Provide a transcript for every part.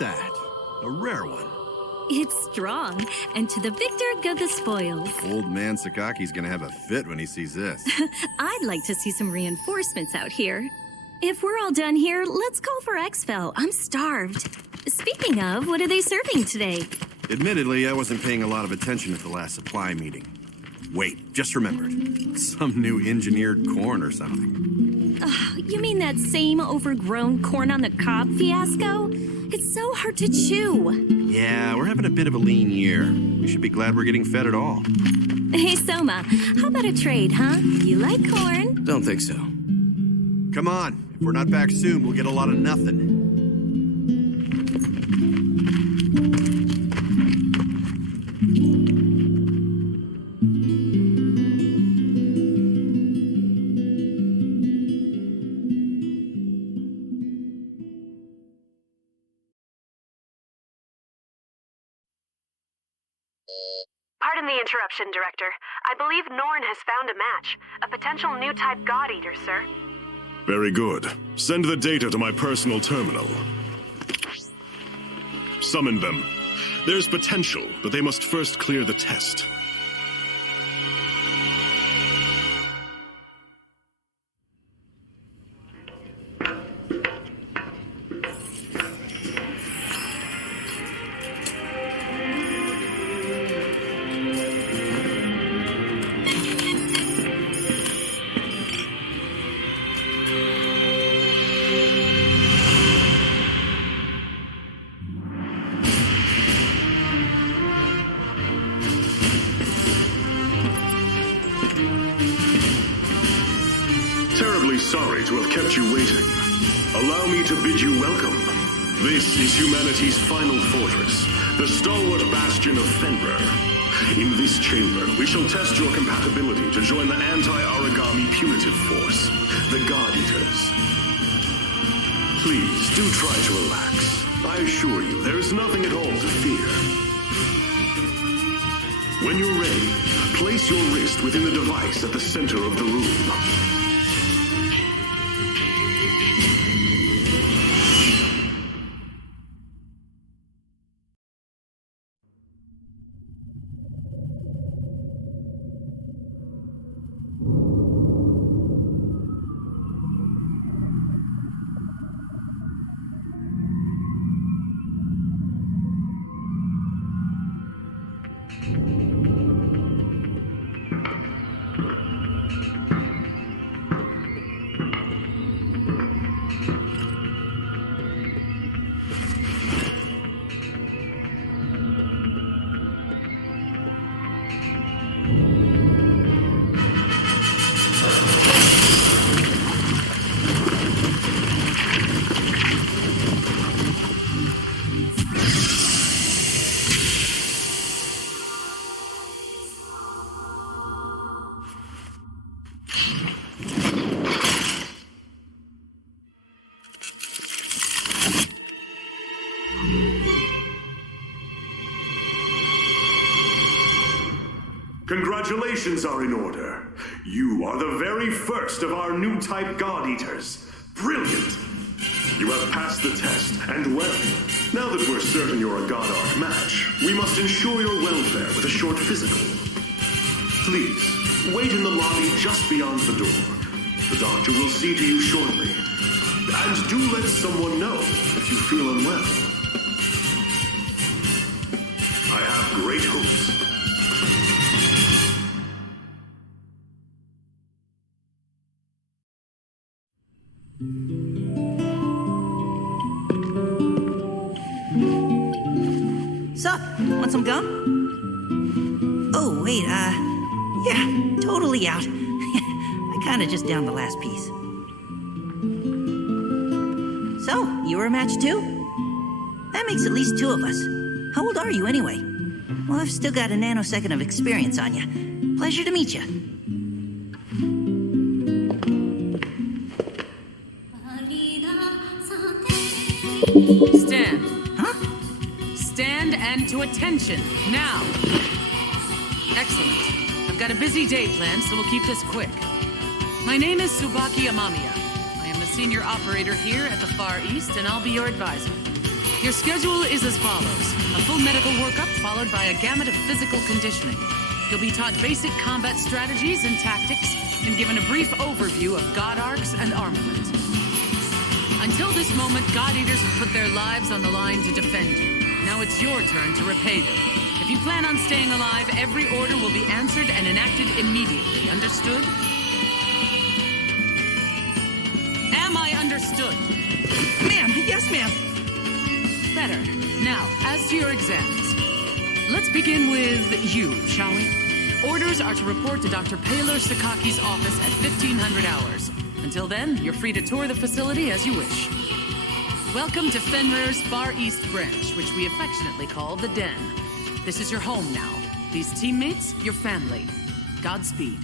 That. A rare one. It's strong, and to the victor go the spoils. Old man Sakaki's gonna have a fit when he sees this. I'd like to see some reinforcements out here. If we're all done here, let's call for exfil. I'm starved. Speaking of, what are they serving today? Admittedly, I wasn't paying a lot of attention at the last supply meeting. Wait, just remembered. Some new engineered corn or something. You mean that same overgrown corn on the cob fiasco? It's so hard to chew. Yeah, we're having a bit of a lean year. We should be glad we're getting fed at all. Hey, Soma, how about a trade, huh? You like corn? Don't think so. Come on. If we're not back soon, we'll get a lot of nothing. Pardon the interruption, Director. I believe Norn has found a match. A potential new type God Eater, sir. Very good. Send the data to my personal terminal. Summon them. There's potential, but they must first clear the test. Sorry to have kept you waiting. Allow me to bid you welcome. This is humanity's final fortress, the stalwart bastion of Fenrir. In this chamber, we shall test your compatibility to join the anti-origami punitive force, the God Eaters. Please, do try to relax. I assure you, there is nothing at all to fear. When you're ready, place your wrist within the device at the center of the room. Congratulations are in order. You are the very first of our new type God Eaters. Brilliant! You have passed the test, and well, now that we're certain you're a God Art match, we must ensure your welfare with a short physical. Please, wait in the lobby just beyond the door. The doctor will see to you shortly. And do let someone know if you feel unwell. great hopes. Sup? Want some gum? Oh, wait, yeah, totally out. I kinda just downed the last piece. So, you were a match too? That makes at least two of us. How old are you anyway? Well, I've still got a nanosecond of experience on you. Pleasure to meet you. Stand. Huh? Stand and to attention, now. Excellent. I've got a busy day planned, so we'll keep this quick. My name is Tsubaki Amamiya. I am the senior operator here at the Far East, and I'll be your advisor. Your schedule is as follows. A full medical workup followed by a gamut of physical conditioning. You'll be taught basic combat strategies and tactics, and given a brief overview of God arcs and armament. Until this moment, God Eaters have put their lives on the line to defend you. Now it's your turn to repay them. If you plan on staying alive, every order will be answered and enacted immediately. Understood? Am I understood? Ma'am, yes, ma'am. Better. Now, as to your exams. Let's begin with you, shall we? Orders are to report to Dr. Paylor Sakaki's office at 1500 hours. Until then, you're free to tour the facility as you wish. Welcome to Fenrir's Far East branch, which we affectionately call the Den. This is your home now. These teammates, your family. Godspeed.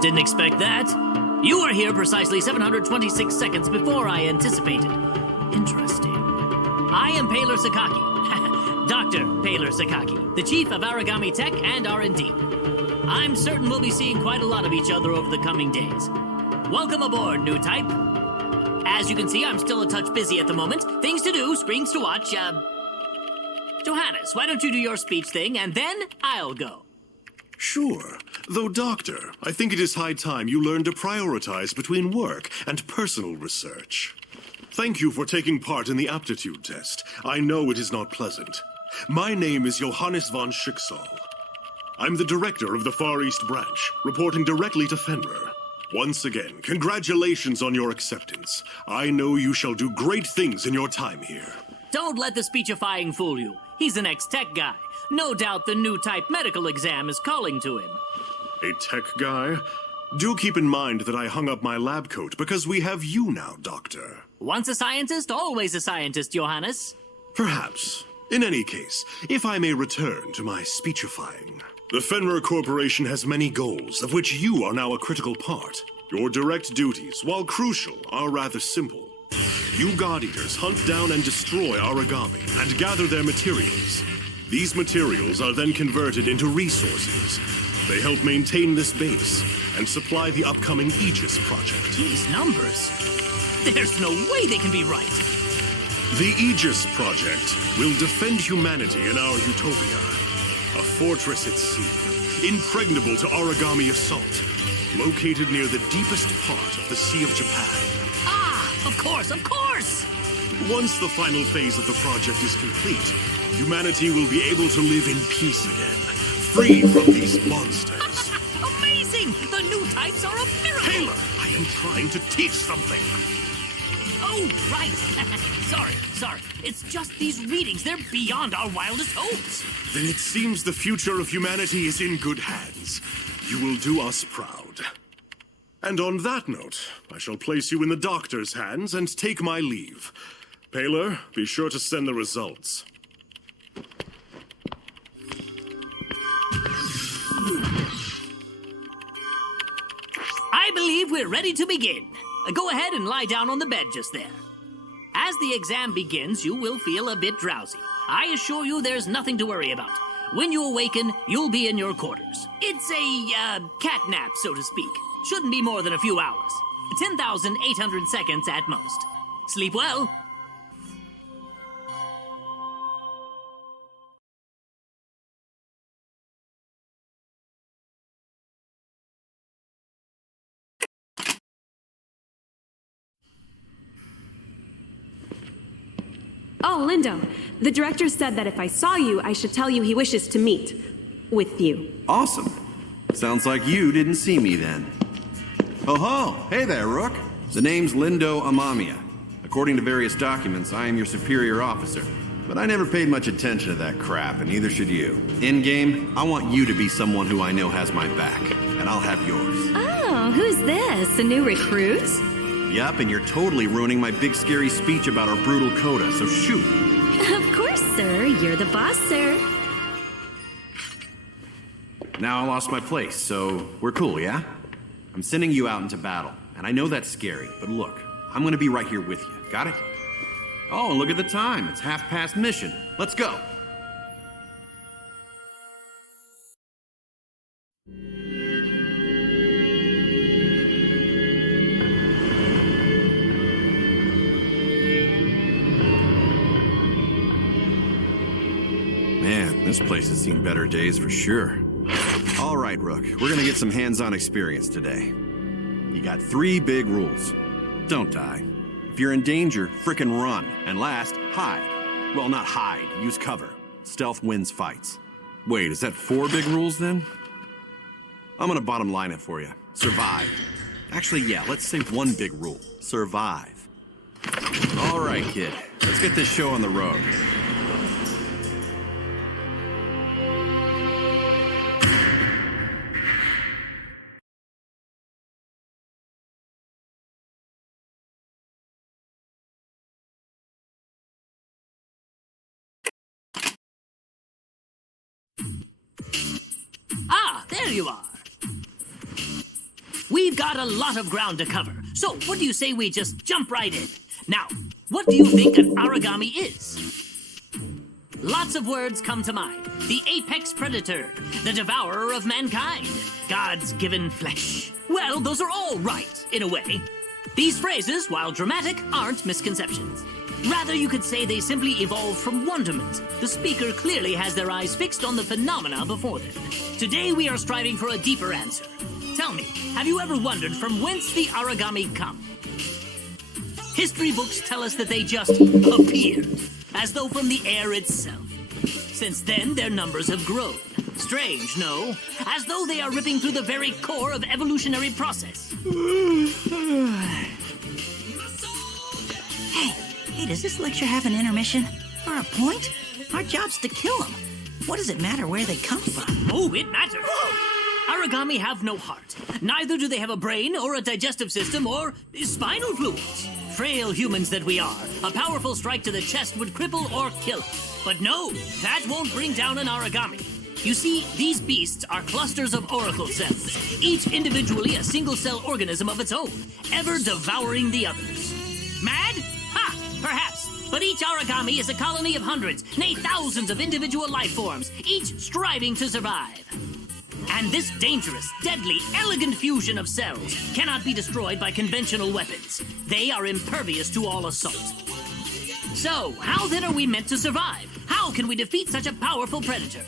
Didn't expect that. You were here precisely 726 seconds before I anticipated. Interesting. I am Paylor Sakaki. Dr. Paylor Sakaki, the chief of Aragami Tech and R&D. I'm certain we'll be seeing quite a lot of each other over the coming days. Welcome aboard, new type. As you can see, I'm still a touch busy at the moment. Things to do, screens to watch, Johannes, why don't you do your speech thing, and then I'll go. Sure. Though, Doctor, I think it is high time you learn to prioritize between work and personal research. Thank you for taking part in the aptitude test. I know it is not pleasant. My name is Johannes von Schicksal. I'm the director of the Far East branch, reporting directly to Fenrir. Once again, congratulations on your acceptance. I know you shall do great things in your time here. Don't let the speechifying fool you. He's an ex-tech guy. No doubt the new type medical exam is calling to him. A tech guy? Do keep in mind that I hung up my lab coat because we have you now, Doctor. Once a scientist, always a scientist, Johannes. Perhaps. In any case, if I may return to my speechifying. The Fenrir Corporation has many goals, of which you are now a critical part. Your direct duties, while crucial, are rather simple. You God Eaters hunt down and destroy Aragami and gather their materials. These materials are then converted into resources. They help maintain this base and supply the upcoming Aegis project. These numbers. There's no way they can be right. The Aegis project will defend humanity in our utopia. A fortress at sea, impregnable to Aragami assault, located near the deepest part of the Sea of Japan. Ah, of course, of course! Once the final phase of the project is complete, humanity will be able to live in peace again, free from these monsters. Amazing! The new types are a miracle! Taylor, I am trying to teach something. Oh, right. Sorry. It's just these readings. They're beyond our wildest hopes. Then it seems the future of humanity is in good hands. You will do us proud. And on that note, I shall place you in the doctor's hands and take my leave. Paylor, be sure to send the results. I believe we're ready to begin. Go ahead and lie down on the bed just there. As the exam begins, you will feel a bit drowsy. I assure you there's nothing to worry about. When you awaken, you'll be in your quarters. It's a, cat nap, so to speak. Shouldn't be more than a few hours. 10,800 seconds at most. Sleep well. Oh, Lindo. The director said that if I saw you, I should tell you he wishes to meet. With you. Awesome. Sounds like you didn't see me then. Oh ho! Hey there, Rook. The name's Lindo Amamiya. According to various documents, I am your superior officer. But I never paid much attention to that crap, and neither should you. In-game, I want you to be someone who I know has my back, and I'll have yours. Oh, who's this? A new recruit? Yup, and you're totally ruining my big scary speech about our brutal coda, so shoot. Of course, sir. You're the boss, sir. Now I lost my place, so we're cool, yeah? I'm sending you out into battle, and I know that's scary, but look, I'm gonna be right here with you. Got it? Oh, and look at the time. It's 1/2 mission. Let's go. Man, this place has seen better days for sure. All right, Rook, we're gonna get some hands-on experience today. You got 3 big rules. Don't die. If you're in danger, frickin' run. And last, hide. Well, not hide, use cover. Stealth wins fights. Wait, is that 4 big rules then? I'm gonna bottom line it for you. Survive. Actually, yeah, let's say 1 big rule. Survive. All right, kid. Let's get this show on the road. Ah, there you are. We've got a lot of ground to cover, so what do you say we just jump right in? Now, what do you think an origami is? Lots of words come to mind. The apex predator, the devourer of mankind, God's given flesh. Well, those are all right, in a way. These phrases, while dramatic, aren't misconceptions. Rather, you could say they simply evolved from wonderment. The speaker clearly has their eyes fixed on the phenomena before them. Today, we are striving for a deeper answer. Tell me, have you ever wondered from whence the origami come? History books tell us that they just appeared, as though from the air itself. Since then, their numbers have grown. Strange, no? As though they are ripping through the very core of evolutionary process. Hey, does this lecture have an intermission? Or a point? Our job's to kill them. What does it matter where they come from? Oh, it matters. Origami have no heart. Neither do they have a brain or a digestive system or spinal fluids. Frail humans that we are, a powerful strike to the chest would cripple or kill us. But no, that won't bring down an origami. You see, these beasts are clusters of oracle cells, each individually a single-cell organism of its own, ever devouring the others. Mad? Ha! Perhaps. But each origami is a colony of hundreds, nay thousands of individual life forms, each striving to survive. And this dangerous, deadly, elegant fusion of cells cannot be destroyed by conventional weapons. They are impervious to all assault. So, how then are we meant to survive? How can we defeat such a powerful predator?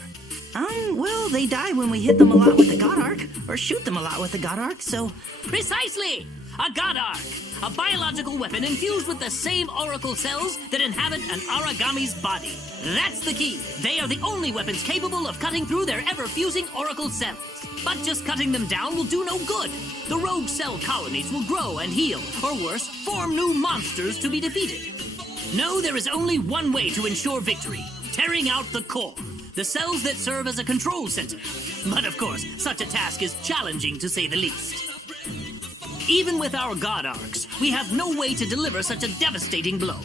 Well, they die when we hit them a lot with the God Arc, or shoot them a lot with the God Arc, so... Precisely! A God Arc! A biological weapon infused with the same oracle cells that inhabit an origami's body. That's the key. They are the only weapons capable of cutting through their ever-fusing oracle cells. But just cutting them down will do no good. The rogue cell colonies will grow and heal, or worse, form new monsters to be defeated. No, there is only one way to ensure victory. Tearing out the core. The cells that serve as a control center. But of course, such a task is challenging to say the least. Even with our God Arcs, we have no way to deliver such a devastating blow.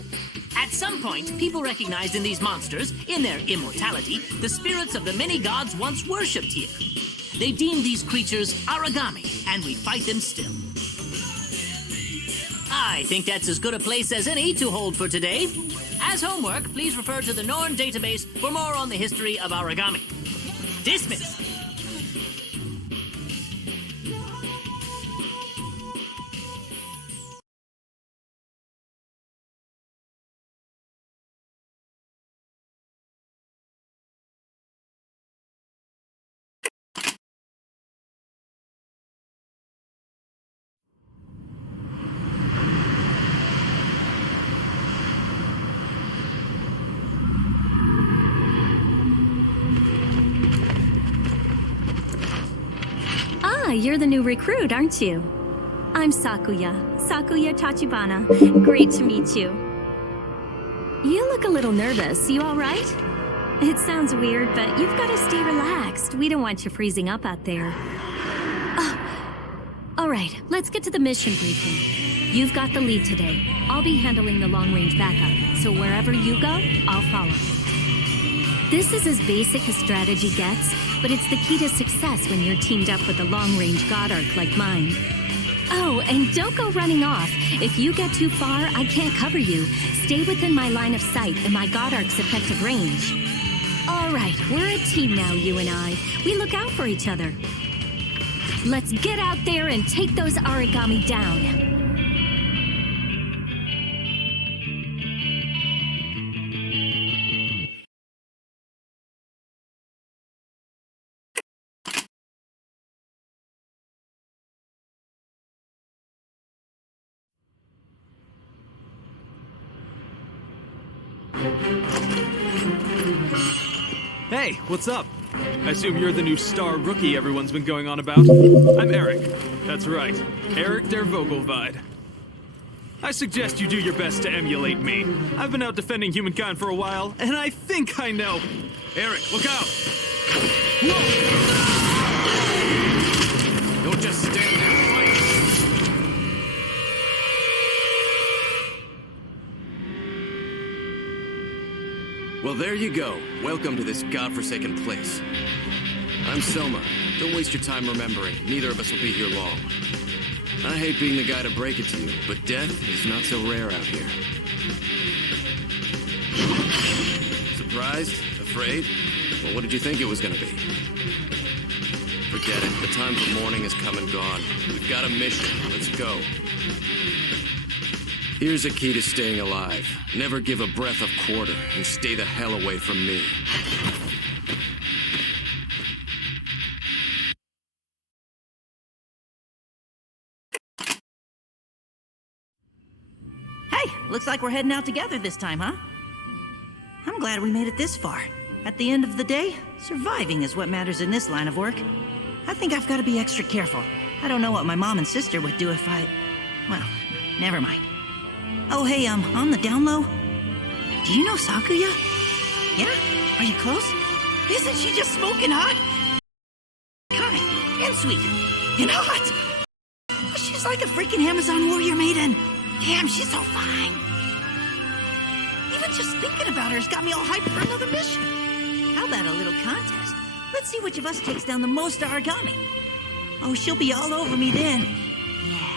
At some point, people recognized in these monsters, in their immortality, the spirits of the many gods once worshipped here. They deemed these creatures origami, and we fight them still. I think that's as good a place as any to hold for today. As homework, please refer to the Norn database for more on the history of origami. Dismissed. Ah, you're the new recruit, aren't you? I'm Sakuya Tachibana. Great to meet you. You look a little nervous. You all right? It sounds weird, but you've got to stay relaxed. We don't want you freezing up out there. All right, let's get to the mission briefing. You've got the lead today. I'll be handling the long-range backup, so wherever you go, I'll follow. This is as basic a strategy gets, but it's the key to success when you're teamed up with a long-range god arc like mine. Oh, and don't go running off. If you get too far, I can't cover you. Stay within my line of sight and my god arc's effective range. All right, we're a team now, you and I. We look out for each other. Let's get out there and take those origami down. Hey, what's up? I assume you're the new star rookie everyone's been going on about? I'm Eric. That's right, Eric der Vogelweide. I suggest you do your best to emulate me. I've been out defending humankind for a while, and I think I know. Eric, look out! Whoa! Don't just stand there and fight. Well, there you go. Welcome to this godforsaken place. I'm Selma. Don't waste your time remembering. Neither of us will be here long. I hate being the guy to break it to you, but death is not so rare out here. Surprised? Afraid? Well, what did you think it was gonna be? Forget it. The time for mourning has come and gone. We've got a mission. Let's go. Here's a key to staying alive. Never give a breath of quarter, and stay the hell away from me. Hey, looks like we're heading out together this time, huh? I'm glad we made it this far. At the end of the day, surviving is what matters in this line of work. I think I've got to be extra careful. I don't know what my mom and sister would do if I... Well, never mind. Oh, hey, on the down low, do you know Sakuya? Yeah? Are you close? Isn't she just smoking hot? Kind and sweet and hot. She's like a freaking Amazon warrior maiden. Damn, she's so fine. Even just thinking about her has got me all hyped for another mission. How about a little contest? Let's see which of us takes down the most origami. Oh, she'll be all over me then. Yeah.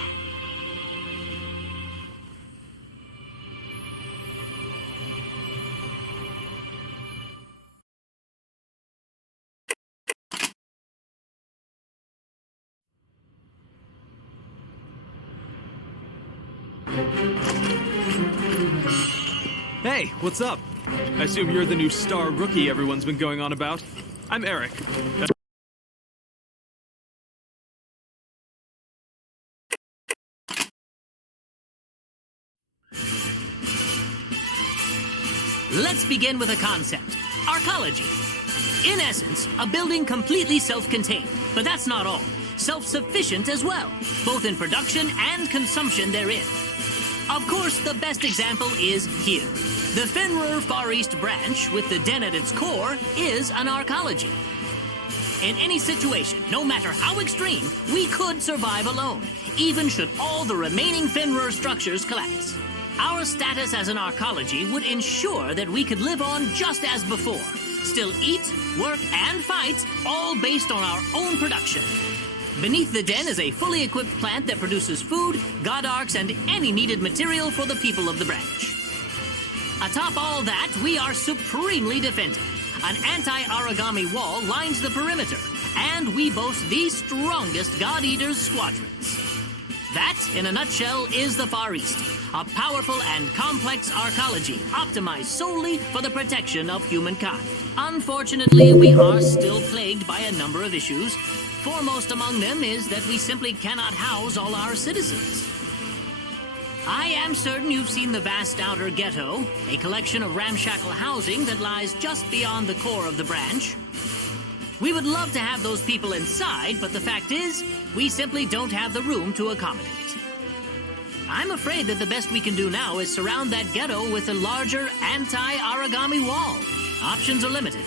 Hey, what's up? I assume you're the new star rookie everyone's been going on about? I'm Eric. Let's begin with a concept. Arcology. In essence, a building completely self-contained. But that's not all. Self-sufficient as well, both in production and consumption therein. Of course, the best example is here. The Fenrir Far East branch, with the den at its core, is an arcology. In any situation, no matter how extreme, we could survive alone, even should all the remaining Fenrir structures collapse. Our status as an arcology would ensure that we could live on just as before, still eat, work, and fight, all based on our own production. Beneath the den is a fully equipped plant that produces food, god arcs, and any needed material for the people of the branch. Atop all that, we are supremely defended. An anti-origami wall lines the perimeter, and we boast the strongest God Eaters squadrons. That, in a nutshell, is the Far East, a powerful and complex arcology optimized solely for the protection of humankind. Unfortunately, we are still plagued by a number of issues. Foremost among them is that we simply cannot house all our citizens. I am certain you've seen the vast outer ghetto, a collection of ramshackle housing that lies just beyond the core of the branch. We would love to have those people inside, but the fact is, we simply don't have the room to accommodate. I'm afraid that the best we can do now is surround that ghetto with a larger anti-origami wall. Options are limited.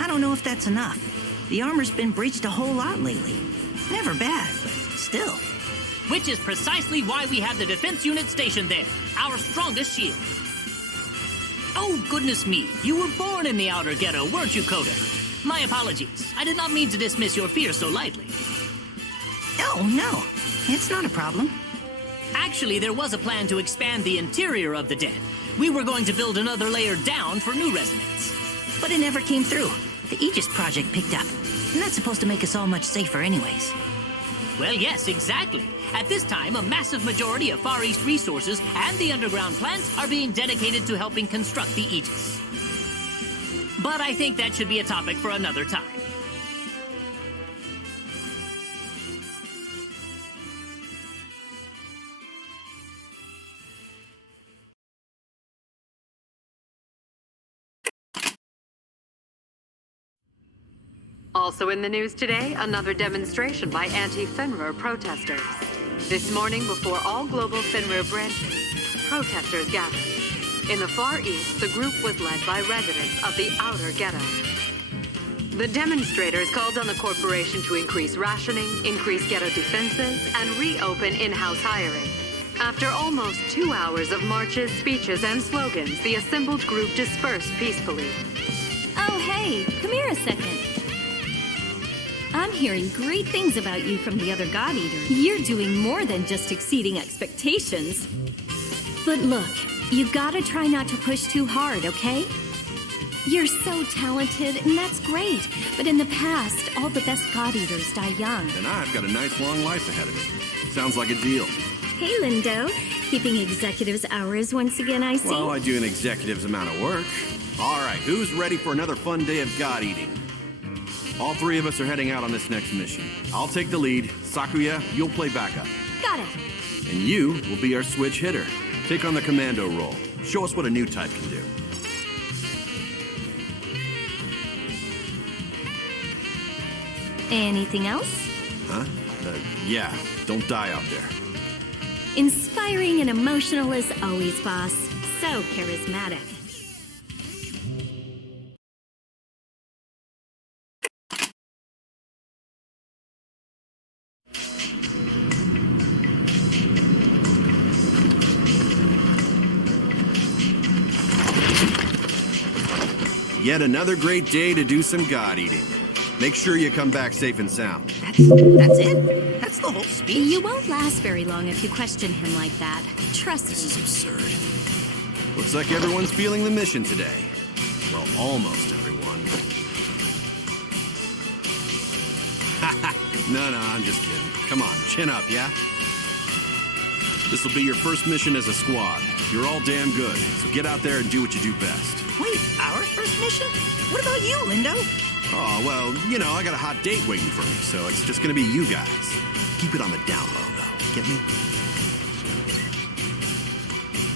I don't know if that's enough. The armor's been breached a whole lot lately. Never bad, but still. Which is precisely why we have the defense unit stationed there, our strongest shield. Oh, goodness me. You were born in the outer ghetto, weren't you, Coda? My apologies. I did not mean to dismiss your fear so lightly. Oh, no. It's not a problem. Actually, there was a plan to expand the interior of the den. We were going to build another layer down for new residents. But it never came through. The Aegis project picked up. And that's supposed to make us all much safer anyways. Well, yes, exactly. At this time, a massive majority of Far East resources and the underground plants are being dedicated to helping construct the Aegis. But I think that should be a topic for another time. Also in the news today, another demonstration by anti-Fenrir protesters. This morning, before all global Fenrir branches, protesters gathered. In the Far East, the group was led by residents of the outer ghetto. The demonstrators called on the corporation to increase rationing, increase ghetto defenses, and reopen in-house hiring. After almost 2 hours of marches, speeches, and slogans, the assembled group dispersed peacefully. Oh, hey, come here a second. I'm hearing great things about you from the other God Eaters. You're doing more than just exceeding expectations. But look, you've got to try not to push too hard, okay? You're so talented, and that's great. But in the past, all the best God Eaters die young. And I've got a nice long life ahead of me. Sounds like a deal. Hey, Lindo. Keeping executives' hours once again, I see. Well, I do an executive's amount of work. All right, who's ready for another fun day of God eating? All three of us are heading out on this next mission. I'll take the lead. Sakuya, you'll play backup. Got it. And you will be our switch hitter. Take on the commando role. Show us what a new type can do. Anything else? Huh? Yeah, don't die out there. Inspiring and emotional as always, boss. So charismatic. Yet another great day to do some God eating. Make sure you come back safe and sound. That's it? That's the whole speech? You won't last very long if you question him like that. Trust me. This is absurd. Looks like everyone's feeling the mission today. Well, almost everyone. No, I'm just kidding. Come on, chin up, yeah? This will be your first mission as a squad. You're all damn good, so get out there and do what you do best. Wait, our first mission? What about you, Lindo? Oh, well, you know, I got a hot date waiting for me, so it's just gonna be you guys. Keep it on the down low, though. Get me?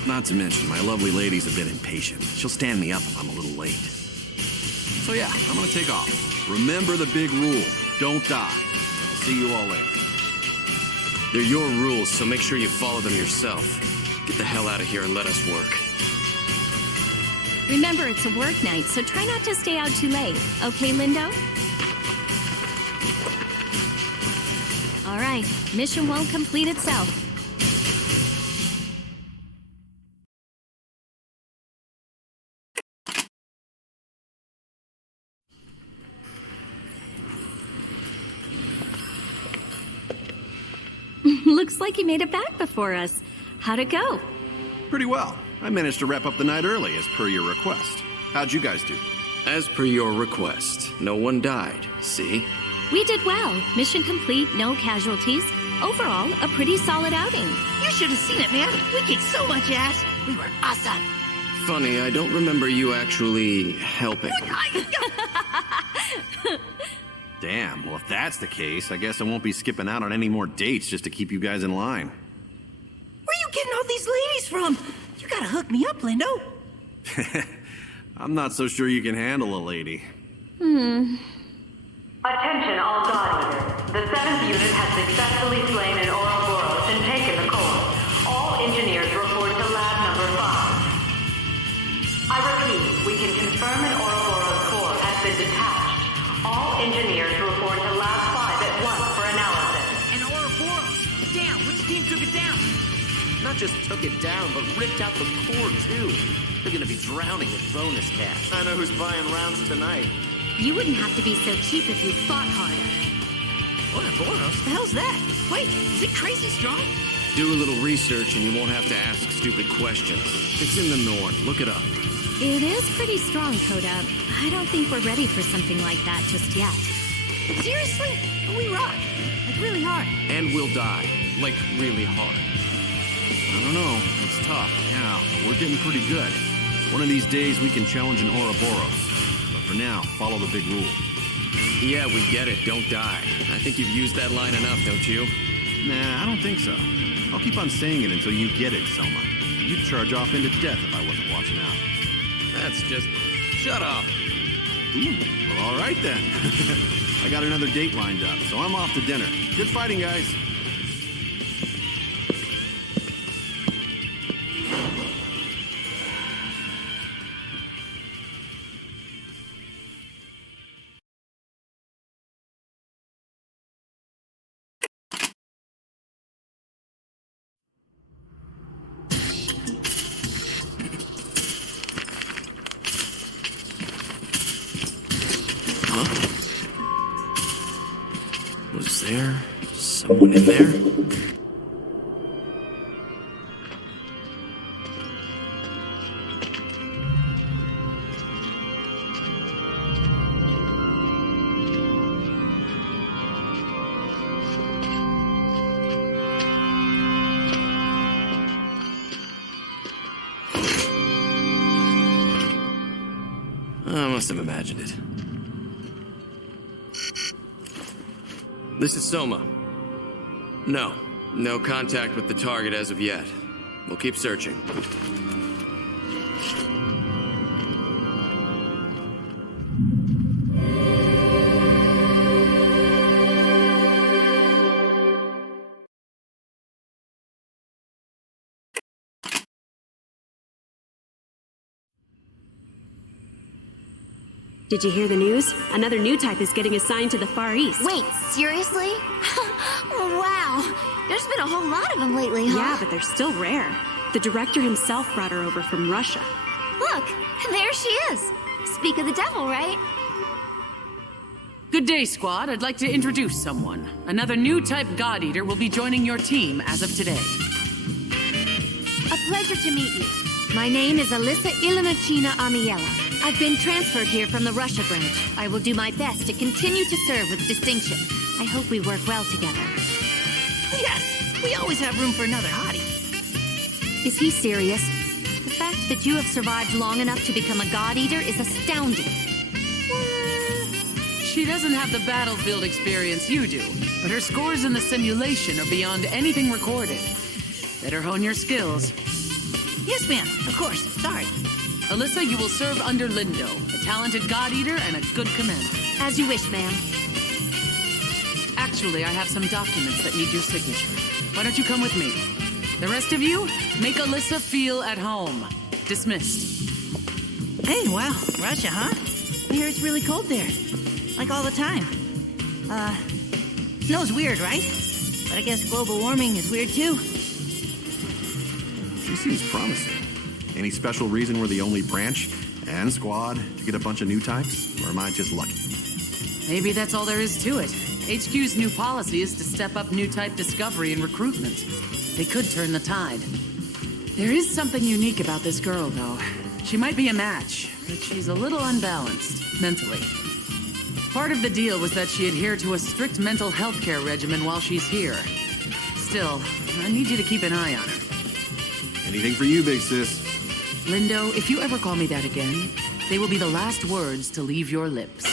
Not to mention, my lovely lady's a bit impatient. She'll stand me up if I'm a little late. So yeah, I'm gonna take off. Remember the big rule. Don't die. I'll see you all later. They're your rules, so make sure you follow them yourself. Get the hell out of here and let us work. Remember, it's a work night, so try not to stay out too late. Okay, Lindo? All right, mission won't complete itself. Looks like you made it back before us. How'd it go? Pretty well. I managed to wrap up the night early, as per your request. How'd you guys do? As per your request, no one died, see? We did well. Mission complete, no casualties. Overall, a pretty solid outing. You should have seen it, man. We kicked so much ass. We were awesome. Funny, I don't remember you actually helping. Damn, well, if that's the case, I guess I won't be skipping out on any more dates just to keep you guys in line. Where you getting all these ladies from? You gotta hook me up, Lindo. I'm not so sure you can handle a lady. Attention all God Eaters. The 7th unit has successfully slain an Ouroboros and taken the core. All engineers report to lab number 5. I repeat, we can confirm an Ouroboros core has been detached. All engineers report to lab 5 at once for analysis. An Ouroboros! Damn, which team took it down? Not just took it down, but ripped out the core, too. They're gonna be drowning in bonus cash. I know who's buying rounds tonight. You wouldn't have to be so cheap if you fought harder. Ouroboros? The hell's that? Wait, is it crazy strong? Do a little research and you won't have to ask stupid questions. It's in the north. Look it up. It is pretty strong, Coda. I don't think we're ready for something like that just yet. Seriously? We rock. Like really hard. And we'll die. Like really hard. I don't know. It's tough, yeah, but we're getting pretty good. One of these days we can challenge an Ouroboros. But for now, follow the big rule. Yeah, we get it. Don't die. I think you've used that line enough, don't you? Nah, I don't think so. I'll keep on saying it until you get it, Selma. You'd charge off into death if I wasn't watching out. That's just... Shut up. Ooh, well, all right then. I got another date lined up, so I'm off to dinner. Good fighting, guys. Was there someone in there? I must have imagined it. This is Soma. No contact with the target as of yet. We'll keep searching. Did you hear the news? Another new type is getting assigned to the Far East. Wait, seriously? Wow. There's been a whole lot of them lately, huh? Yeah, but they're still rare. The director himself brought her over from Russia. Look, there she is. Speak of the devil, right? Good day, squad. I'd like to introduce someone. Another new type God Eater will be joining your team as of today. A pleasure to meet you. My name is Alyssa Ilinachina Amiela. I've been transferred here from the Russia branch. I will do my best to continue to serve with distinction. I hope we work well together. Yes, we always have room for another hottie. Is he serious? The fact that you have survived long enough to become a God Eater is astounding. She doesn't have the battlefield experience you do, but her scores in the simulation are beyond anything recorded. Better hone your skills. Yes, ma'am. Of course. Sorry. Alyssa, you will serve under Lindo, a talented God Eater and a good commander. As you wish, ma'am. Actually, I have some documents that need your signature. Why don't you come with me? The rest of you, make Alyssa feel at home. Dismissed. Hey, wow. Russia, huh? I hear it's really cold there. Like all the time. Snow's weird, right? But I guess global warming is weird too. She seems promising. Any special reason we're the only branch and squad to get a bunch of new types? Or am I just lucky? Maybe that's all there is to it. HQ's new policy is to step up new type discovery and recruitment. They could turn the tide. There is something unique about this girl, though. She might be a match, but she's a little unbalanced, mentally. Part of the deal was that she adhered to a strict mental health care regimen while she's here. Still, I need you to keep an eye on her. Anything for you, big sis. Lindo, if you ever call me that again, they will be the last words to leave your lips.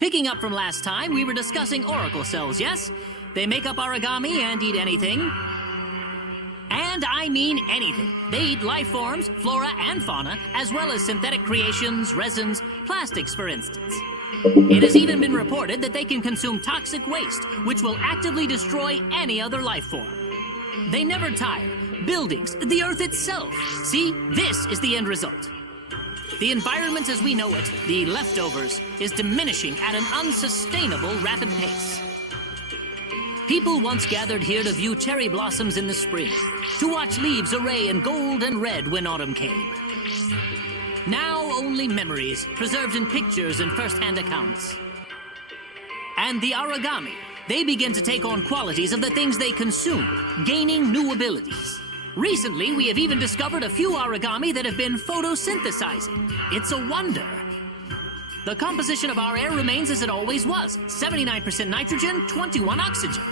Picking up from last time, we were discussing oracle cells, yes? They make up origami and eat anything. And I mean anything. They eat life forms, flora and fauna, as well as synthetic creations, resins, plastics, for instance. It has even been reported that they can consume toxic waste, which will actively destroy any other life form. They never tire. Buildings, the Earth itself. See, this is the end result. The environment as we know it, the leftovers, is diminishing at an unsustainable rapid pace. People once gathered here to view cherry blossoms in the spring, to watch leaves array in gold and red when autumn came. Now only memories, preserved in pictures and first-hand accounts. And the origami, they begin to take on qualities of the things they consume, gaining new abilities. Recently, we have even discovered a few origami that have been photosynthesizing. It's a wonder. The composition of our air remains as it always was, 79% nitrogen, 21 oxygen.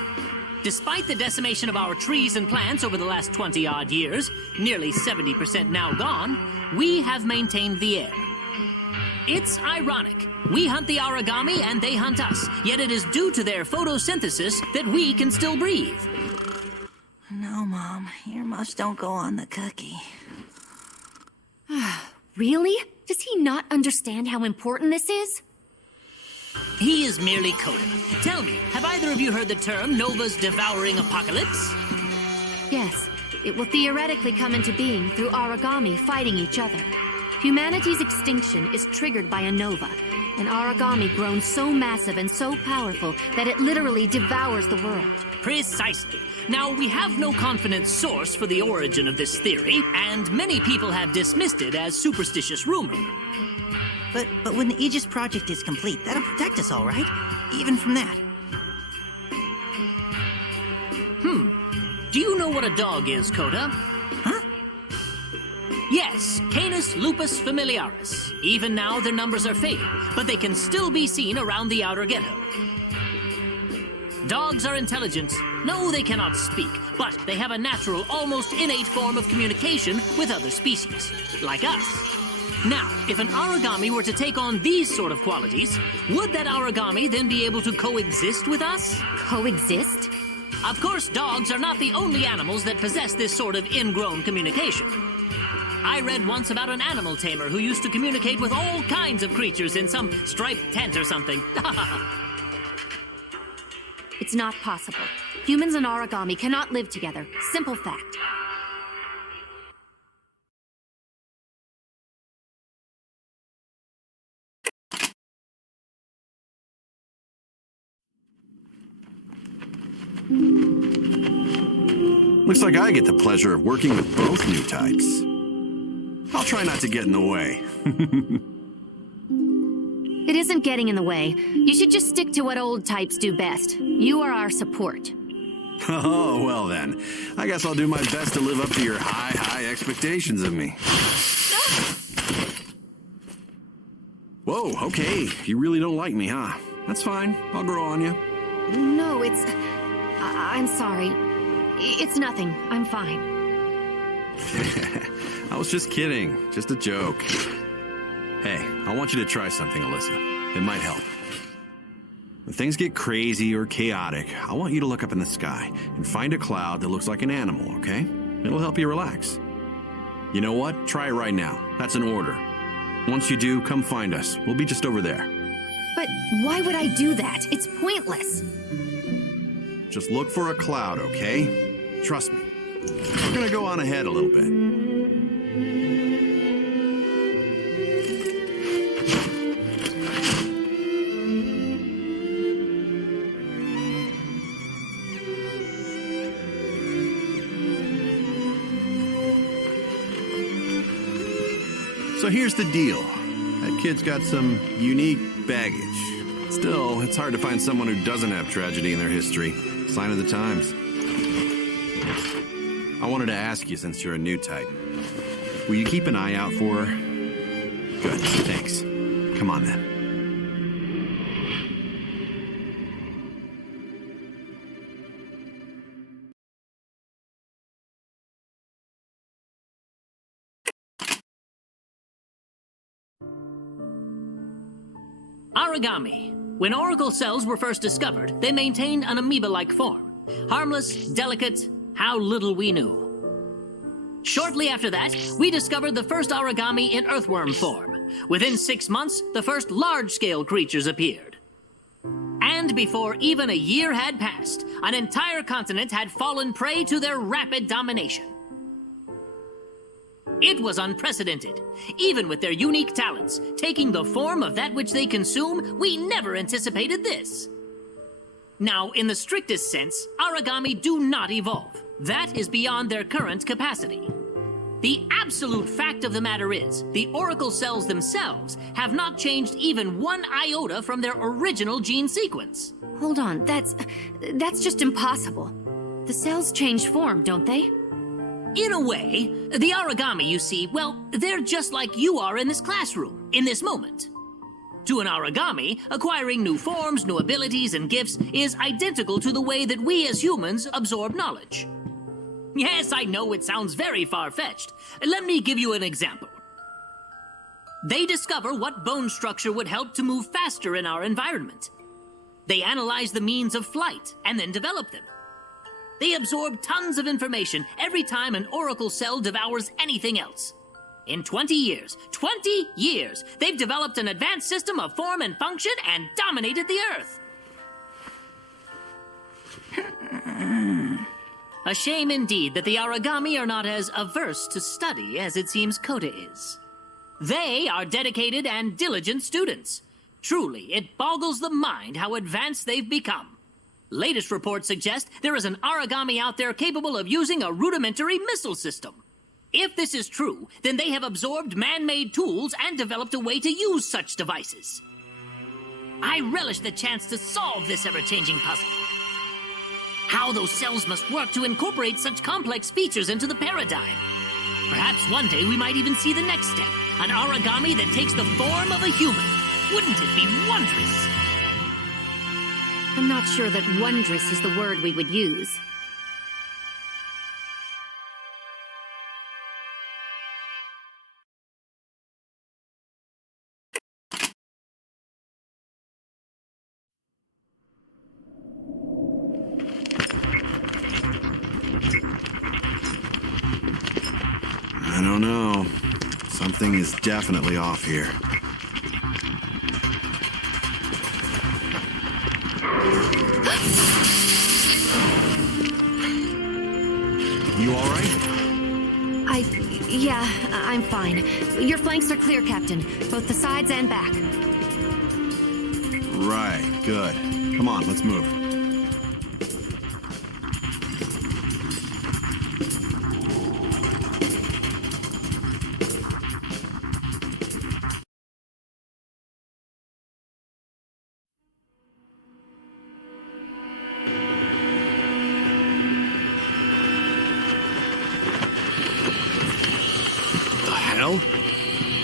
Despite the decimation of our trees and plants over the last 20-odd years, nearly 70% now gone, we have maintained the air. It's ironic. We hunt the origami and they hunt us, yet it is due to their photosynthesis that we can still breathe. No, Mom. Earmuffs don't go on the cookie. Really? Does he not understand how important this is? He is merely Coda. Tell me, have either of you heard the term Nova's devouring apocalypse? Yes. It will theoretically come into being through origami fighting each other. Humanity's extinction is triggered by a nova, an origami grown so massive and so powerful that it literally devours the world. Precisely. Now, we have no confident source for the origin of this theory, and many people have dismissed it as superstitious rumor. But when the Aegis project is complete, that'll protect us all right? Even from that. Do you know what a dog is, Coda? Huh? Yes, Canis lupus familiaris. Even now, their numbers are fading, but they can still be seen around the outer ghetto. Dogs are intelligent. No, they cannot speak, but they have a natural, almost innate form of communication with other species, like us. Now, if an origami were to take on these sort of qualities, would that origami then be able to coexist with us? Coexist? Of course, dogs are not the only animals that possess this sort of ingrown communication. I read once about an animal tamer who used to communicate with all kinds of creatures in some striped tent or something. It's not possible. Humans and origami cannot live together. Simple fact. Looks like I get the pleasure of working with both new types. I'll try not to get in the way. It isn't getting in the way. You should just stick to what old types do best. You are our support. Oh, well then. I guess I'll do my best to live up to your high expectations of me. Whoa, okay. You really don't like me, huh? That's fine. I'll grow on you. No, it's... I'm sorry. It's nothing. I'm fine. I was just kidding. Just a joke. Hey, I want you to try something, Alyssa. It might help. When things get crazy or chaotic, I want you to look up in the sky and find a cloud that looks like an animal, okay? It'll help you relax. You know what? Try it right now. That's an order. Once you do, come find us. We'll be just over there. But why would I do that? It's pointless. Just look for a cloud, okay? Trust me. We're gonna go on ahead a little bit. So here's the deal. That kid's got some unique baggage. Still, it's hard to find someone who doesn't have tragedy in their history. Sign of the times. I wanted to ask you, since you're a new type, will you keep an eye out for her? Good, thanks. Come on then. Origami. When oracle cells were first discovered, they maintained an amoeba-like form. Harmless, delicate, how little we knew. Shortly after that, we discovered the first origami in earthworm form. Within 6 months, the first large-scale creatures appeared. And before even a year had passed, an entire continent had fallen prey to their rapid domination. It was unprecedented. Even with their unique talents, taking the form of that which they consume, we never anticipated this. Now, in the strictest sense, origami do not evolve. That is beyond their current capacity. The absolute fact of the matter is, the oracle cells themselves have not changed even 1 iota from their original gene sequence. Hold on, that's just impossible. The cells change form, don't they? In a way, the origami you see, well, they're just like you are in this classroom, in this moment. To an origami, acquiring new forms, new abilities, and gifts is identical to the way that we as humans absorb knowledge. Yes, I know it sounds very far-fetched. Let me give you an example. They discover what bone structure would help to move faster in our environment. They analyze the means of flight and then develop them. They absorb tons of information every time an oracle cell devours anything else. In 20 years, they've developed an advanced system of form and function and dominated the Earth. A shame indeed that the origami are not as averse to study as it seems Kota is. They are dedicated and diligent students. Truly, it boggles the mind how advanced they've become. Latest reports suggest there is an origami out there capable of using a rudimentary missile system. If this is true, then they have absorbed man-made tools and developed a way to use such devices. I relish the chance to solve this ever-changing puzzle. How those cells must work to incorporate such complex features into the paradigm. Perhaps one day we might even see the next step, an origami that takes the form of a human. Wouldn't it be wondrous? I'm not sure that wondrous is the word we would use. I don't know. Something is definitely off here. You all right? Yeah, I'm fine. Your flanks are clear, Captain. Both the sides and back. Right, good. Come on, let's move.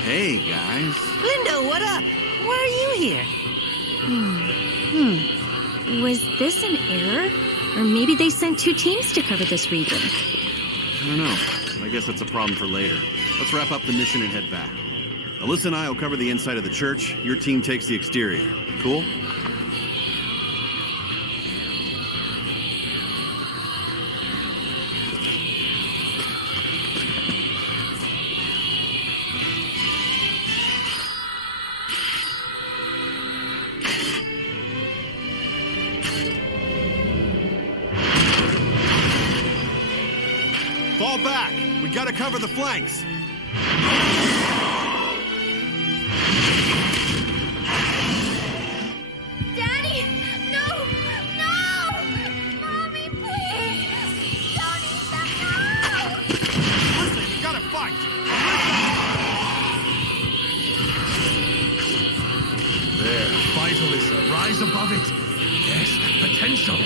Hey, guys. Lindo, what up? Why are you here? Was this an error? Or maybe they sent 2 teams to cover this region. I don't know. I guess that's a problem for later. Let's wrap up the mission and head back. Alyssa and I will cover the inside of the church. Your team takes the exterior. Cool? Fall back! We gotta cover the flanks! Daddy! No! No! Mommy, please! Don't eat them now! Listen, you gotta fight! There, fight, Alyssa. Rise above it. Yes, potential.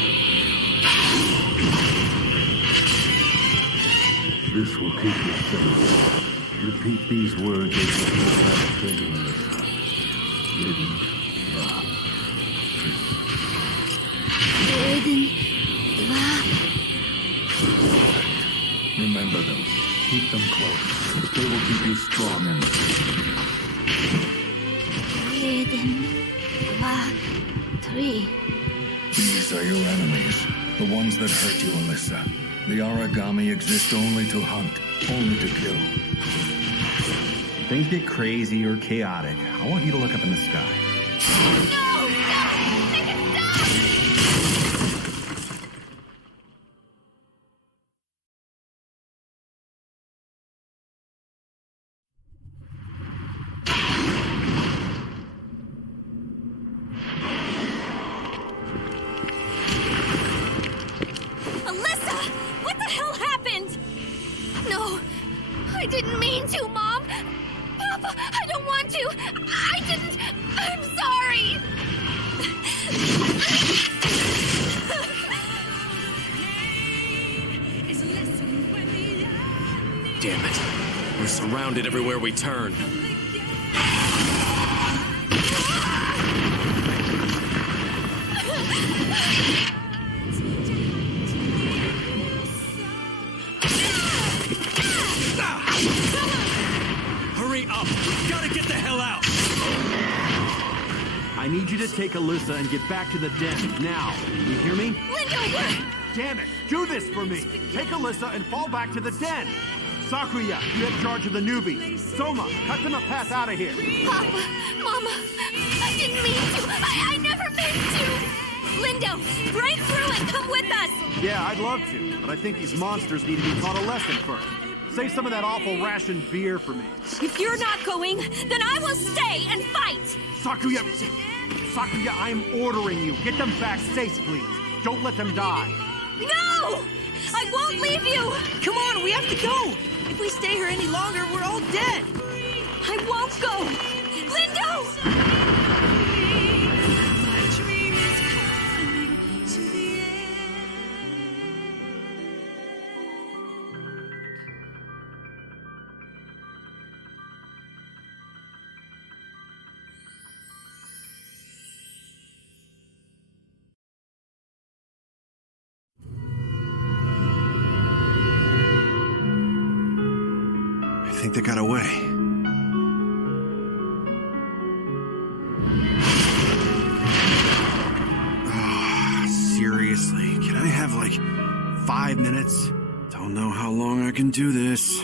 This will keep you safe. Repeat these words as you go back to Alyssa. Hidden. Remember them. Keep them close. They will keep you strong and... 3. These are your enemies. The ones that hurt you, Alyssa. The origami exist only to hunt, only to kill. Things get crazy or chaotic. I want you to look up in the sky. No! Make it stop! Alyssa! What the hell happened? No, I didn't mean to, Mom. Papa, I don't want to. I didn't. I'm sorry. Damn it. We're surrounded everywhere we turn. Hurry up! We've got to get the hell out! I need you to take Alyssa and get back to the den, now. You hear me? Lindo, Damn it! Do this for me! Take Alyssa and fall back to the den! Sakuya, you have charge of the newbie. Soma, cut them a path out of here. Papa, Mama, I didn't mean to. I never meant to. Lindo, break through and come with us. Yeah, I'd love to, but I think these monsters need to be taught a lesson first. Save some of that awful ration beer for me. If you're not going, then I will stay and fight. Sakuya, I am ordering you. Get them back safe, please. Don't let them die. No! I won't leave you! Come on, we have to go! If we stay here any longer, we're all dead! I won't go! Lindo! I think they got away. Seriously, can I have like 5 minutes? Don't know how long I can do this.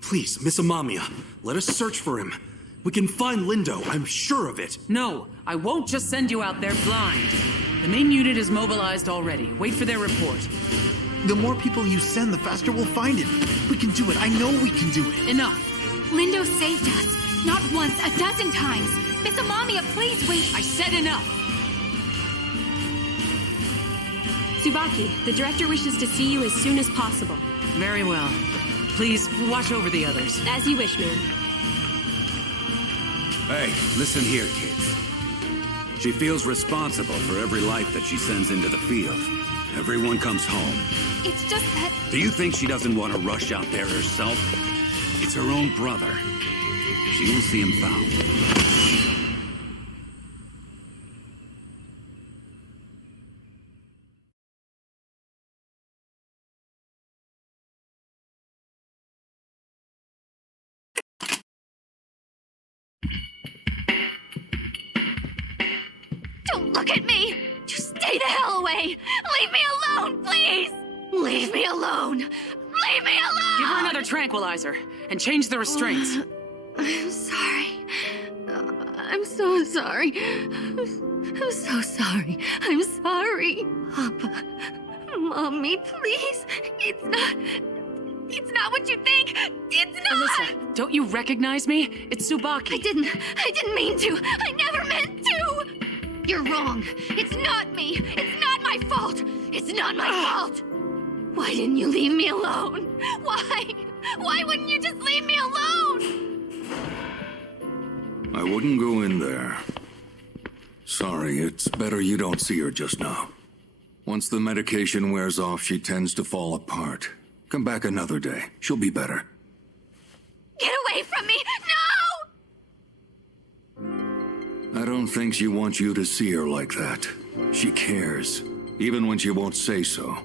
Please, Miss Amamiya, let us search for him. We can find Lindo, I'm sure of it. No, I won't just send you out there blind. The main unit is mobilized already. Wait for their report. The more people you send, the faster we'll find him. We can do it. I know we can do it. Enough. Lindo saved us. Not once, a dozen times. Miss Amamiya, please wait. I said enough. Tsubaki, the director wishes to see you as soon as possible. Very well. Please, watch over the others. As you wish, man. Hey, listen here, kids. She feels responsible for every life that she sends into the field. Everyone comes home. It's just that... Do you think she doesn't want to rush out there herself? It's her own brother. She will see him found. Don't look at me! Just stay the hell away! Leave me alone, please! Leave me alone! Leave me alone! Give her another tranquilizer and change the restraints. I'm sorry. I'm so sorry. I'm so sorry. I'm sorry. Papa, Mommy, please. It's not what you think. It's not. Alyssa, don't you recognize me? It's Tsubaki. I didn't mean to. I never meant to. You're wrong. It's not me. It's not my fault. It's not my fault. Why didn't you leave me alone? Why? Why wouldn't you just leave me alone? I wouldn't go in there. Sorry, it's better you don't see her just now. Once the medication wears off, she tends to fall apart. Come back another day. She'll be better. Get away from me! No! I don't think she wants you to see her like that. She cares, even when she won't say so.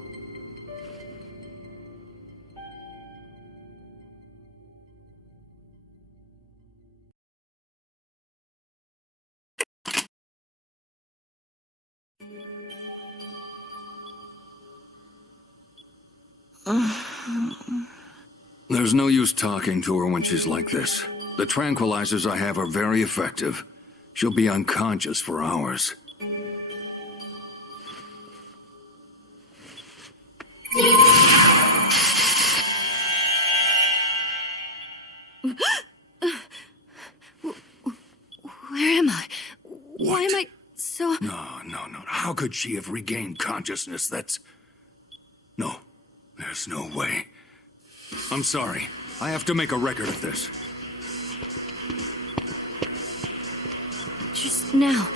There's no use talking to her when she's like this. The tranquilizers I have are very effective. She'll be unconscious for hours. Where am I? Why am I so... No. How could she have regained consciousness? No, there's no way. I'm sorry. I have to make a record of this. Just now.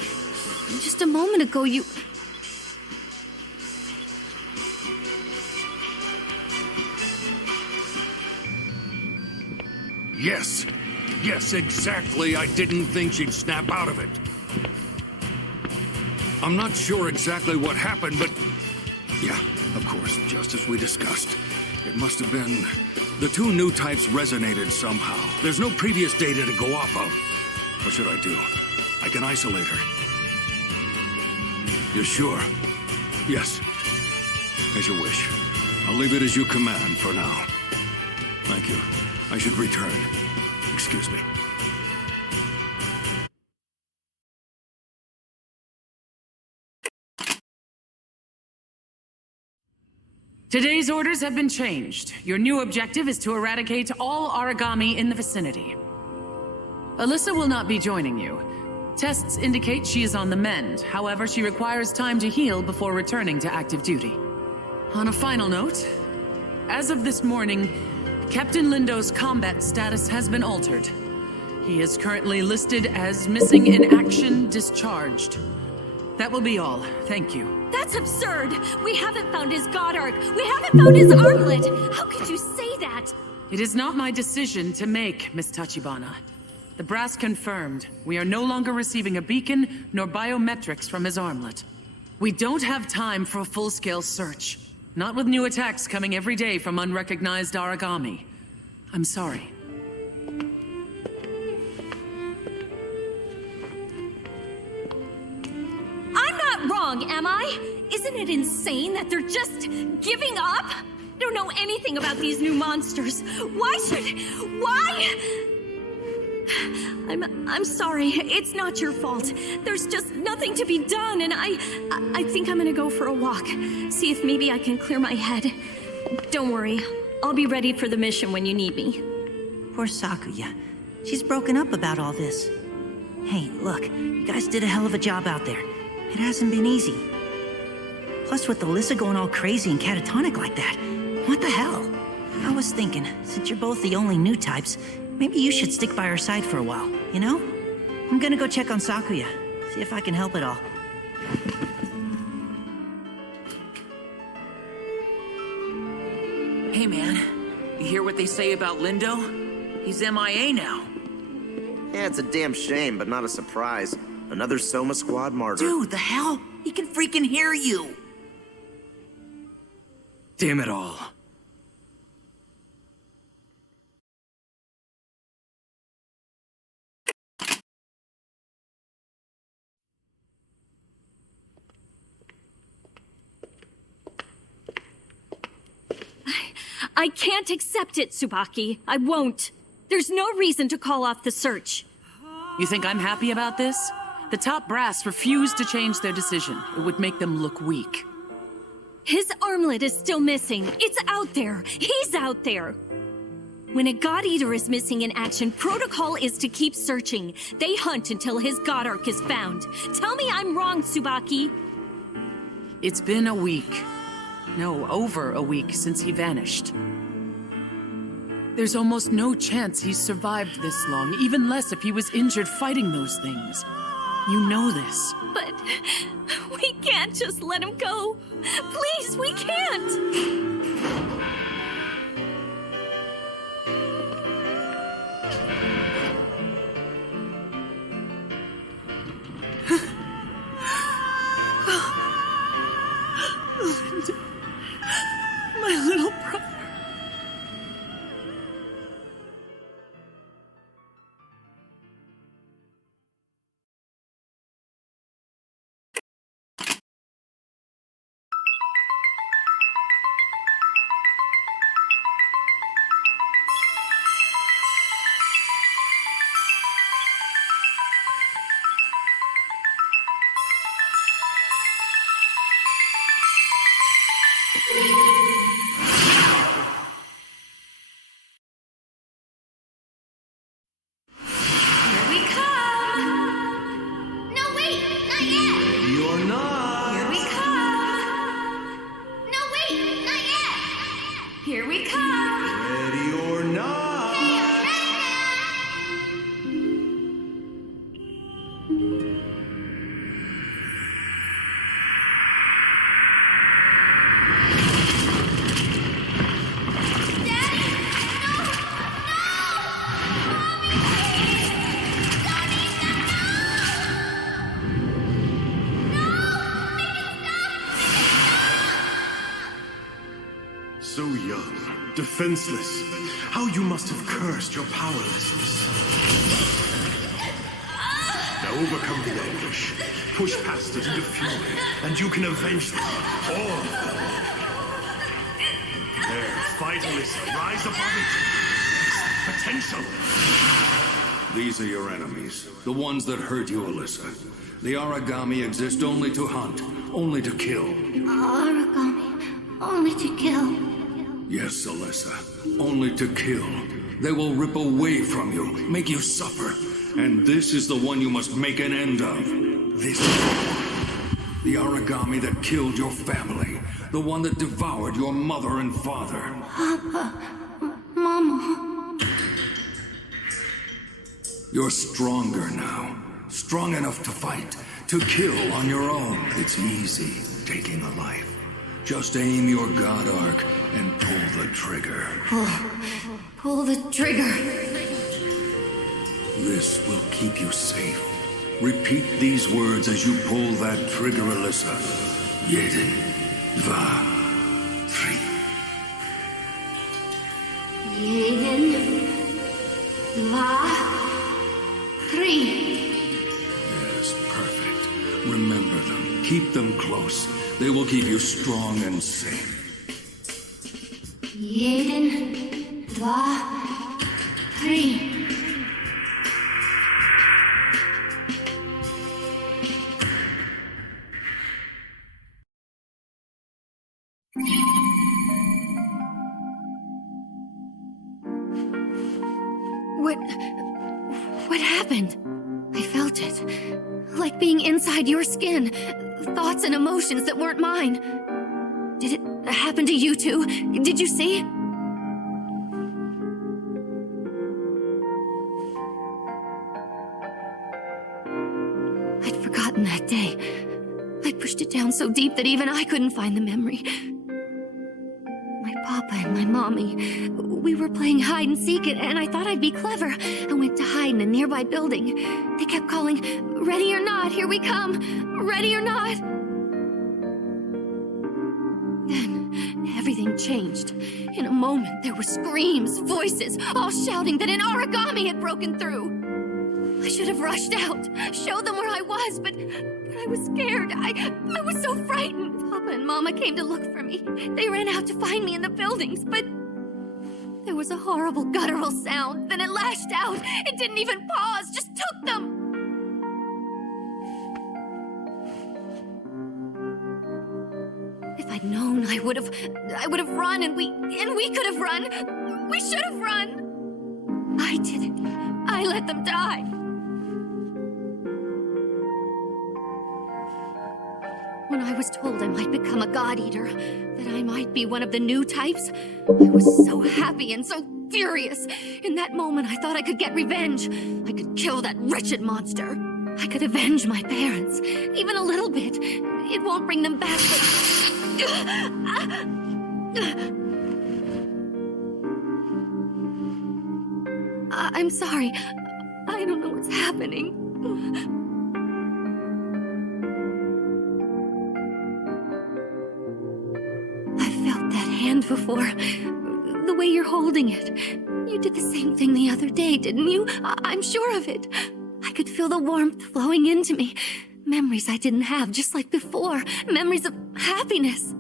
Just a moment ago, you... Yes, exactly. I didn't think she'd snap out of it. I'm not sure exactly what happened, but... Yeah, of course, just as we discussed. It must have been... The two new types resonated somehow. There's no previous data to go off of. What should I do? I can isolate her. You're sure? Yes. As you wish. I'll leave it as you command for now. Thank you. I should return. Excuse me. Today's orders have been changed. Your new objective is to eradicate all origami in the vicinity. Alyssa will not be joining you. Tests indicate she is on the mend. However, she requires time to heal before returning to active duty. On a final note, as of this morning, Captain Lindo's combat status has been altered. He is currently listed as missing in action, discharged. That will be all. Thank you. That's absurd! We haven't found his god arc! We haven't found his armlet! How could you say that? It is not my decision to make, Miss Tachibana. The brass confirmed. We are no longer receiving a beacon nor biometrics from his armlet. We don't have time for a full-scale search. Not with new attacks coming every day from unrecognized origami. I'm sorry. I'm not wrong, am I? Isn't it insane that they're just giving up? I don't know anything about these new monsters. Why? I'm sorry. It's not your fault. There's just nothing to be done, and I think I'm gonna go for a walk. See if maybe I can clear my head. Don't worry. I'll be ready for the mission when you need me. Poor Sakuya. She's broken up about all this. Hey, look, you guys did a hell of a job out there. It hasn't been easy. Plus, with Alyssa going all crazy and catatonic like that, what the hell? I was thinking, since you're both the only new types, maybe you should stick by her side for a while, you know? I'm gonna go check on Sakuya, see if I can help at all. Hey, man. You hear what they say about Lindo? He's MIA now. Yeah, it's a damn shame, but not a surprise. Another Soma Squad martyr. Dude, the hell? He can freaking hear you! Damn it all. I can't accept it, Tsubaki. I won't. There's no reason to call off the search. You think I'm happy about this? The top brass refused to change their decision. It would make them look weak. His armlet is still missing. It's out there. He's out there. When a God Eater is missing in action, protocol is to keep searching. They hunt until his God Arc is found. Tell me I'm wrong, Tsubaki. It's been a week. No, over a week since he vanished. There's almost no chance he's survived this long, even less if he was injured fighting those things. You know this. But we can't just let him go. Please, we can't. Here we come! No, wait! Not yet! Ready or not. Here we come! No, wait! Not yet! Here we come! Ready or not. Hey, I'm ready now! Daddy! No! No! Mommy, please! Daddy, no! Make it stop! So young, defenseless. How you must have cursed your powerlessness. Now overcome the anguish. Push past it into fury, and you can avenge them. All of them. There, fight, Alyssa. Rise above it. Yes, potential. These are your enemies. The ones that hurt you, Alyssa. The Aragami exist only to hunt, only to kill. Origami, only to kill. Yes, Alyssa. Only to kill. They will rip away from you, make you suffer. And this is the one you must make an end of. This one. The Aragami that killed your family. The one that devoured your mother and father. Papa, Mama. You're stronger now. Strong enough to fight, to kill on your own. It's easy, taking a life. Just aim your God Arc and pull the trigger. Pull the trigger. This will keep you safe. Repeat these words as you pull that trigger, Alyssa. Jeden, dva, tri. Jeden, dva, tri. Yes, perfect. Remember them. Keep them close. They will keep you strong and safe. Jeden, dva, tri. What happened? I felt it. Like being inside your skin. Thoughts and emotions that weren't mine. Did it happen to you too? Did you see? I'd forgotten that day. I pushed it down so deep that even I couldn't find the memory. My papa and my mommy, we were playing hide and seek, and I thought I'd be clever. I went to hide in a nearby building. They kept calling, "Ready or not, here we come! Ready or not!" Then, everything changed. In a moment, there were screams, voices, all shouting that an Aragami had broken through. I should have rushed out, showed them where I was, but I was scared. I was so frightened. Papa and Mama came to look for me. They ran out to find me in the buildings, but there was a horrible guttural sound. Then it lashed out. It didn't even pause, just took them. If I'd known, I would have run, and we could have run. We should have run. I didn't. I let them die. When I was told I might become a god-eater, that I might be one of the new types, I was so happy and so furious. In that moment, I thought I could get revenge. I could kill that wretched monster. I could avenge my parents, even a little bit. It won't bring them back, but... I'm sorry. I don't know what's happening. Before. The way you're holding it. You did the same thing the other day, didn't you? I'm sure of it. I could feel the warmth flowing into me. Memories I didn't have, just like before. Memories of happiness.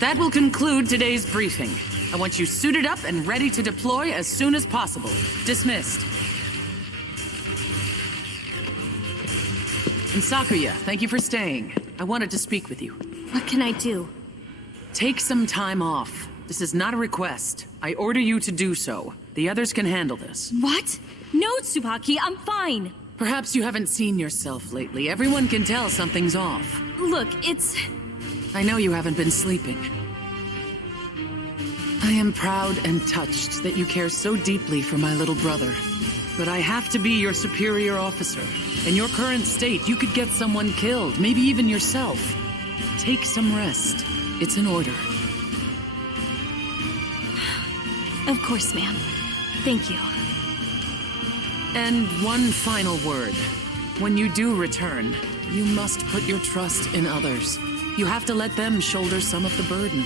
That will conclude today's briefing. I want you suited up and ready to deploy as soon as possible. Dismissed. And Sakuya, thank you for staying. I wanted to speak with you. What can I do? Take some time off. This is not a request. I order you to do so. The others can handle this. What? No, Tsubaki, I'm fine. Perhaps you haven't seen yourself lately. Everyone can tell something's off. Look, it's... I know you haven't been sleeping. I am proud and touched that you care so deeply for my little brother. But I have to be your superior officer. In your current state, you could get someone killed, maybe even yourself. Take some rest. It's an order. Of course, ma'am. Thank you. And one final word. When you do return, you must put your trust in others. You have to let them shoulder some of the burden.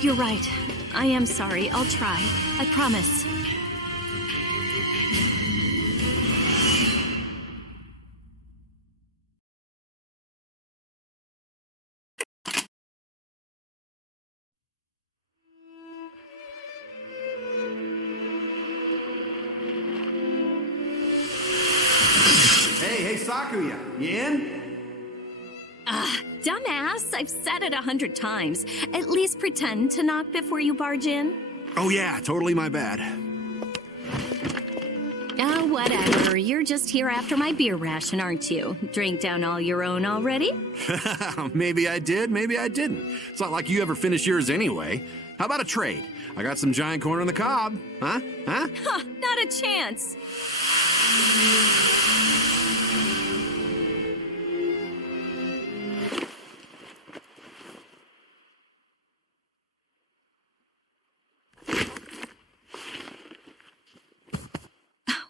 You're right. I am sorry. I'll try. I promise. Hey, Sakuya, you in? Dumbass, I've said it 100 times. At least pretend to knock before you barge in. Oh yeah, totally my bad. Oh, whatever. You're just here after my beer ration, aren't you? Drink down all your own already? Maybe I did, maybe I didn't. It's not like you ever finish yours anyway. How about a trade? I got some giant corn on the cob. Huh? Not a chance.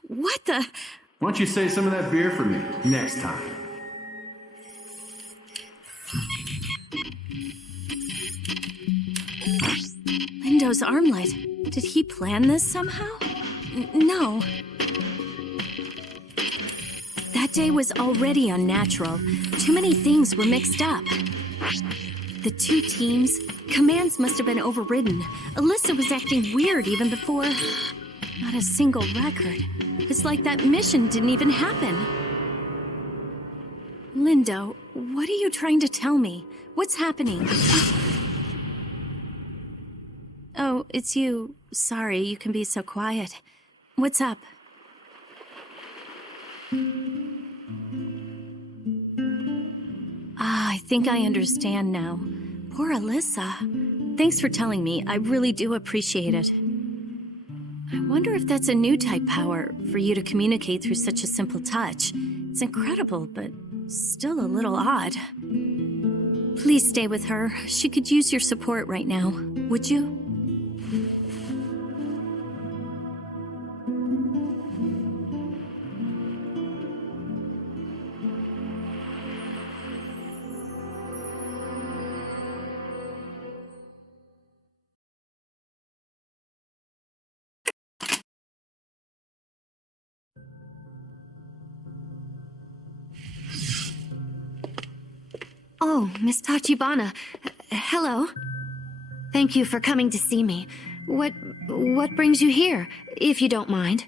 What the? Why don't you save some of that beer for me next time? Lindo's armlet. Did he plan this somehow? No. That day was already unnatural. Too many things were mixed up. The two teams, commands must have been overridden. Alyssa was acting weird even before. Not a single record. It's like that mission didn't even happen. Lindo, what are you trying to tell me? What's happening? Oh, it's you. Sorry, you can be so quiet. What's up? I think I understand now. Poor Alyssa. Thanks for telling me. I really do appreciate it. I wonder if that's a new type power for you to communicate through such a simple touch. It's incredible, but still a little odd. Please stay with her. She could use your support right now. Would you? Oh, Miss Tachibana. Hello. Thank you for coming to see me. What brings you here, if you don't mind?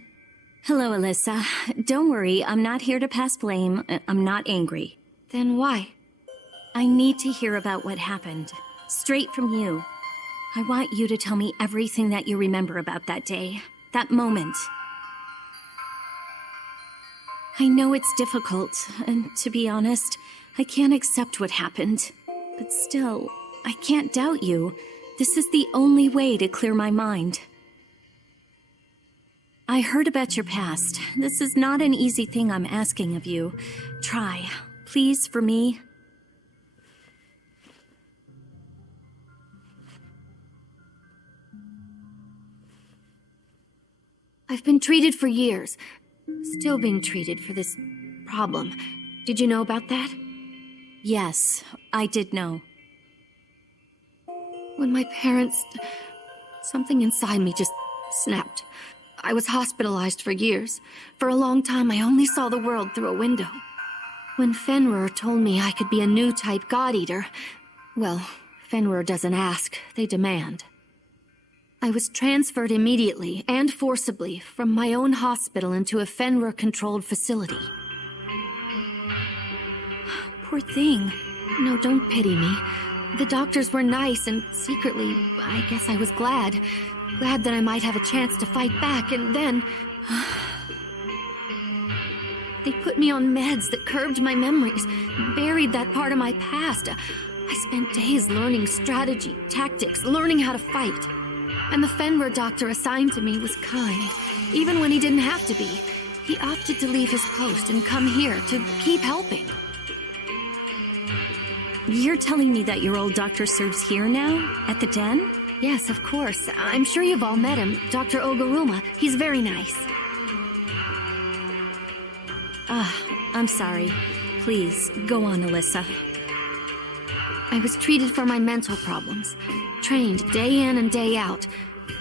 Hello, Alyssa. Don't worry, I'm not here to pass blame. I'm not angry. Then why? I need to hear about what happened. Straight from you. I want you to tell me everything that you remember about that day. That moment. I know it's difficult, and to be honest, I can't accept what happened. But still, I can't doubt you. This is the only way to clear my mind. I heard about your past. This is not an easy thing I'm asking of you. Try, please, for me. I've been treated for years. Still being treated for this problem. Did you know about that? Yes, I did know. When my parents... something inside me just snapped. I was hospitalized for years. For a long time, I only saw the world through a window. When Fenrir told me I could be a new type god-eater, well, Fenrir doesn't ask, they demand. I was transferred immediately and forcibly from my own hospital into a Fenrir-controlled facility. Poor thing. No, don't pity me. The doctors were nice, and secretly, I guess I was glad. Glad that I might have a chance to fight back, and then... They put me on meds that curbed my memories, buried that part of my past. I spent days learning strategy, tactics, learning how to fight. And the Fenrir doctor assigned to me was kind, even when he didn't have to be. He opted to leave his post and come here to keep helping. You're telling me that your old doctor serves here now? At the den? Yes, of course. I'm sure you've all met him, Dr. Oguruma. He's very nice. I'm sorry. Please, go on, Alyssa. I was treated for my mental problems, trained day in and day out,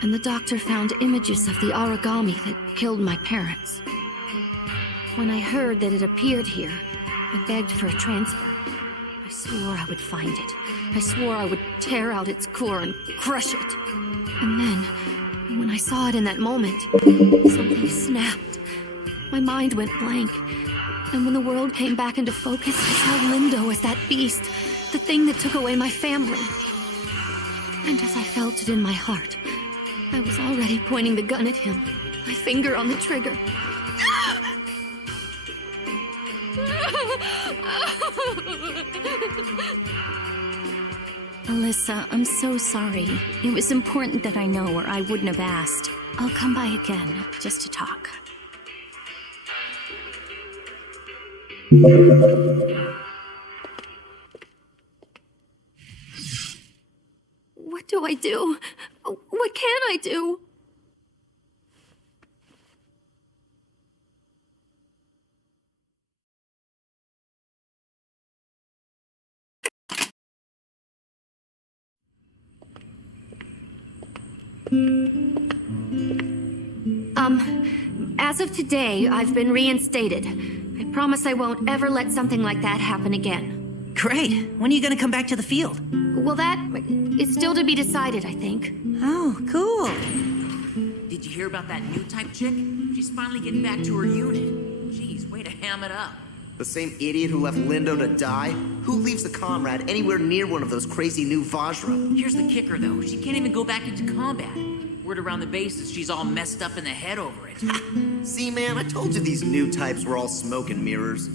and the doctor found images of the origami that killed my parents. When I heard that it appeared here, I begged for a transfer. I swore I would find it. I swore I would tear out its core and crush it. And then, when I saw it in that moment, something snapped. My mind went blank. And when the world came back into focus, I saw Lindo as that beast, the thing that took away my family. And as I felt it in my heart, I was already pointing the gun at him, my finger on the trigger. Alyssa, I'm so sorry. It was important that I know, or I wouldn't have asked. I'll come by again, just to talk. What do I do? What can I do? As of today, I've been reinstated. I promise I won't ever let something like that happen again. Great. When are you gonna come back to the field? Well, that is still to be decided, I think. Oh, cool. Did you hear about that new type chick? She's finally getting back to her unit. Jeez, way to ham it up. The same idiot who left Lindo to die? Who leaves a comrade anywhere near one of those crazy new Vajra? Here's the kicker, though. She can't even go back into combat. Word around the base is she's all messed up in the head over it. See, man, I told you these new types were all smoke and mirrors.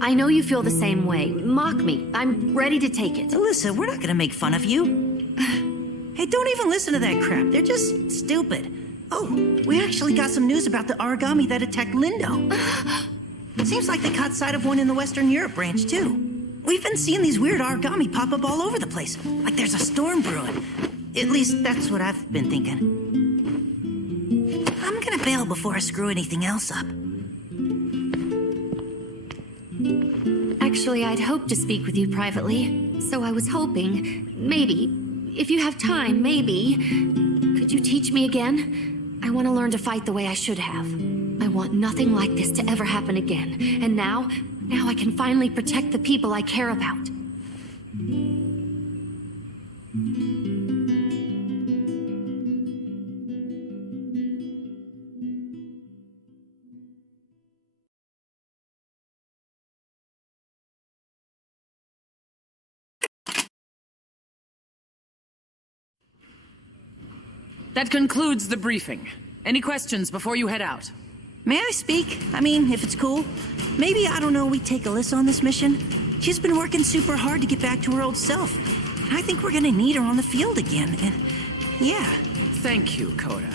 I know you feel the same way. Mock me. I'm ready to take it. Alyssa, we're not gonna make fun of you. Hey, don't even listen to that crap. They're just stupid. Oh, we actually got some news about the origami that attacked Lindo. Seems like they caught sight of one in the Western Europe branch, too. We've been seeing these weird origami pop up all over the place. Like there's a storm brewing. At least that's what I've been thinking. I'm gonna bail before I screw anything else up. Actually, I'd hoped to speak with you privately, so I was hoping, maybe, if you have time, maybe, could you teach me again? I want to learn to fight the way I should have. I want nothing like this to ever happen again. And now I can finally protect the people I care about. That concludes the briefing. Any questions before you head out? May I speak? I mean, if it's cool. Maybe, I don't know, we take Alyssa on this mission? She's been working super hard to get back to her old self. And I think we're gonna need her on the field again, and yeah. Thank you, Koda.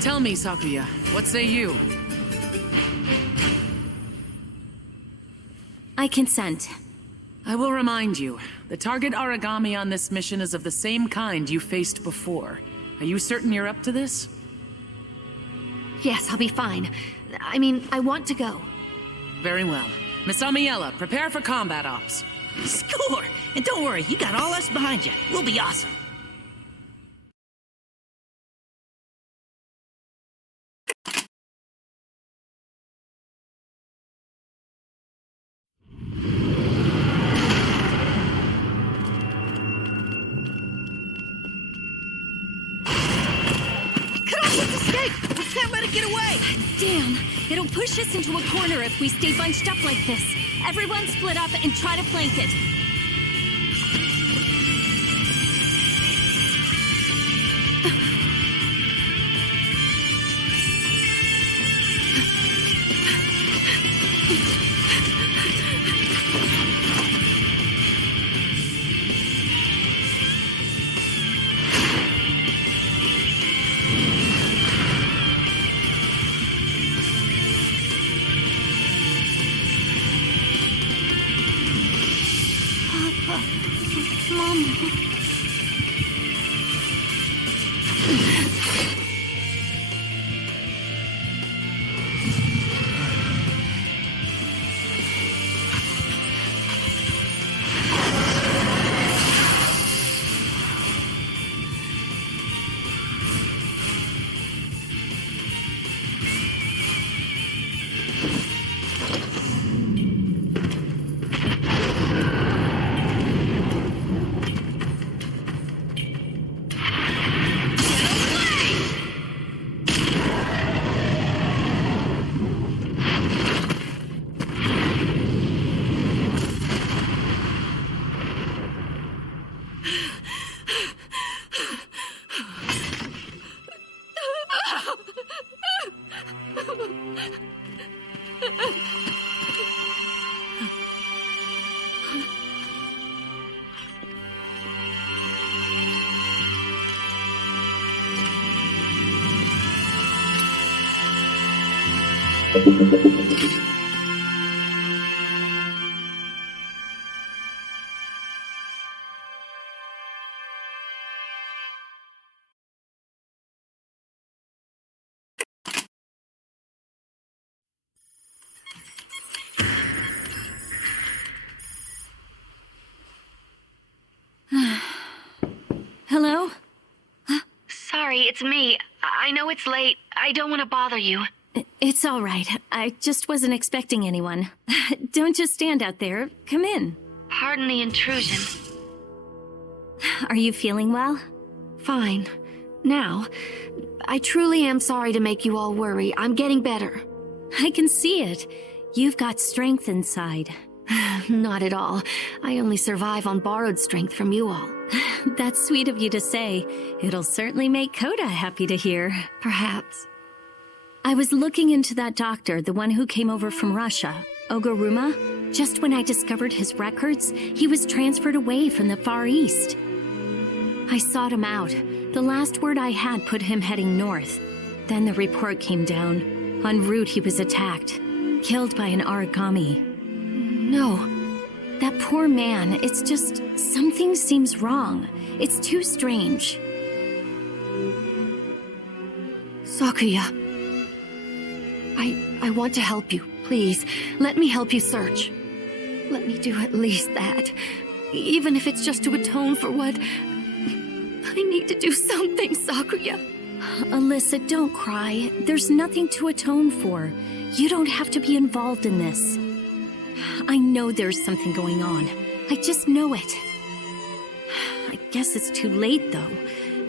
Tell me, Sakuya, what say you? I consent. I will remind you, the target origami on this mission is of the same kind you faced before. Are you certain you're up to this? Yes, I'll be fine. I mean, I want to go. Very well. Miss Amiela, prepare for combat ops. Score! And don't worry, you got all us behind you. We'll be awesome. can't let it get away! Damn, it'll push us into a corner if we stay bunched up like this. Everyone split up and try to flank it. Hello? Sorry, it's me. I know it's late. I don't want to bother you. It's all right. I just wasn't expecting anyone. Don't just stand out there. Come in. Pardon the intrusion. Are you feeling well? Fine. Now, I truly am sorry to make you all worry. I'm getting better. I can see it. You've got strength inside. Not at all. I only survive on borrowed strength from you all. That's sweet of you to say. It'll certainly make Coda happy to hear. Perhaps. I was looking into that doctor, the one who came over from Russia, Oguruma. Just when I discovered his records, he was transferred away from the Far East. I sought him out. The last word I had put him heading north. Then the report came down. En route, he was attacked. Killed by an origami. No. That poor man, it's just... something seems wrong. It's too strange. Sakuya. I want to help you. Please, let me help you search. Let me do at least that. Even if it's just to atone for what... I need to do something, Sakuya. Alyssa, don't cry. There's nothing to atone for. You don't have to be involved in this. I know there's something going on. I just know it. I guess it's too late, though.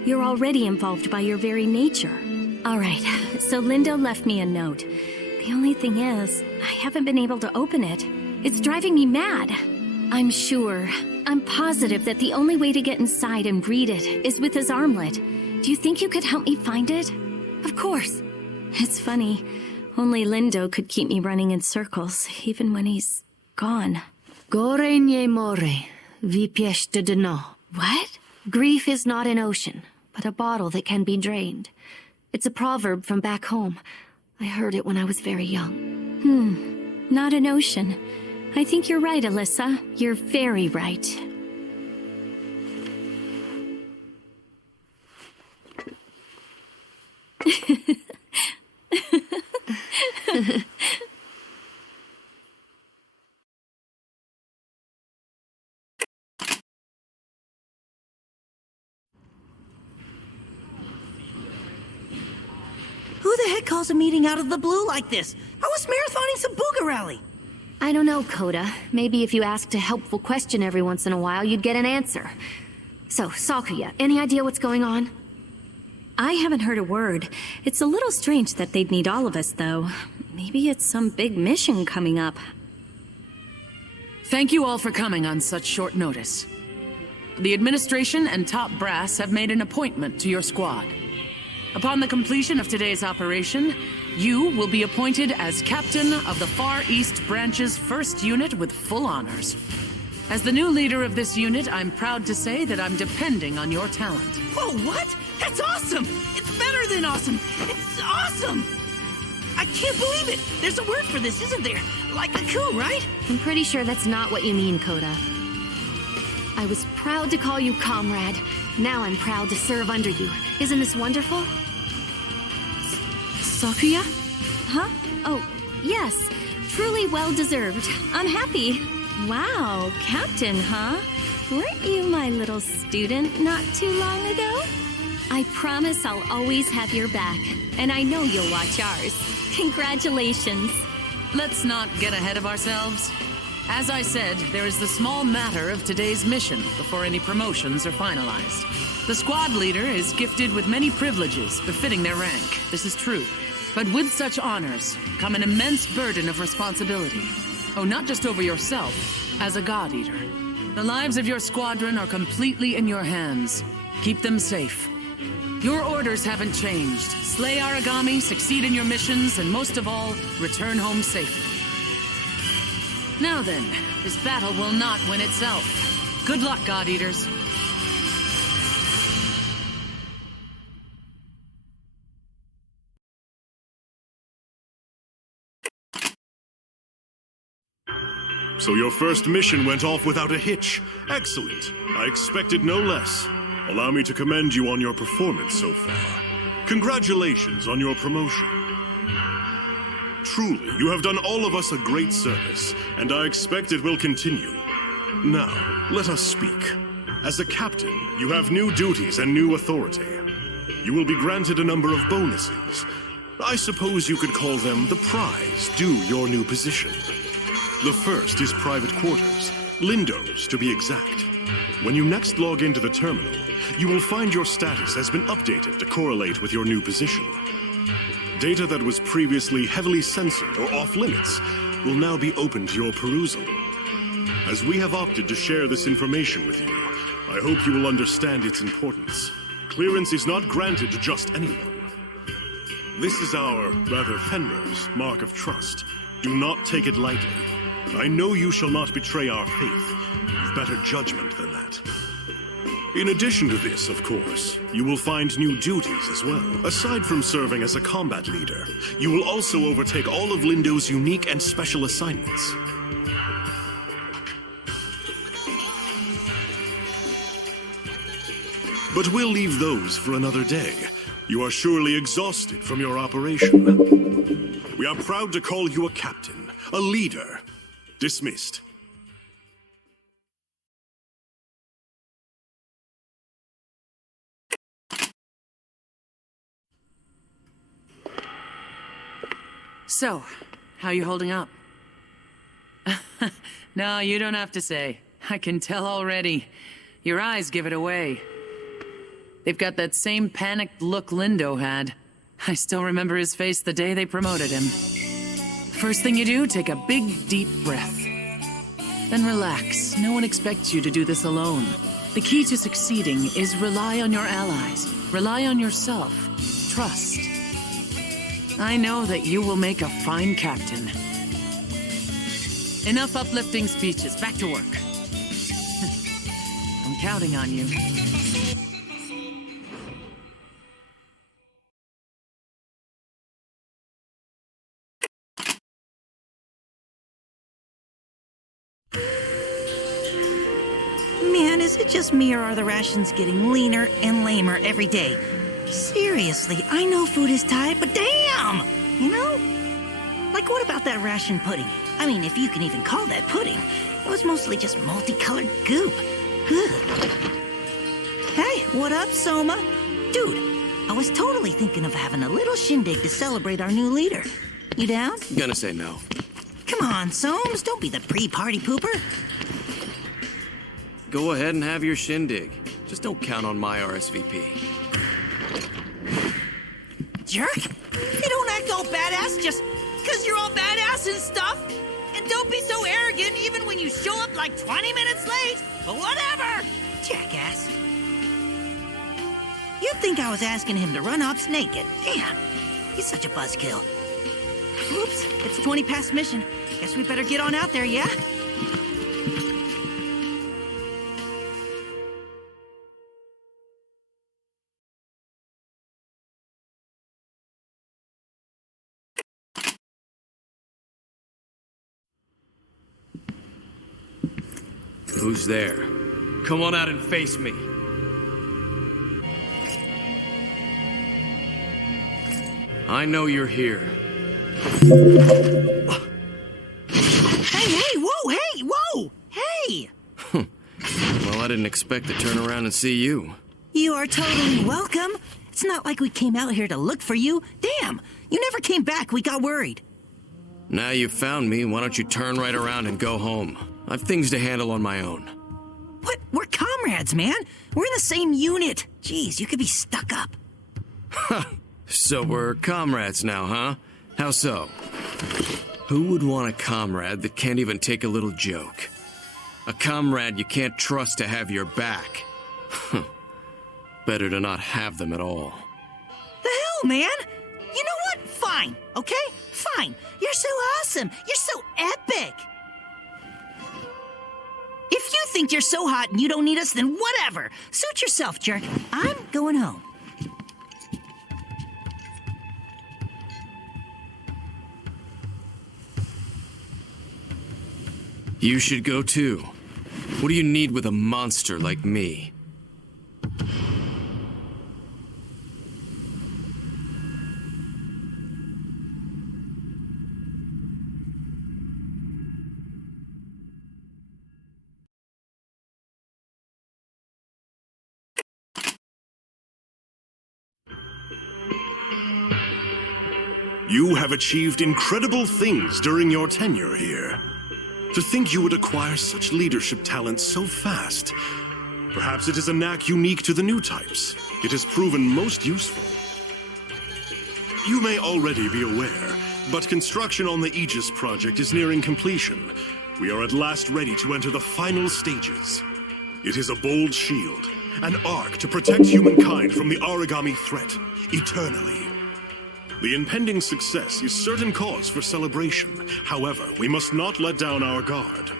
You're already involved by your very nature. All right, so Lindo left me a note. The only thing is, I haven't been able to open it. It's driving me mad. I'm positive that the only way to get inside and read it is with his armlet. Do you think you could help me find it? Of course. It's funny. Only Lindo could keep me running in circles, even when he's gone. Gore nie more, vypiešte dno. What? Grief is not an ocean, but a bottle that can be drained. It's a proverb from back home. I heard it when I was very young. Not an ocean. I think you're right, Alyssa. You're very right. Who the heck calls a meeting out of the blue like this? I was marathoning some Booga Rally. I don't know, Coda. Maybe if you asked a helpful question every once in a while, you'd get an answer. So, Sakuya, any idea what's going on? I haven't heard a word. It's a little strange that they'd need all of us, though. Maybe it's some big mission coming up. Thank you all for coming on such short notice. The administration and top brass have made an appointment to your squad. Upon the completion of today's operation, you will be appointed as captain of the Far East Branch's 1st unit with full honors. As the new leader of this unit, I'm proud to say that I'm depending on your talent. Whoa, what? That's awesome! It's better than awesome! It's awesome! I can't believe it! There's a word for this, isn't there? Like a coup, right? I'm pretty sure that's not what you mean, Coda. I was proud to call you comrade. Now I'm proud to serve under you. Isn't this wonderful? Sakuya? Huh? Oh, yes. Truly well-deserved. I'm happy. Wow, Captain, huh? Weren't you my little student not too long ago? I promise I'll always have your back, and I know you'll watch ours. Congratulations. Let's not get ahead of ourselves. As I said, there is the small matter of today's mission before any promotions are finalized. The squad leader is gifted with many privileges befitting their rank. This is true. But with such honors come an immense burden of responsibility. Oh, not just over yourself, as a God Eater. The lives of your squadron are completely in your hands. Keep them safe. Your orders haven't changed. Slay Aragami, succeed in your missions, and most of all, return home safely. Now then, this battle will not win itself. Good luck, God Eaters. So your first mission went off without a hitch. Excellent. I expected no less. Allow me to commend you on your performance so far. Congratulations on your promotion. Truly, you have done all of us a great service, and I expect it will continue. Now, let us speak. As a captain, you have new duties and new authority. You will be granted a number of bonuses. I suppose you could call them the prize due your new position. The first is private quarters, Lindos to be exact. When you next log into the terminal, you will find your status has been updated to correlate with your new position. Data that was previously heavily censored or off-limits will now be open to your perusal. As we have opted to share this information with you, I hope you will understand its importance. Clearance is not granted to just anyone. This is our, rather Fenrir's, mark of trust. Do not take it lightly. I know you shall not betray our faith. You've better judgment than that. In addition to this, of course, you will find new duties as well. Aside from serving as a combat leader, you will also overtake all of Lindo's unique and special assignments. But we'll leave those for another day. You are surely exhausted from your operation. We are proud to call you a captain, a leader. Dismissed. So, how you holding up? No, you don't have to say. I can tell already. Your eyes give it away. They've got that same panicked look Lindo had. I still remember his face the day they promoted him. First thing you do, take a big, deep breath. Then relax. No one expects you to do this alone. The key to succeeding is rely on your allies. Rely on yourself. Trust. I know that you will make a fine captain. Enough uplifting speeches. Back to work. I'm counting on you. Man, is it just me or are the rations getting leaner and lamer every day? Seriously, I know food is tight, but damn! You know? Like, what about that ration pudding? I mean, if you can even call that pudding. It was mostly just multicolored goop. Ugh. Hey, what up, Soma? Dude, I was totally thinking of having a little shindig to celebrate our new leader. You down? Gonna say no. Come on, Somes, don't be the pre-party pooper. Go ahead and have your shindig. Just don't count on my RSVP. jerk! You don't act all badass just because you're all badass and stuff! And don't be so arrogant even when you show up like 20 minutes late! But whatever! Jackass. You'd think I was asking him to run ops naked. Damn, he's such a buzzkill. Oops, it's 20 past mission. Guess we better get on out there, yeah? Who's there? Come on out and face me. I know you're here. Hey, whoa! Hey! Well, I didn't expect to turn around and see you. You are totally welcome. It's not like we came out here to look for you. Damn, you never came back. We got worried. Now you've found me, why don't you turn right around and go home? I've things to handle on my own. What? We're comrades, man. We're in the same unit. Jeez, you could be stuck up. So we're comrades now, huh? How so? Who would want a comrade that can't even take a little joke? A comrade you can't trust to have your back. Better to not have them at all. The hell, man? You know what? Fine, okay? Fine. You're so awesome. You're so epic. If you think you're so hot and you don't need us, then whatever. Suit yourself, jerk. I'm going home. You should go too. What do you need with a monster like me? You have achieved incredible things during your tenure here. To think you would acquire such leadership talent so fast. Perhaps it is a knack unique to the new types. It has proven most useful. You may already be aware, but construction on the Aegis project is nearing completion. We are at last ready to enter the final stages. It is a bold shield, an arc to protect humankind from the origami threat, eternally. The impending success is certain cause for celebration. However, we must not let down our guard.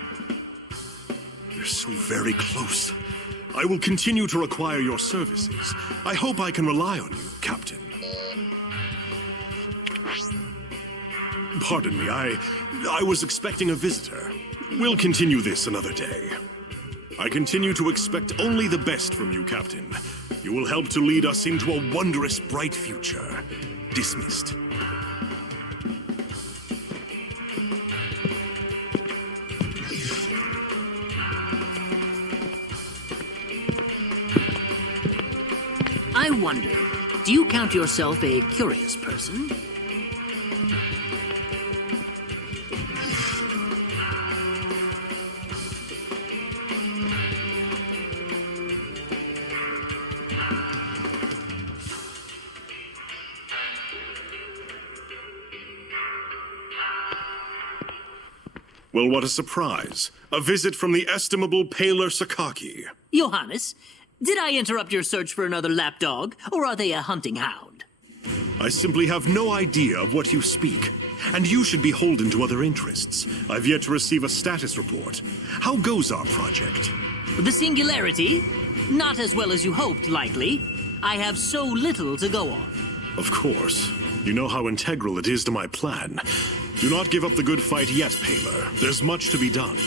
We're so very close. I will continue to require your services. I hope I can rely on you, Captain. Pardon me, I was expecting a visitor. We'll continue this another day. I continue to expect only the best from you, Captain. You will help to lead us into a wondrous, bright future. Dismissed. I wonder, do you count yourself a curious person? Well, what a surprise. A visit from the estimable Paler Sakaki. Johannes, did I interrupt your search for another lapdog, or are they a hunting hound? I simply have no idea of what you speak, and you should be beholden to other interests. I've yet to receive a status report. How goes our project? The Singularity? Not as well as you hoped, likely. I have so little to go on. Of course. You know how integral it is to my plan. Do not give up the good fight yet, Paler. There's much to be done.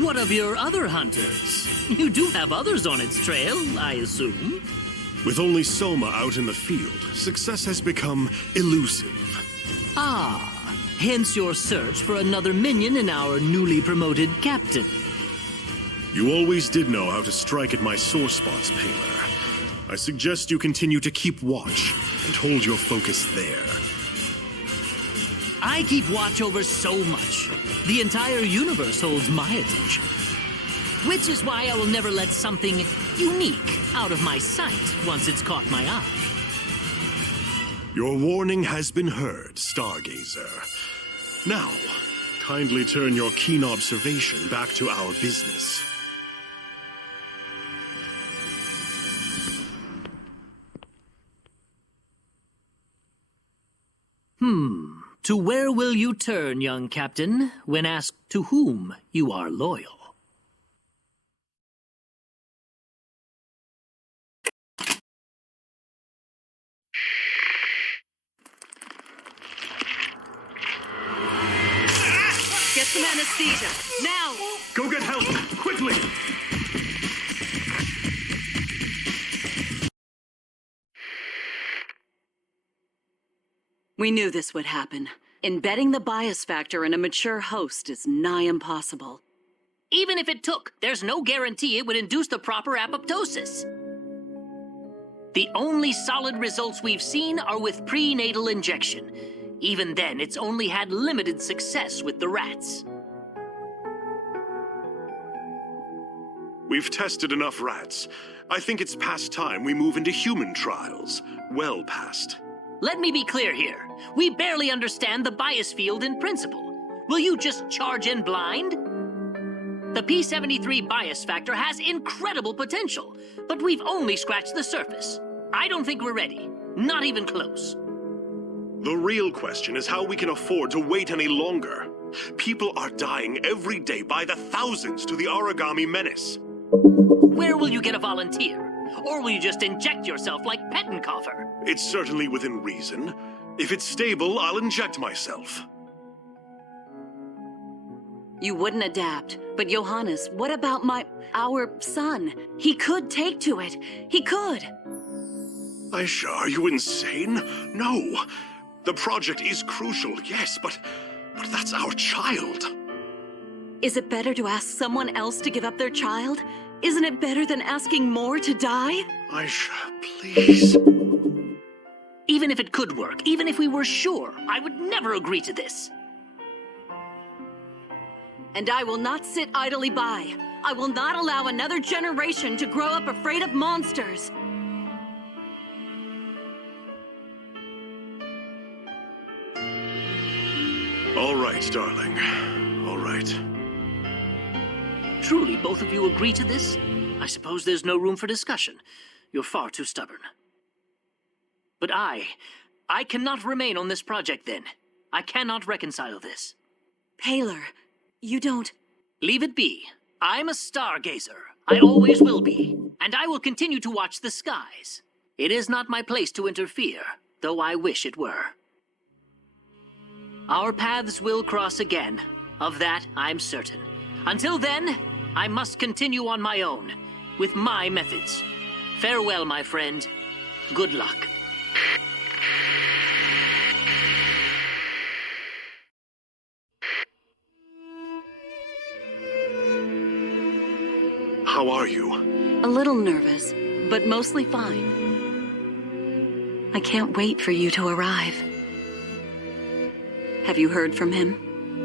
What of your other hunters? You do have others on its trail, I assume. With only Soma out in the field, success has become elusive. Ah, hence your search for another minion in our newly promoted captain. You always did know how to strike at my sore spots, Paler. I suggest you continue to keep watch and hold your focus there. I keep watch over so much. The entire universe holds my attention. Which is why I will never let something unique out of my sight once it's caught my eye. Your warning has been heard, Stargazer. Now, kindly turn your keen observation back to our business. To where will you turn, young captain, when asked to whom you are loyal? Get some anesthesia, now! Go get help, quickly! We knew this would happen. Embedding the bias factor in a mature host is nigh impossible. Even if it took, there's no guarantee it would induce the proper apoptosis. The only solid results we've seen are with prenatal injection. Even then, it's only had limited success with the rats. We've tested enough rats. I think it's past time we move into human trials. Well past. Let me be clear here. We barely understand the bias field in principle. Will you just charge in blind? The P73 bias factor has incredible potential, but we've only scratched the surface. I don't think we're ready. Not even close. The real question is how we can afford to wait any longer. People are dying every day by the thousands to the origami menace. Where will you get a volunteer? Or will you just inject yourself like Pettenkoffer? It's certainly within reason. If it's stable, I'll inject myself. You wouldn't adapt. But Johannes, what about our son? He could take to it. He could. Aisha, are you insane? No. The project is crucial, yes, but that's our child. Is it better to ask someone else to give up their child? Isn't it better than asking more to die? Aisha, please. Even if it could work, even if we were sure, I would never agree to this. And I will not sit idly by. I will not allow another generation to grow up afraid of monsters. All right, darling. All right. Truly, both of you agree to this? I suppose there's no room for discussion. You're far too stubborn. But I cannot remain on this project then. I cannot reconcile this. Paler, you don't... Leave it be. I'm a stargazer. I always will be. And I will continue to watch the skies. It is not my place to interfere, though I wish it were. Our paths will cross again. Of that, I'm certain. Until then, I must continue on my own, with my methods. Farewell, my friend. Good luck. How are you? A little nervous, but mostly fine. I can't wait for you to arrive. Have you heard from him?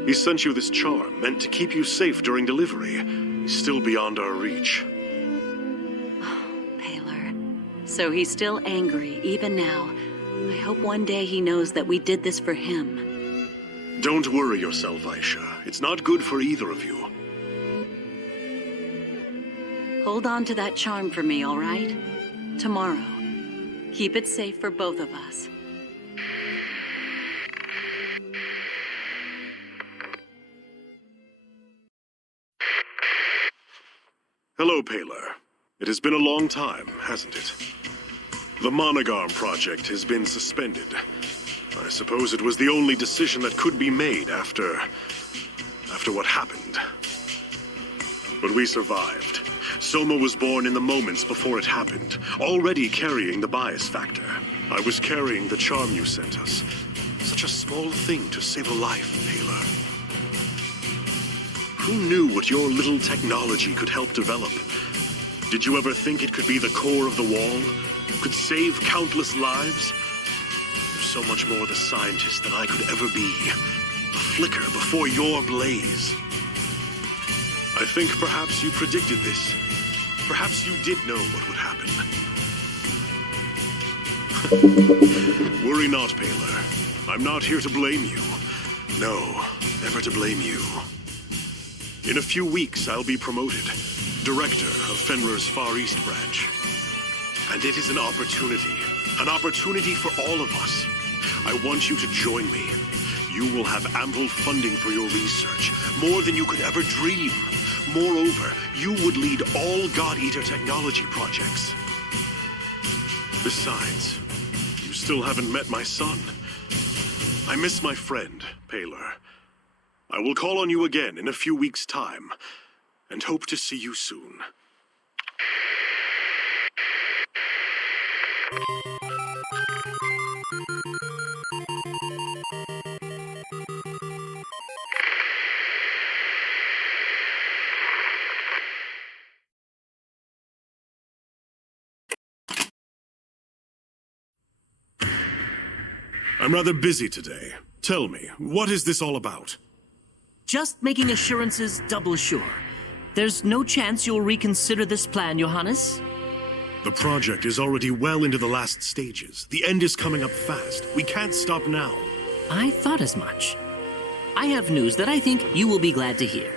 He sent you this charm, meant to keep you safe during delivery. He's still beyond our reach. Oh, Paler. So he's still angry, even now. I hope one day he knows that we did this for him. Don't worry yourself, Aisha. It's not good for either of you. Hold on to that charm for me, all right? Tomorrow. Keep it safe for both of us. Hello, Paler. It has been a long time, hasn't it? The Monogarm project has been suspended. I suppose it was the only decision that could be made after what happened. But we survived. Soma was born in the moments before it happened, already carrying the bias factor. I was carrying the charm you sent us. Such a small thing to save a life, Paler. Who knew what your little technology could help develop? Did you ever think it could be the core of the wall? Could save countless lives? You're so much more the scientist than I could ever be. A flicker before your blaze. I think perhaps you predicted this. Perhaps you did know what would happen. Worry not, Paler. I'm not here to blame you. No, never to blame you. In a few weeks, I'll be promoted. Director of Fenrir's Far East branch. And it is an opportunity for all of us. I want you to join me. You will have ample funding for your research, more than you could ever dream. Moreover, you would lead all God Eater technology projects. Besides, you still haven't met my son. I miss my friend, Paler. I will call on you again in a few weeks' time, and hope to see you soon. I'm rather busy today. Tell me, what is this all about? Just making assurances double sure. There's no chance you'll reconsider this plan, Johannes? The project is already well into the last stages. The end is coming up fast. We can't stop now. I thought as much. I have news that I think you will be glad to hear.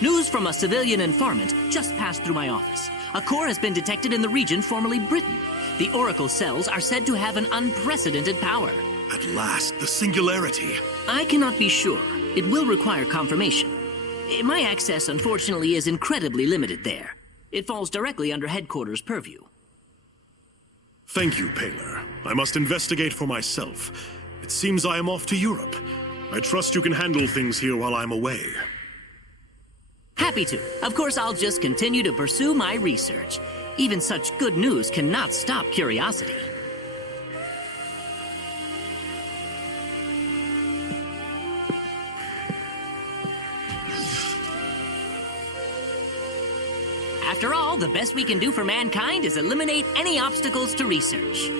News from a civilian informant just passed through my office. A core has been detected in the region formerly Britain. The Oracle cells are said to have an unprecedented power. At last, the singularity. I cannot be sure. It will require confirmation. My access, unfortunately, is incredibly limited there. It falls directly under headquarters' purview. Thank you, Paler. I must investigate for myself. It seems I am off to Europe. I trust you can handle things here while I'm away. Happy to. Of course, I'll just continue to pursue my research. Even such good news cannot stop curiosity. After all, the best we can do for mankind is eliminate any obstacles to research.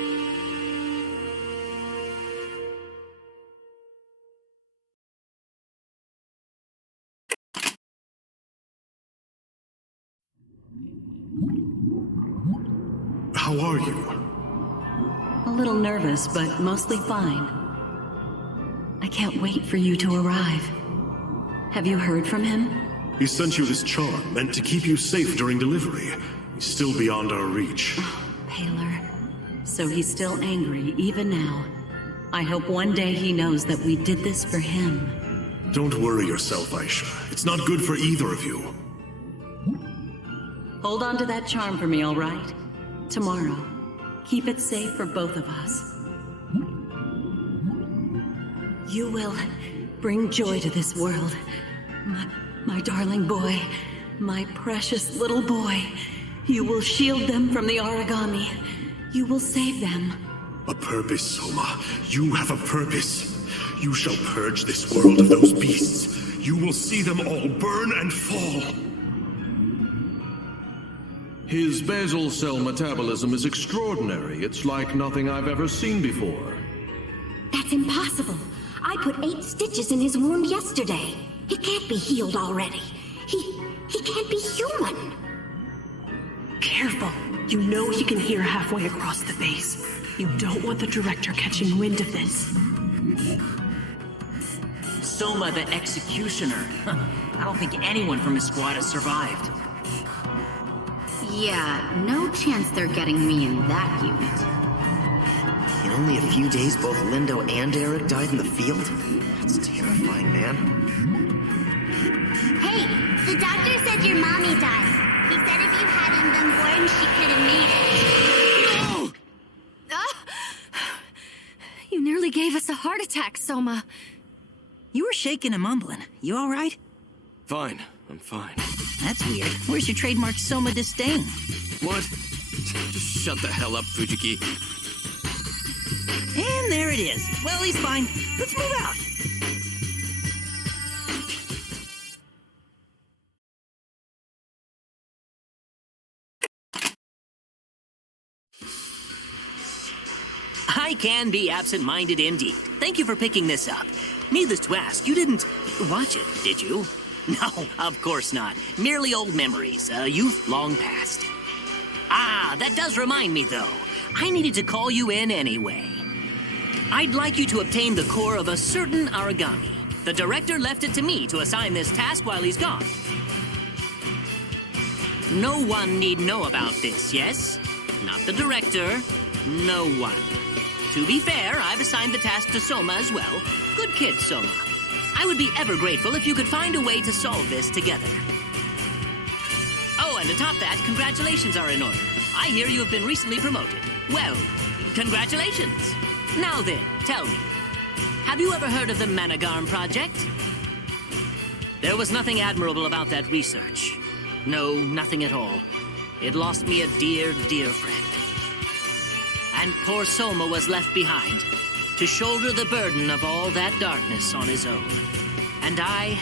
How are you? A little nervous, but mostly fine. I can't wait for you to arrive. Have you heard from him? He sent you this charm, meant to keep you safe during delivery. He's still beyond our reach. Paler. So he's still angry, even now. I hope one day he knows that we did this for him. Don't worry yourself, Aisha. It's not good for either of you. Hold on to that charm for me, all right? Tomorrow. Keep it safe for both of us. You will bring joy to this world. My darling boy. My precious little boy. You will shield them from the origami. You will save them. A purpose, Soma. You have a purpose. You shall purge this world of those beasts. You will see them all burn and fall. His basal cell metabolism is extraordinary. It's like nothing I've ever seen before. That's impossible. I put 8 stitches in his wound yesterday. He can't be healed already. He can't be human. Careful. You know he can hear halfway across the base. You don't want the director catching wind of this. Soma the Executioner. I don't think anyone from his squad has survived. Yeah, no chance they're getting me in that unit. In only a few days, both Lindo and Eric died in the field? That's terrifying, man. Hey, the doctor said your mommy died. He said if you hadn't been born, she could have made it. No! You nearly gave us a heart attack, Soma. You were shaking and mumbling. You all right? Fine. I'm fine. That's weird. Where's your trademark Soma disdain? What? Just shut the hell up, Fujiki. And there it is. Well, he's fine. Let's move out. I can be absent-minded indeed. Thank you for picking this up. Needless to ask, you didn't watch it, did you? No, of course not. Merely old memories, a youth long past. Ah, that does remind me, though. I needed to call you in anyway. I'd like you to obtain the core of a certain origami. The director left it to me to assign this task while he's gone. No one need know about this, yes? Not the director, no one. To be fair, I've assigned the task to Soma as well. Good kid, Soma. I would be ever grateful if you could find a way to solve this together. Oh, and to top that, congratulations are in order. I hear you have been recently promoted. Well, congratulations. Now then, tell me, have you ever heard of the Managarm Project? There was nothing admirable about that research. No, nothing at all. It lost me a dear, dear friend. And poor Soma was left behind to shoulder the burden of all that darkness on his own. And I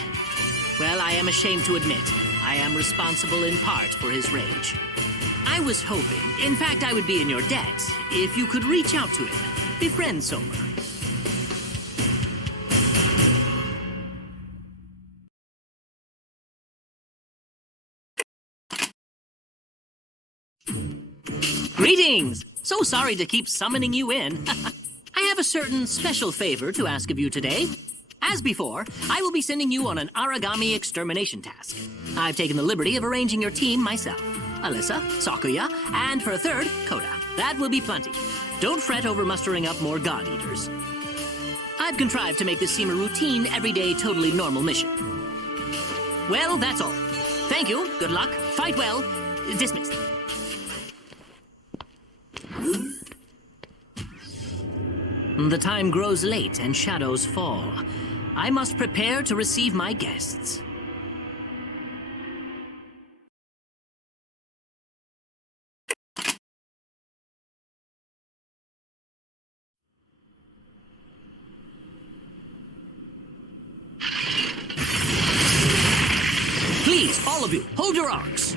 am ashamed to admit, I am responsible in part for his rage. I was hoping, in fact, I would be in your debt, if you could reach out to him, befriend Soma. Greetings! So sorry to keep summoning you in. I have a certain special favor to ask of you today. As before, I will be sending you on an origami extermination task. I've taken the liberty of arranging your team myself. Alyssa, Sakuya, and for a third, Koda. That will be plenty. Don't fret over mustering up more God-Eaters. I've contrived to make this seem a routine, everyday, totally normal mission. Well, that's all. Thank you, good luck, fight well, dismissed. The time grows late and shadows fall. I must prepare to receive my guests. Please, all of you, hold your arcs.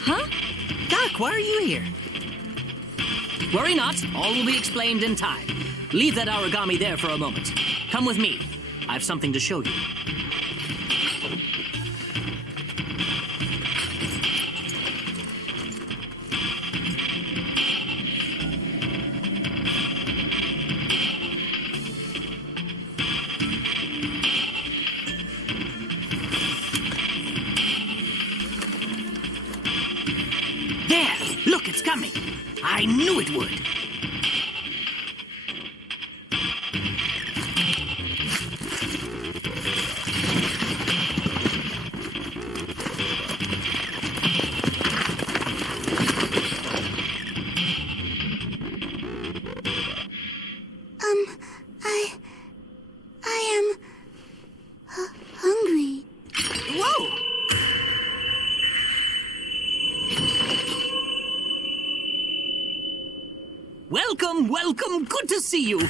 Huh? Doc, why are you here? Worry not, all will be explained in time. Leave that origami there for a moment. Come with me. I have something to show you. There! Look, it's coming! I knew it would! I am hungry. Whoa! Welcome, welcome, good to see you.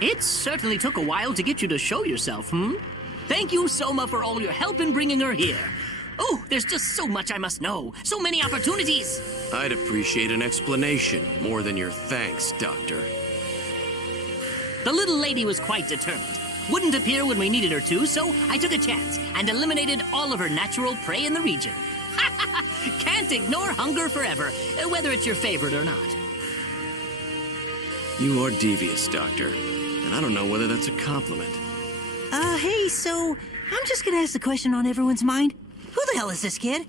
It certainly took a while to get you to show yourself, Thank you, Soma, for all your help in bringing her here. Oh, there's just so much I must know. So many opportunities. I'd appreciate an explanation more than your thanks, Doctor. The little lady was quite determined. Wouldn't appear when we needed her to, so I took a chance and eliminated all of her natural prey in the region. Can't ignore hunger forever, whether it's your favorite or not. You are devious, Doctor, and I don't know whether that's a compliment. Hey, so I'm just gonna ask the question on everyone's mind. Who the hell is this kid?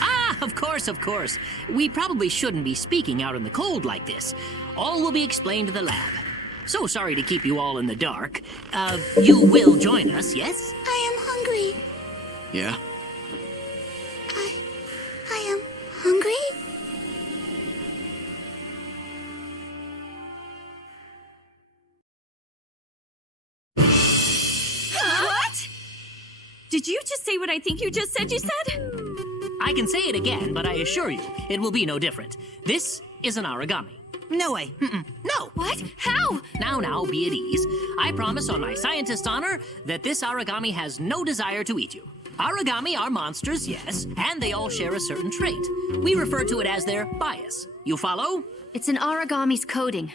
Ah, of course, of course. We probably shouldn't be speaking out in the cold like this. All will be explained to the lab. So sorry to keep you all in the dark. You will join us, yes? I am hungry. Yeah? I am hungry? What? Did you just say what I think you just said you said? I can say it again, but I assure you, it will be no different. This is an origami. No way. No. What? How? Now, be at ease. I promise on my scientist's honor that this origami has no desire to eat you. Origami are monsters, yes, and they all share a certain trait. We refer to it as their bias. You follow? It's an origami's coding.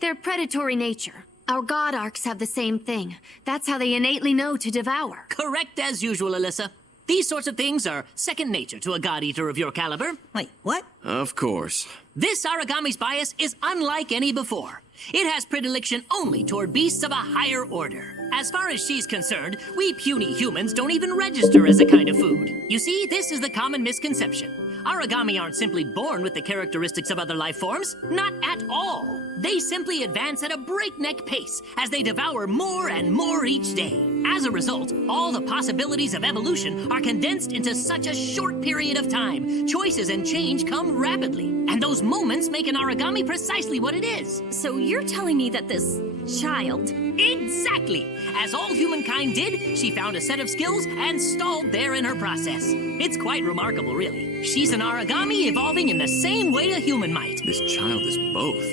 Their predatory nature. Our god arcs have the same thing. That's how they innately know to devour. Correct as usual, Alyssa. These sorts of things are second nature to a god eater of your caliber. Wait, what? Of course. This Aragami's bias is unlike any before. It has predilection only toward beasts of a higher order. As far as she's concerned, we puny humans don't even register as a kind of food. You see, this is the common misconception. Aragami aren't simply born with the characteristics of other life forms. Not at all. They simply advance at a breakneck pace as they devour more and more each day. As a result, all the possibilities of evolution are condensed into such a short period of time. Choices and change come rapidly, and those moments make an Aragami precisely what it is. So you're telling me that this child... Exactly! As all humankind did, she found a set of skills and stalled there in her process. It's quite remarkable, really. She's an Aragami evolving in the same way a human might. This child is both.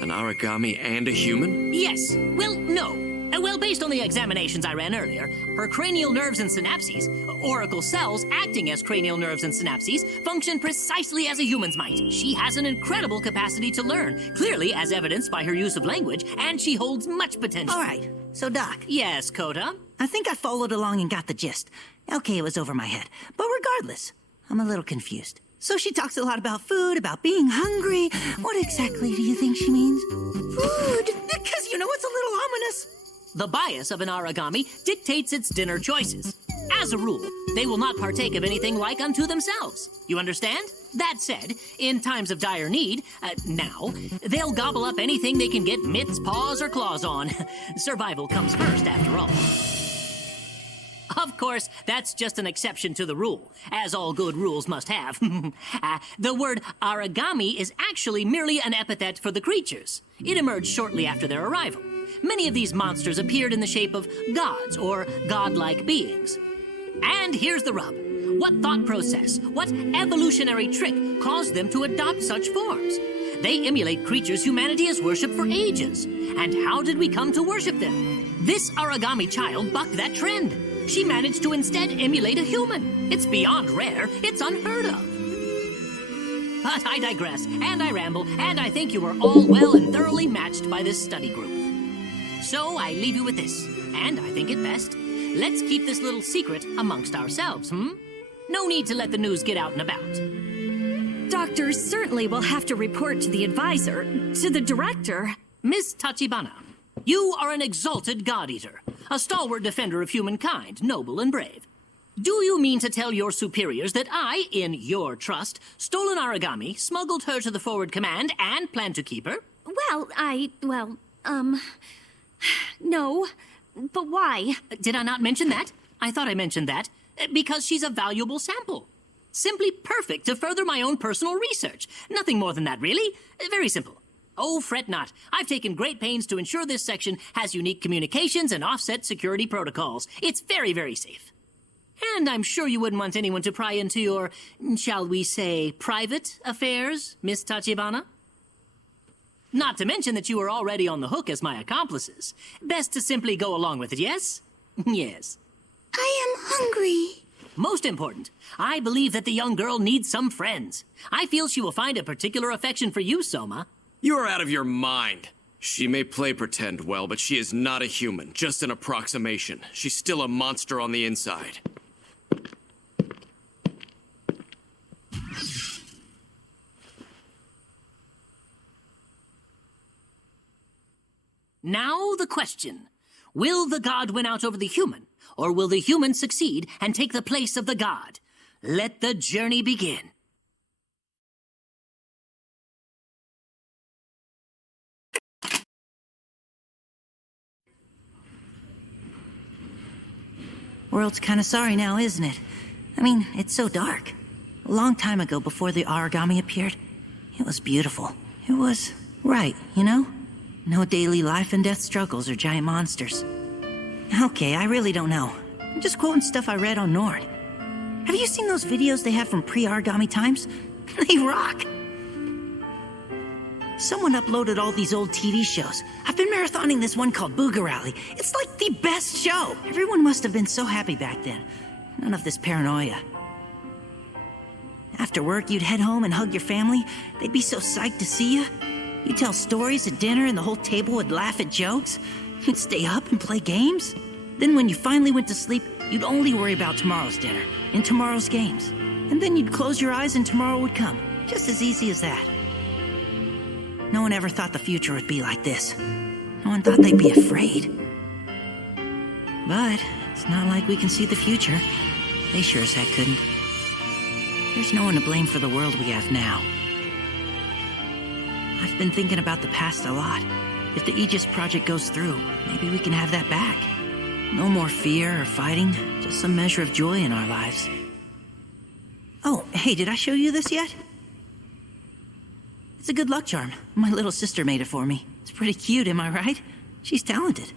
An Aragami and a human? Yes. Well, no. Well, based on the examinations I ran earlier, her cranial nerves and synapses, oracle cells acting as cranial nerves and synapses, function precisely as a human's might. She has an incredible capacity to learn, clearly as evidenced by her use of language, and she holds much potential. All right. So, Doc. Yes, Kota? I think I followed along and got the gist. Okay, it was over my head. But regardless, I'm a little confused. So she talks a lot about food, about being hungry. What exactly do you think she means? Food! Because, it's a little ominous. The bias of an Aragami dictates its dinner choices. As a rule, they will not partake of anything like unto themselves. You understand? That said, in times of dire need, they'll gobble up anything they can get mitts, paws, or claws on. Survival comes first, after all. Of course, that's just an exception to the rule, as all good rules must have. The word Aragami is actually merely an epithet for the creatures. It emerged shortly after their arrival. Many of these monsters appeared in the shape of gods or godlike beings. And here's the rub. What thought process, what evolutionary trick caused them to adopt such forms? They emulate creatures humanity has worshipped for ages. And how did we come to worship them? This Aragami child bucked that trend. She managed to instead emulate a human. It's beyond rare. It's unheard of. But I digress, and I ramble, and I think you are all well and thoroughly matched by this study group. So I leave you with this, and I think it best. Let's keep this little secret amongst ourselves, No need to let the news get out and about. Doctor certainly will have to report to the advisor, to the director. Miss Tachibana, you are an exalted god-eater, a stalwart defender of humankind, noble and brave. Do you mean to tell your superiors that I, in your trust, stole an Aragami, smuggled her to the forward command, and plan to keep her? No. But why? Did I not mention that? I thought I mentioned that. Because she's a valuable sample. Simply perfect to further my own personal research. Nothing more than that, really. Very simple. Oh, fret not. I've taken great pains to ensure this section has unique communications and offset security protocols. It's very, very safe. And I'm sure you wouldn't want anyone to pry into your, shall we say, private affairs, Miss Tachibana? Not to mention that you are already on the hook as my accomplices. Best to simply go along with it, yes? Yes. I am hungry. Most important, I believe that the young girl needs some friends. I feel she will find a particular affection for you, Soma. You are out of your mind. She may play pretend well, but she is not a human, just an approximation. She's still a monster on the inside. Now the question. Will the god win out over the human, or will the human succeed and take the place of the god? Let the journey begin. World's kind of sorry now, isn't it? I mean, it's so dark. A long time ago, before the Aragami appeared, it was beautiful. It was right, No daily life and death struggles or giant monsters. Okay, I really don't know. I'm just quoting stuff I read on Nord. Have you seen those videos they have from pre-Aragami times? They rock! Someone uploaded all these old TV shows. I've been marathoning this one called Booger Rally. It's like the best show! Everyone must have been so happy back then. None of this paranoia. After work, you'd head home and hug your family. They'd be so psyched to see you. You'd tell stories at dinner and the whole table would laugh at jokes. You'd stay up and play games. Then when you finally went to sleep, You'd only worry about tomorrow's dinner and tomorrow's games. And then you'd close your eyes and tomorrow would come. Just as easy as that. No one ever thought the future would be like this. No one thought they'd be afraid. But it's not like we can see the future. They sure as heck couldn't. There's no one to blame for the world we have now. I've been thinking about the past a lot. If the Aegis project goes through, maybe we can have that back. No more fear or fighting, just some measure of joy in our lives. Oh, hey, did I show you this yet? It's a good luck charm. My little sister made it for me. It's pretty cute, am I right? She's talented.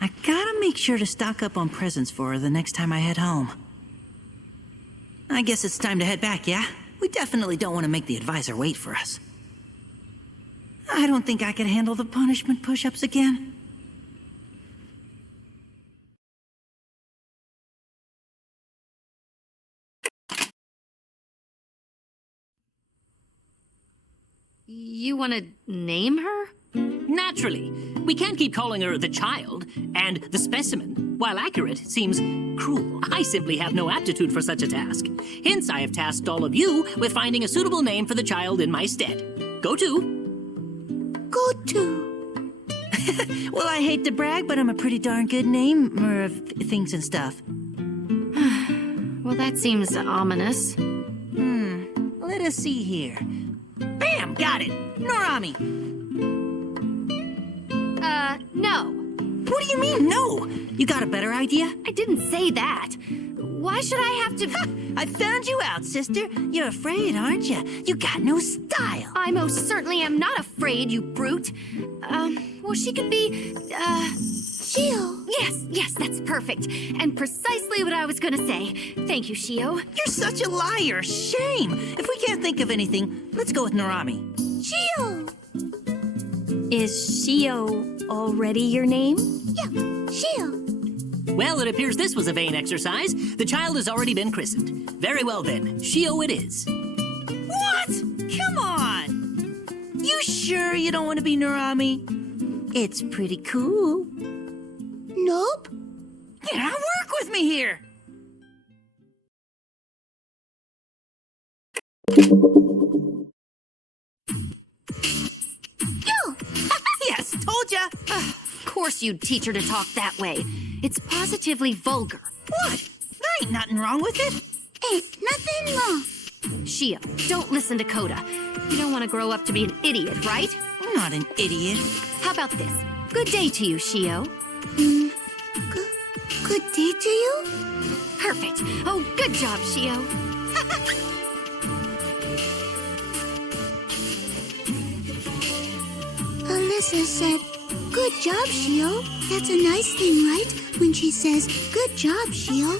I gotta make sure to stock up on presents for her the next time I head home. I guess it's time to head back, yeah? We definitely don't want to make the advisor wait for us. I don't think I could handle the punishment push-ups again. You want to name her? Naturally. We can't keep calling her the child, and the specimen, while accurate, seems cruel. I simply have no aptitude for such a task. Hence, I have tasked all of you with finding a suitable name for the child in my stead. Go to. Go to. Well, I hate to brag, but I'm a pretty darn good namer of things and stuff. Well, that seems ominous. Let us see here. Bam! Got it! Norami! No. What do you mean, no? You got a better idea? I didn't say that. Why should I have to... I found you out, sister. You're afraid, aren't you? You got no style. I most certainly am not afraid, you brute. Well, she could be, Shio. Yes, that's perfect. And precisely what I was gonna say. Thank you, Shio. You're such a liar. Shame. If we can't think of anything, let's go with Narami. Shio. Is Shio already your name? Yeah, Shio. Well, it appears this was a vain exercise. The child has already been christened. Very well then, Shio it is. What? Come on! You sure you don't want to be Narami? It's pretty cool. Nope. Yeah, work with me here. Yes, told ya. Of course you'd teach her to talk that way. It's positively vulgar. What? There ain't nothing wrong with it. Ain't nothing wrong. Shio, don't listen to Coda. You don't want to grow up to be an idiot, right? I'm not an idiot. How about this? Good day to you, Shio. Good day to you? Perfect. Oh, good job, Shio. Alyssa said, good job, Shio. That's a nice thing, right? When she says, good job, Shio.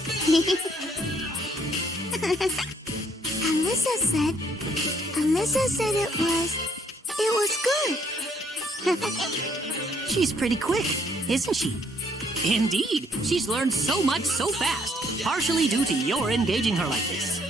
Alyssa said it was good. She's pretty quick, isn't she? Indeed. She's learned so much so fast, partially due to your engaging her like this.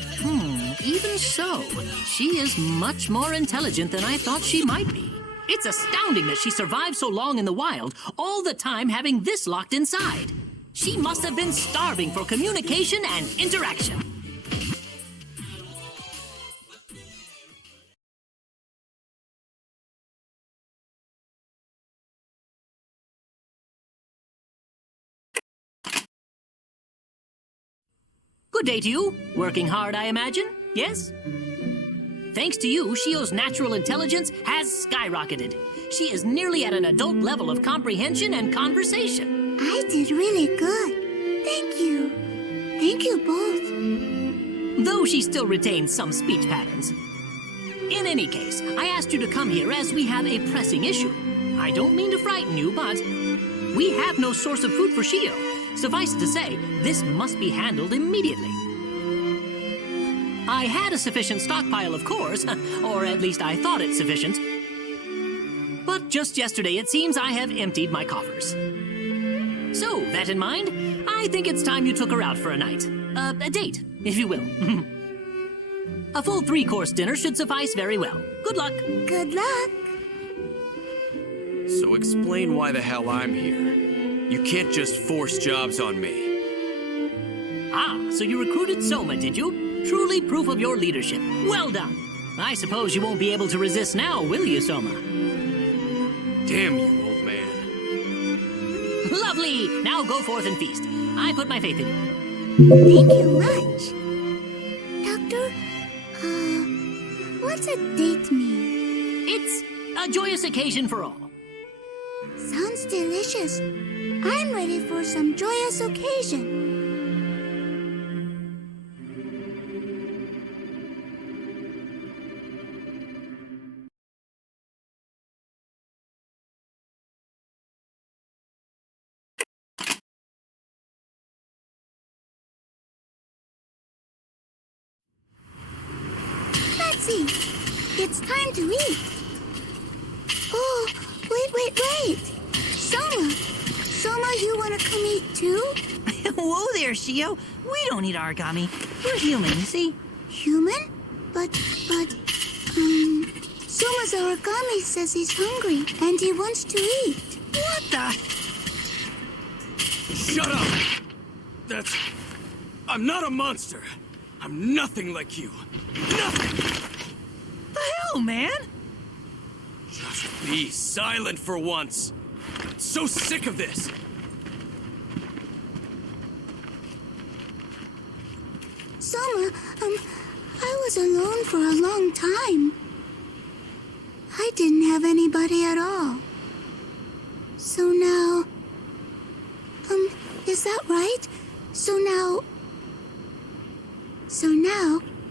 Even so, she is much more intelligent than I thought she might be. It's astounding that she survived so long in the wild, all the time having this locked inside. She must have been starving for communication and interaction. Good day to you. Working hard, I imagine? Yes? Thanks to you, Shio's natural intelligence has skyrocketed. She is nearly at an adult level of comprehension and conversation. I did really good. Thank you. Thank you both. Though she still retains some speech patterns. In any case, I asked you to come here as we have a pressing issue. I don't mean to frighten you, but we have no source of food for Shio. Suffice it to say, this must be handled immediately. I had a sufficient stockpile, of course, or at least I thought it sufficient. But just yesterday, it seems I have emptied my coffers. So, that in mind, I think it's time you took her out for a night. A date, if you will. A full 3-course dinner should suffice very well. Good luck. Good luck. So explain why the hell I'm here. You can't just force jobs on me. So you recruited Soma, did you? Truly proof of your leadership. Well done. I suppose you won't be able to resist now, will you, Soma? Damn you, old man. Lovely! Now go forth and feast. I put my faith in you. Thank you much. Doctor, what's a date mean? It's a joyous occasion for all. Sounds delicious. I'm ready for some joyous occasion. It's time to eat. Oh, wait. Soma, you want to come eat too? Whoa there, Shio. We don't eat origami. We're human, you see? Human? But, Soma's origami says he's hungry and he wants to eat. What the? Shut up! I'm not a monster. I'm nothing like you. Nothing! The hell, man? Just be silent for once. I'm so sick of this. Soma, I was alone for a long time. I didn't have anybody at all. So now... is that right? So now,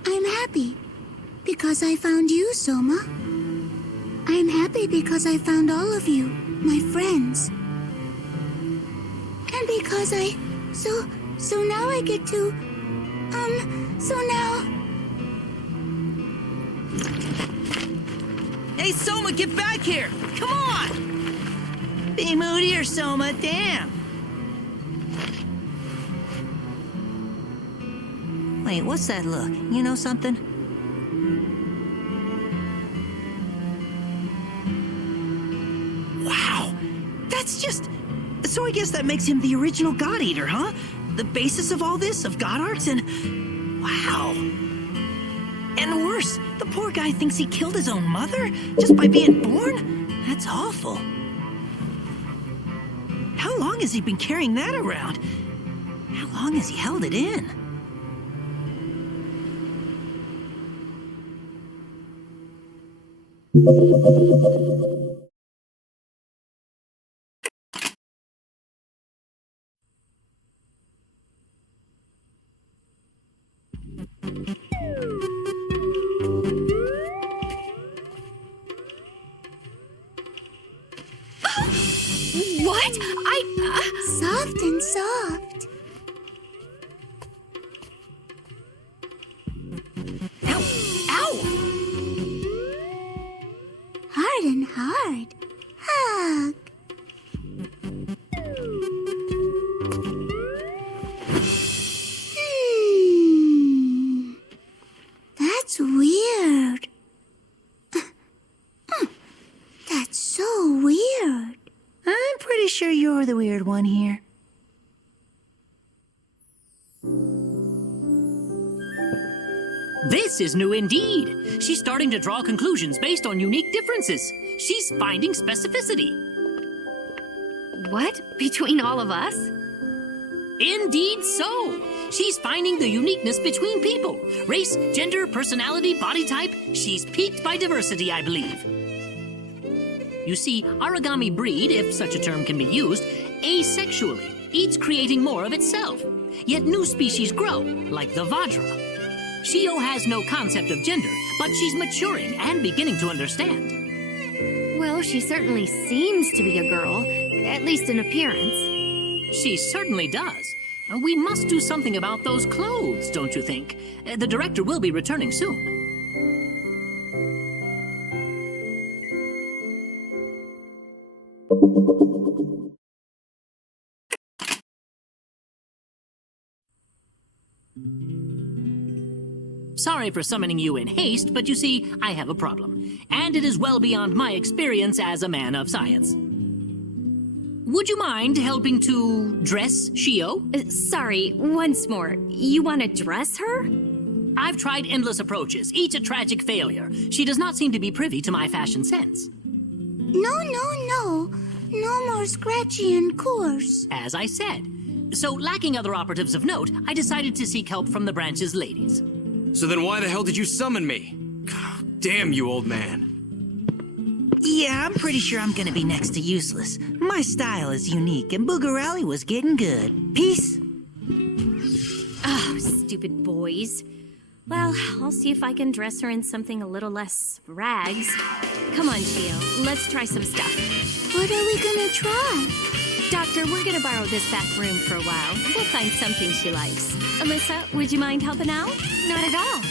I'm happy. Because I found you, Soma. I'm happy because I found all of you, my friends. And because So now I get to... so now... Hey, Soma, get back here! Come on! Be moodier, Soma, damn! Wait, what's that look? You know something? Wow! That's just... So I guess that makes him the original God Eater, huh? The basis of all this, of God arts, and... Wow! And worse, the poor guy thinks he killed his own mother just by being born? That's awful. How long has he been carrying that around? How long has he held it in? What? Soft and soft. Ow! Ow! Hard and hard. Hug. That's weird. That's so weird. I'm pretty sure you're the weird one here. This is new indeed. She's starting to draw conclusions based on unique differences. She's finding specificity. What? Between all of us? Indeed so. She's finding the uniqueness between people. Race, gender, personality, body type. She's piqued by diversity, I believe. You see, origami breed, if such a term can be used, asexually, each creating more of itself. Yet new species grow, like the Vajra. Shio has no concept of gender, but she's maturing and beginning to understand. Well, she certainly seems to be a girl, at least in appearance. She certainly does. We must do something about those clothes, don't you think? The director will be returning soon. Sorry for summoning you in haste, but you see, I have a problem. And it is well beyond my experience as a man of science. would you mind helping to dress Shio? Sorry, once more. You want to dress her? I've tried endless approaches, each a tragic failure. She does not seem to be privy to my fashion sense. No. No more Scratchy and coarse. As I said. So, lacking other operatives of note, I decided to seek help from the branch's ladies. So then why the hell did you summon me? Damn you, old man. Yeah, I'm pretty sure I'm gonna be next to useless. My style is unique, and Boogerelli was getting good. Peace. Oh, stupid boys. Well, I'll see if I can dress her in something a little less rags. Come on, Shio, let's try some stuff. What are we gonna try? Doctor, we're gonna borrow this back room for a while. We'll find something she likes. Alyssa, would you mind helping out? Not at all.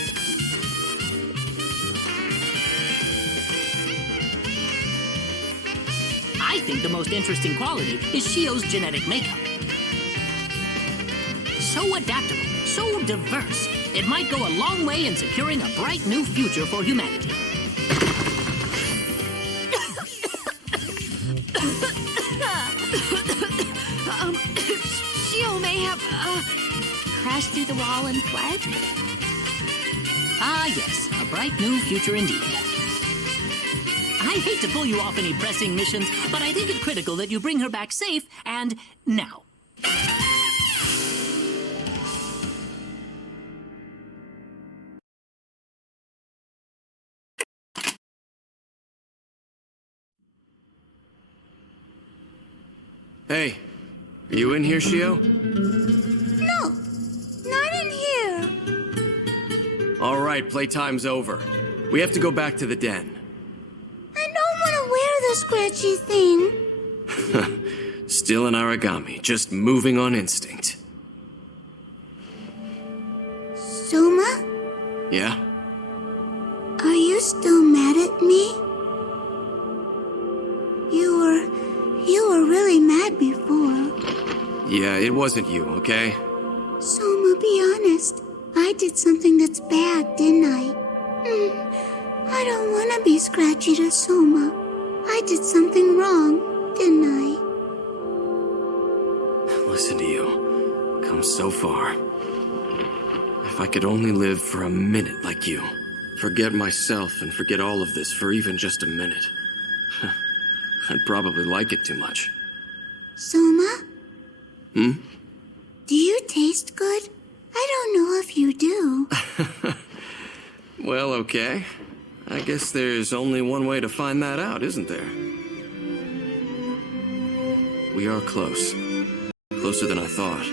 I think the most interesting quality is Shio's genetic makeup. So adaptable, so diverse, it might go a long way in securing a bright new future for humanity. Shio may have, crashed through the wall and fled? Ah, yes, a bright new future indeed. I hate to pull you off any pressing missions, but I think it critical that you bring her back safe and now. Hey, are you in here, Shio? No, not in here. All right, playtime's over. We have to go back to the den. I don't want to wear the Scratchy thing. Still an origami, just moving on instinct. Soma? Yeah? Are you still mad at me? You were really mad before. Yeah, it wasn't you, okay? Soma, be honest. I did something that's bad, didn't I? I don't want to be Scratchy to Soma. I did something wrong, didn't I? Listen to you. Come so far. If I could only live for a minute like you. Forget myself and forget all of this for even just a minute. I'd probably like it too much. Soma? Hmm? Do you taste good? I don't know if you do. Well, okay. I guess there's only one way to find that out, isn't there? We are close. Closer than I thought.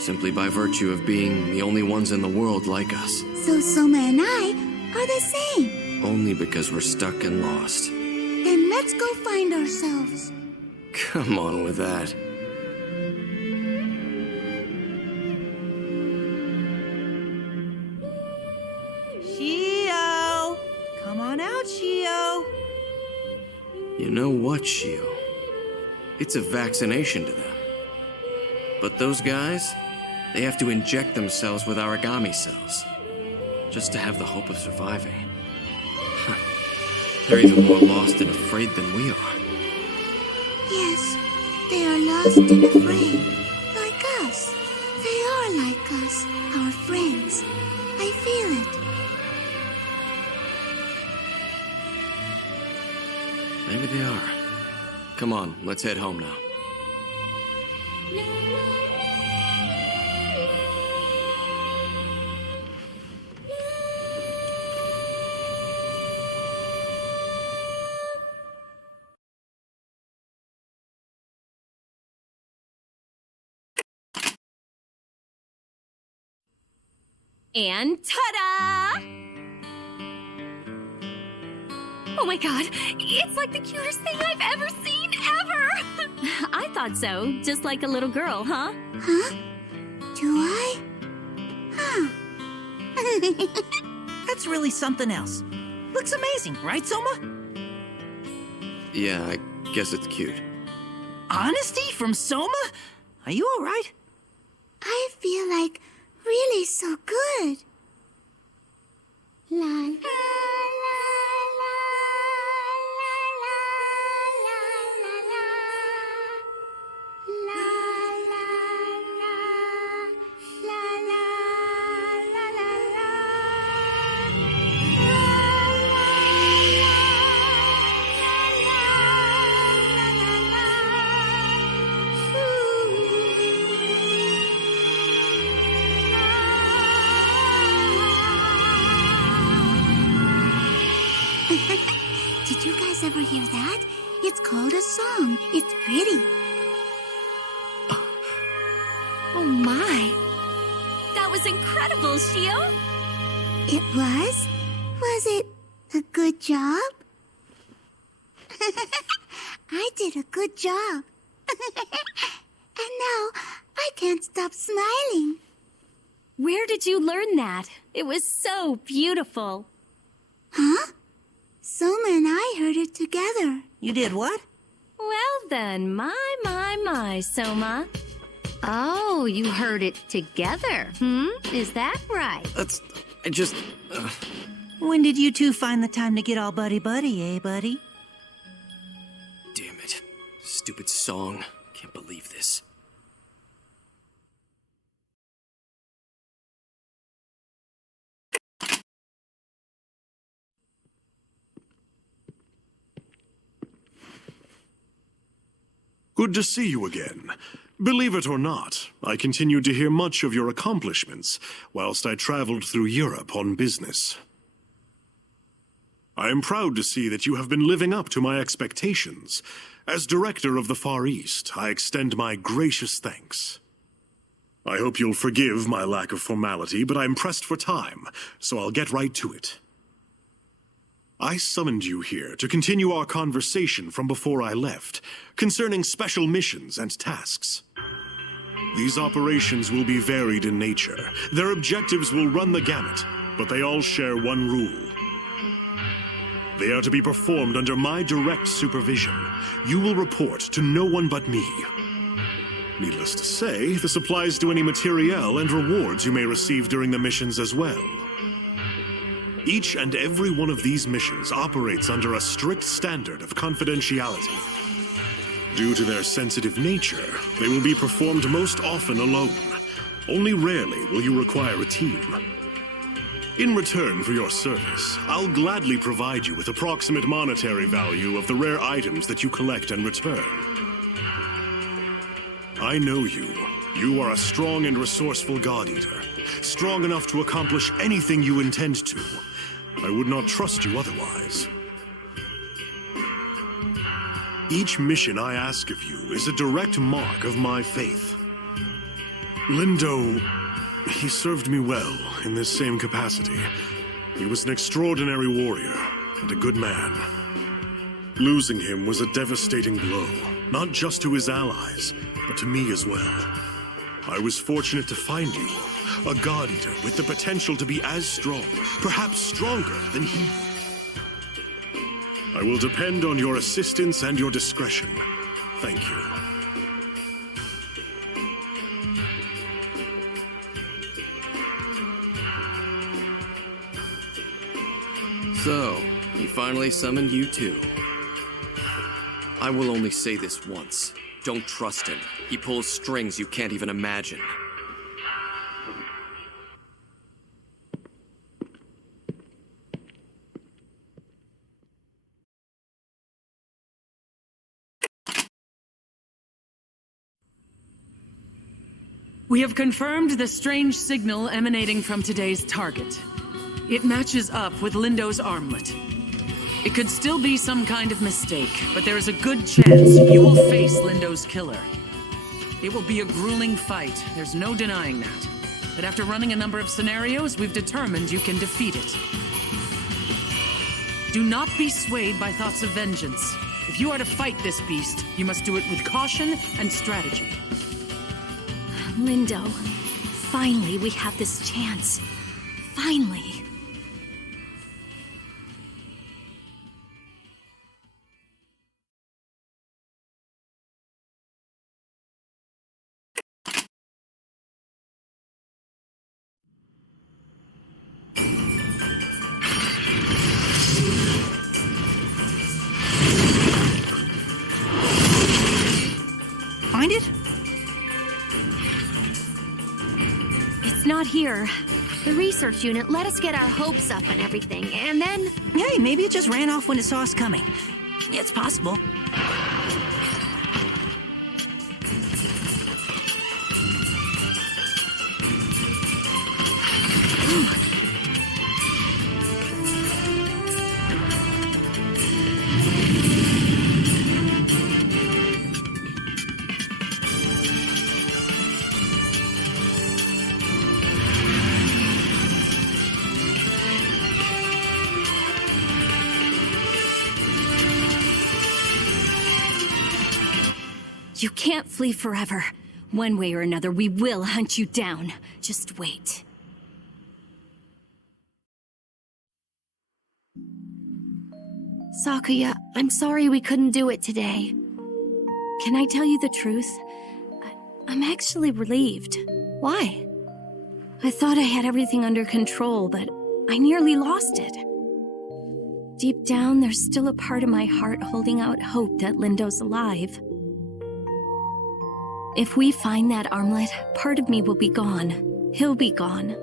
Simply by virtue of being the only ones in the world like us. So Soma and I are the same. Only because we're stuck and lost. Then let's go find ourselves. Come on with that. Shio! Come on out, Shio! You know what, Shio? It's a vaccination to them. But those guys, they have to inject themselves with origami cells. Just to have the hope of surviving. They're even more lost and afraid than we are. Yes, they are lost and afraid. Like us. They are like us, our friends. I feel it. Maybe they are. Come on, let's head home now. And ta-da! Oh my god, it's like the cutest thing I've ever seen, ever! I thought so, just like a little girl, huh? Huh? Do I? Huh. That's really something else. Looks amazing, right, Soma? Yeah, I guess it's cute. Honesty from Soma? Are you alright? I feel like really so good. La la la la la la la la. that. It's called a song. It's pretty. Oh my. That was incredible, Shio. It was? Was it a good job? I did a good job. And now I can't stop smiling. Where did you learn that? It was so beautiful. Huh? Soma and I heard it together. You did what? Well then, my, Soma. Oh, you heard it together, Is that right? When did you two find the time to get all buddy-buddy, eh, buddy? Damn it. Stupid song. Can't believe this. Good to see you again. Believe it or not, I continued to hear much of your accomplishments whilst I traveled through Europe on business. I am proud to see that you have been living up to my expectations. As Director of the Far East, I extend my gracious thanks. I hope you'll forgive my lack of formality, but I'm pressed for time, so I'll get right to it. I summoned you here to continue our conversation from before I left, concerning special missions and tasks. These operations will be varied in nature. Their objectives will run the gamut, but they all share one rule. They are to be performed under my direct supervision. You will report to no one but me. Needless to say, this applies to any materiel and rewards you may receive during the missions as well. Each and every one of these missions operates under a strict standard of confidentiality. Due to their sensitive nature, they will be performed most often alone. Only rarely will you require a team. In return for your service, I'll gladly provide you with approximate monetary value of the rare items that you collect and return. I know you. You are a strong and resourceful God Eater, strong enough to accomplish anything you intend to. I would not trust you otherwise. Each mission I ask of you is a direct mark of my faith. Lindo, he served me well in this same capacity. He was an extraordinary warrior and a good man. Losing him was a devastating blow, not just to his allies, but to me as well. I was fortunate to find you, a God Eater with the potential to be as strong, perhaps stronger than he. I will depend on your assistance and your discretion. Thank you. So, he finally summoned you too. I will only say this once. Don't trust him. He pulls strings you can't even imagine. We have confirmed the strange signal emanating from today's target. It matches up with Lindo's armlet. It could still be some kind of mistake, but there is a good chance you will face Lindo's killer. It will be a grueling fight, there's no denying that. But after running a number of scenarios, we've determined you can defeat it. Do not be swayed by thoughts of vengeance. If you are to fight this beast, you must do it with caution and strategy. Lindo, finally we have this chance. Finally. Find it? It's not here. The research unit let us get our hopes up and everything, and then... Hey, maybe it just ran off when it saw us coming. It's possible. You can't flee forever. One way or another, we will hunt you down. Just wait. Sakuya, I'm sorry we couldn't do it today. Can I tell you the truth? I'm actually relieved. Why? I thought I had everything under control, but I nearly lost it. Deep down, there's still a part of my heart holding out hope that Lindo's alive. If we find that armlet, part of me will be gone. He'll be gone.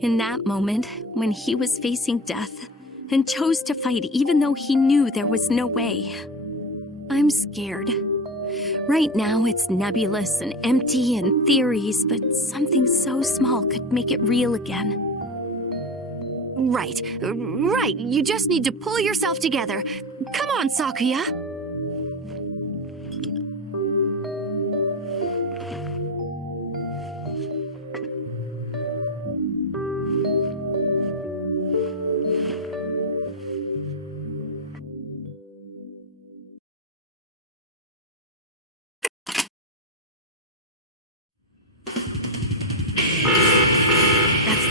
In that moment, when he was facing death, and chose to fight even though he knew there was no way. I'm scared. Right now, it's nebulous and empty and theories, but something so small could make it real again. Right. You just need to pull yourself together. Come on, Sakuya.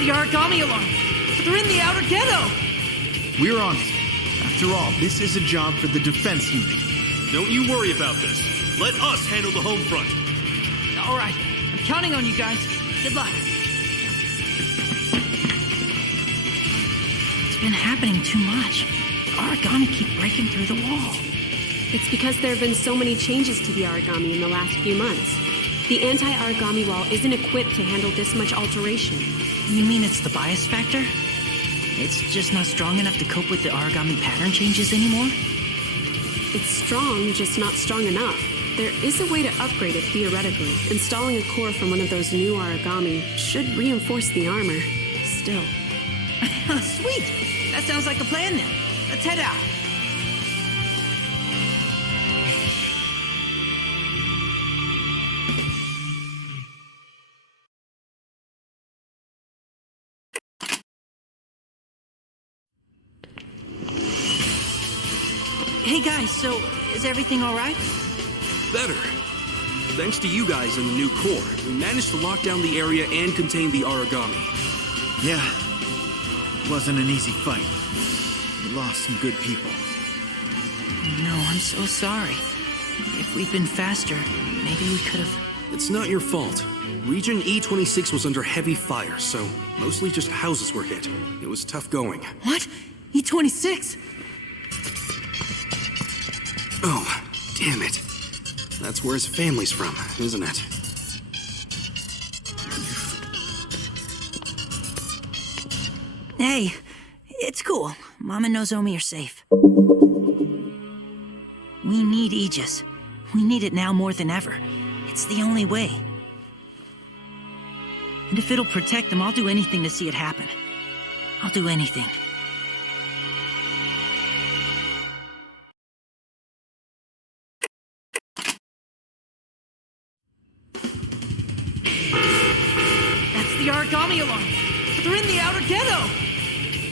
The origami alarm! They're in the outer ghetto! We're on it. After all, this is a job for the defense unit. Don't you worry about this. Let us handle the home front. All right. I'm counting on you guys. Good luck. It's been happening too much. The origami keep breaking through the wall. It's because there have been so many changes to the origami in the last few months. The anti-origami wall isn't equipped to handle this much alteration. You mean it's the bias factor? It's just not strong enough to cope with the origami pattern changes anymore? It's strong, just not strong enough. There is a way to upgrade it theoretically. Installing a core from one of those new origami should reinforce the armor. Still. Sweet! That sounds like a plan then. Let's head out. Hey guys, so is everything all right? Better. Thanks to you guys and the new core, we managed to lock down the area and contain the origami. Yeah, it wasn't an easy fight. We lost some good people. No, I'm so sorry. If we'd been faster, maybe we could have... It's not your fault. Region E26 was under heavy fire, so mostly just houses were hit. It was tough going. What? E26? Oh, damn it. That's where his family's from, isn't it? Hey, it's cool. Mom and Nozomi are safe. We need Aegis. We need it now more than ever. It's the only way. And if it'll protect them, I'll do anything to see it happen. I'll do anything. The origami alarm! They're in the outer ghetto!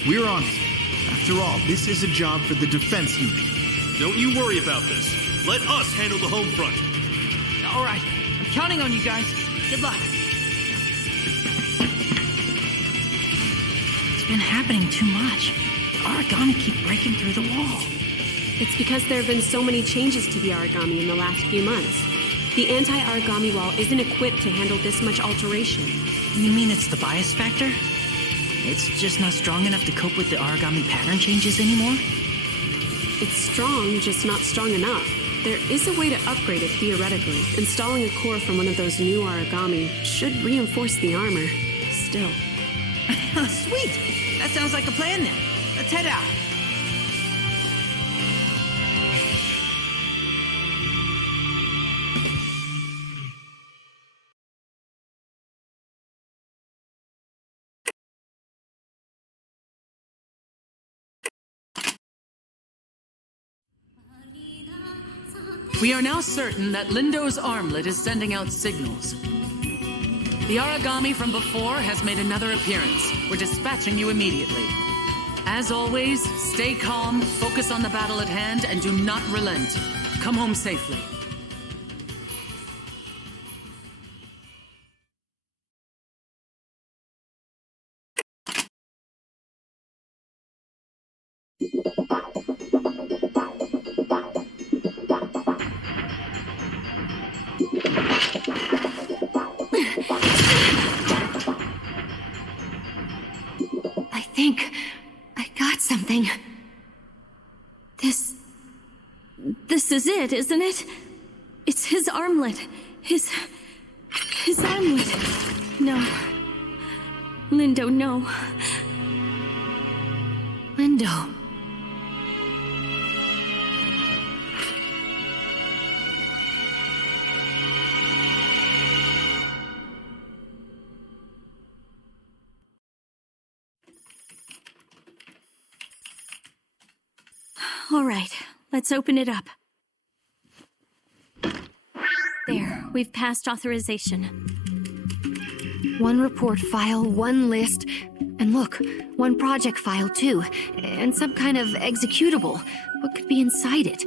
We're on it. After all, this is a job for the defense unit. Don't you worry about this. Let us handle the home front. All right. I'm counting on you guys. Good luck. It's been happening too much. The origami keep breaking through the wall. It's because there have been so many changes to the origami in the last few months. The anti-origami wall isn't equipped to handle this much alteration. You mean it's the bias factor? It's just not strong enough to cope with the origami pattern changes anymore? It's strong, just not strong enough. There is a way to upgrade it theoretically. Installing a core from one of those new origami should reinforce the armor. Still. Sweet! That sounds like a plan then. Let's head out. We are now certain that Lindo's armlet is sending out signals. The origami from before has made another appearance. We're dispatching you immediately. As always, stay calm, focus on the battle at hand, and do not relent. Come home safely. it, isn't it? It's his armlet. His armlet. No. Lindo, no. Lindo. All right, let's open it up. There, we've passed authorization. One report file, one list, and look, one project file too, and some kind of executable. What could be inside it?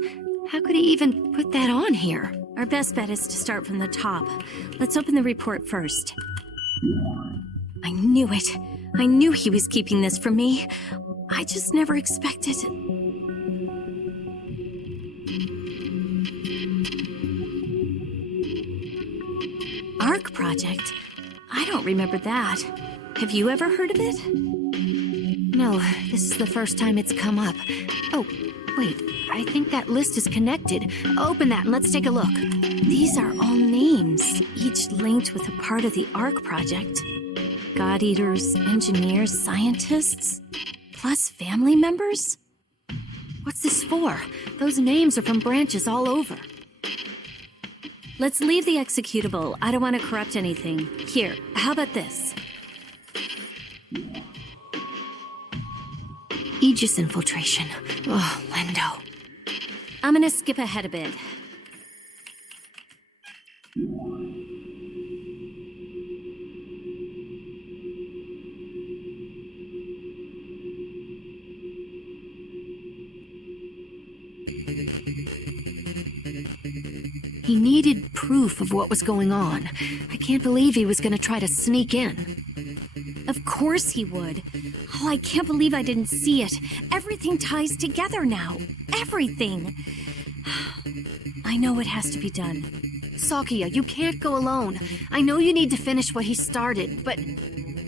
How could he even put that on here? Our best bet is to start from the top. Let's open the report first. I knew it. I knew he was keeping this from me. I just never expected it. ARC project? I don't remember that. Have you ever heard of it? No, this is the first time it's come up. Oh, wait, I think that list is connected. Open that and let's take a look. These are all names, each linked with a part of the ARC project. God Eaters, engineers, scientists, plus family members? What's this for? Those names are from branches all over. Let's leave the executable. I don't want to corrupt anything. Here, how about this? Aegis infiltration. Oh, Lindo. I'm gonna skip ahead a bit. He needed proof of what was going on. I can't believe he was going to try to sneak in. Of course he would. Oh, I can't believe I didn't see it. Everything ties together now. Everything. I know it has to be done. Sakuya, you can't go alone. I know you need to finish what he started, but...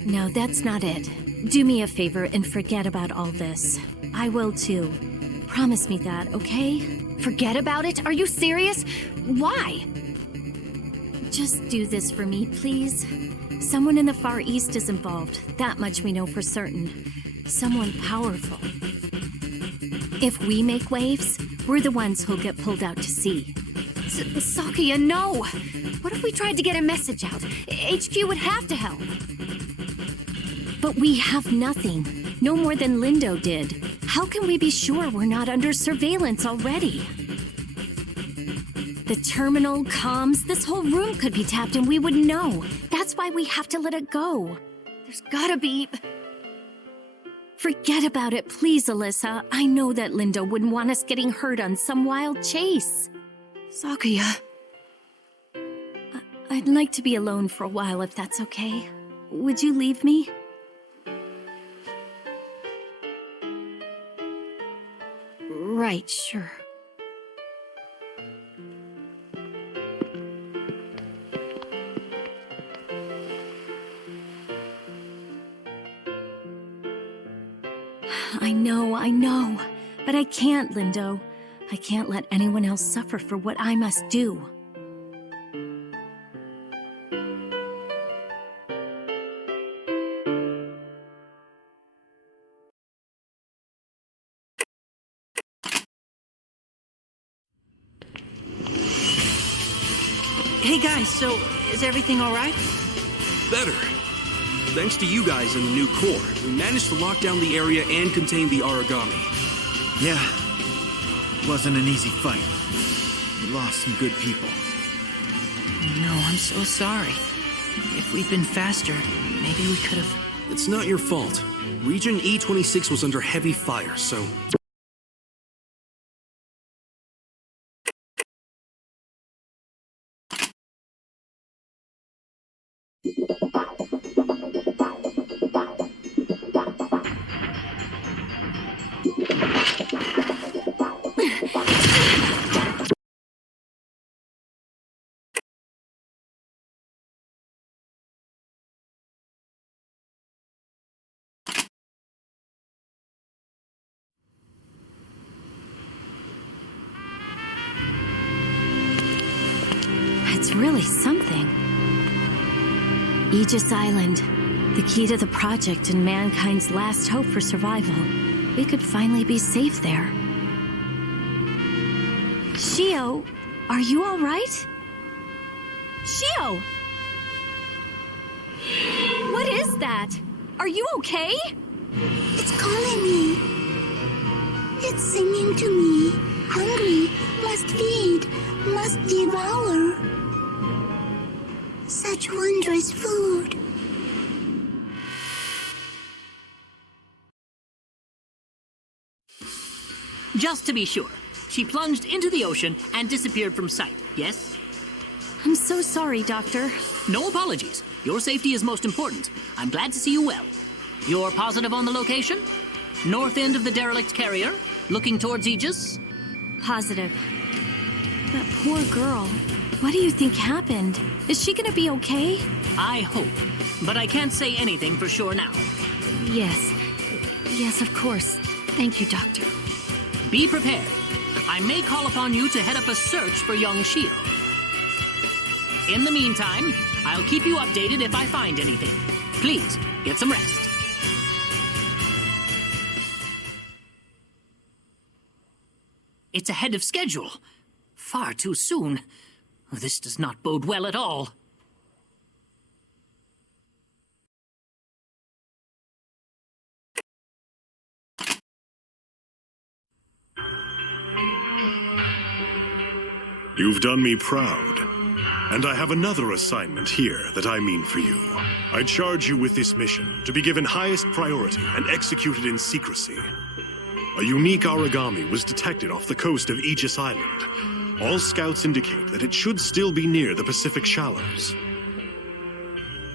No, that's not it. Do me a favor and forget about all this. I will too. Promise me that, okay? Forget about it? Are you serious? Why? Just do this for me, please. Someone in the Far East is involved. That much we know for certain. Someone powerful. If we make waves, we're the ones who'll get pulled out to sea. Sakuya, no! What if we tried to get a message out? HQ would have to help. But we have nothing. No more than Lindo did. How can we be sure we're not under surveillance already? The terminal, comms, this whole room could be tapped and we wouldn't know. That's why we have to let it go. There's gotta be... Forget about it, please, Alyssa. I know that Lindo wouldn't want us getting hurt on some wild chase. Sakuya. I'd like to be alone for a while if that's okay. Would you leave me? Right, sure. I know. But I can't, Lindo. I can't let anyone else suffer for what I must do. Hey guys, so is everything all right? Better. Thanks to you guys and the new core, we managed to lock down the area and contain the origami. Yeah, it wasn't an easy fight. We lost some good people. I know, I'm so sorry. If we'd been faster, maybe we could have... It's not your fault. Region E26 was under heavy fire, so... is really something. Aegis Island, the key to the project and mankind's last hope for survival. We could finally be safe there. Shio, are you all right? Shio! What is that? Are you okay? It's calling me. It's singing to me. Hungry, must feed, must devour. Such wondrous food. Just to be sure, she plunged into the ocean and disappeared from sight, yes? I'm so sorry, Doctor. No apologies. Your safety is most important. I'm glad to see you well. You're positive on the location? North end of the derelict carrier, looking towards Aegis? Positive. That poor girl. What do you think happened? Is she gonna be okay? I hope, but I can't say anything for sure now. Yes. Yes, of course. Thank you, Doctor. Be prepared. I may call upon you to head up a search for young Shio. In the meantime, I'll keep you updated if I find anything. Please, get some rest. It's ahead of schedule. Far too soon. This does not bode well at all. You've done me proud. And I have another assignment here that I mean for you. I charge you with this mission to be given highest priority and executed in secrecy. A unique origami was detected off the coast of Aegis Island. All scouts indicate that it should still be near the Pacific Shallows.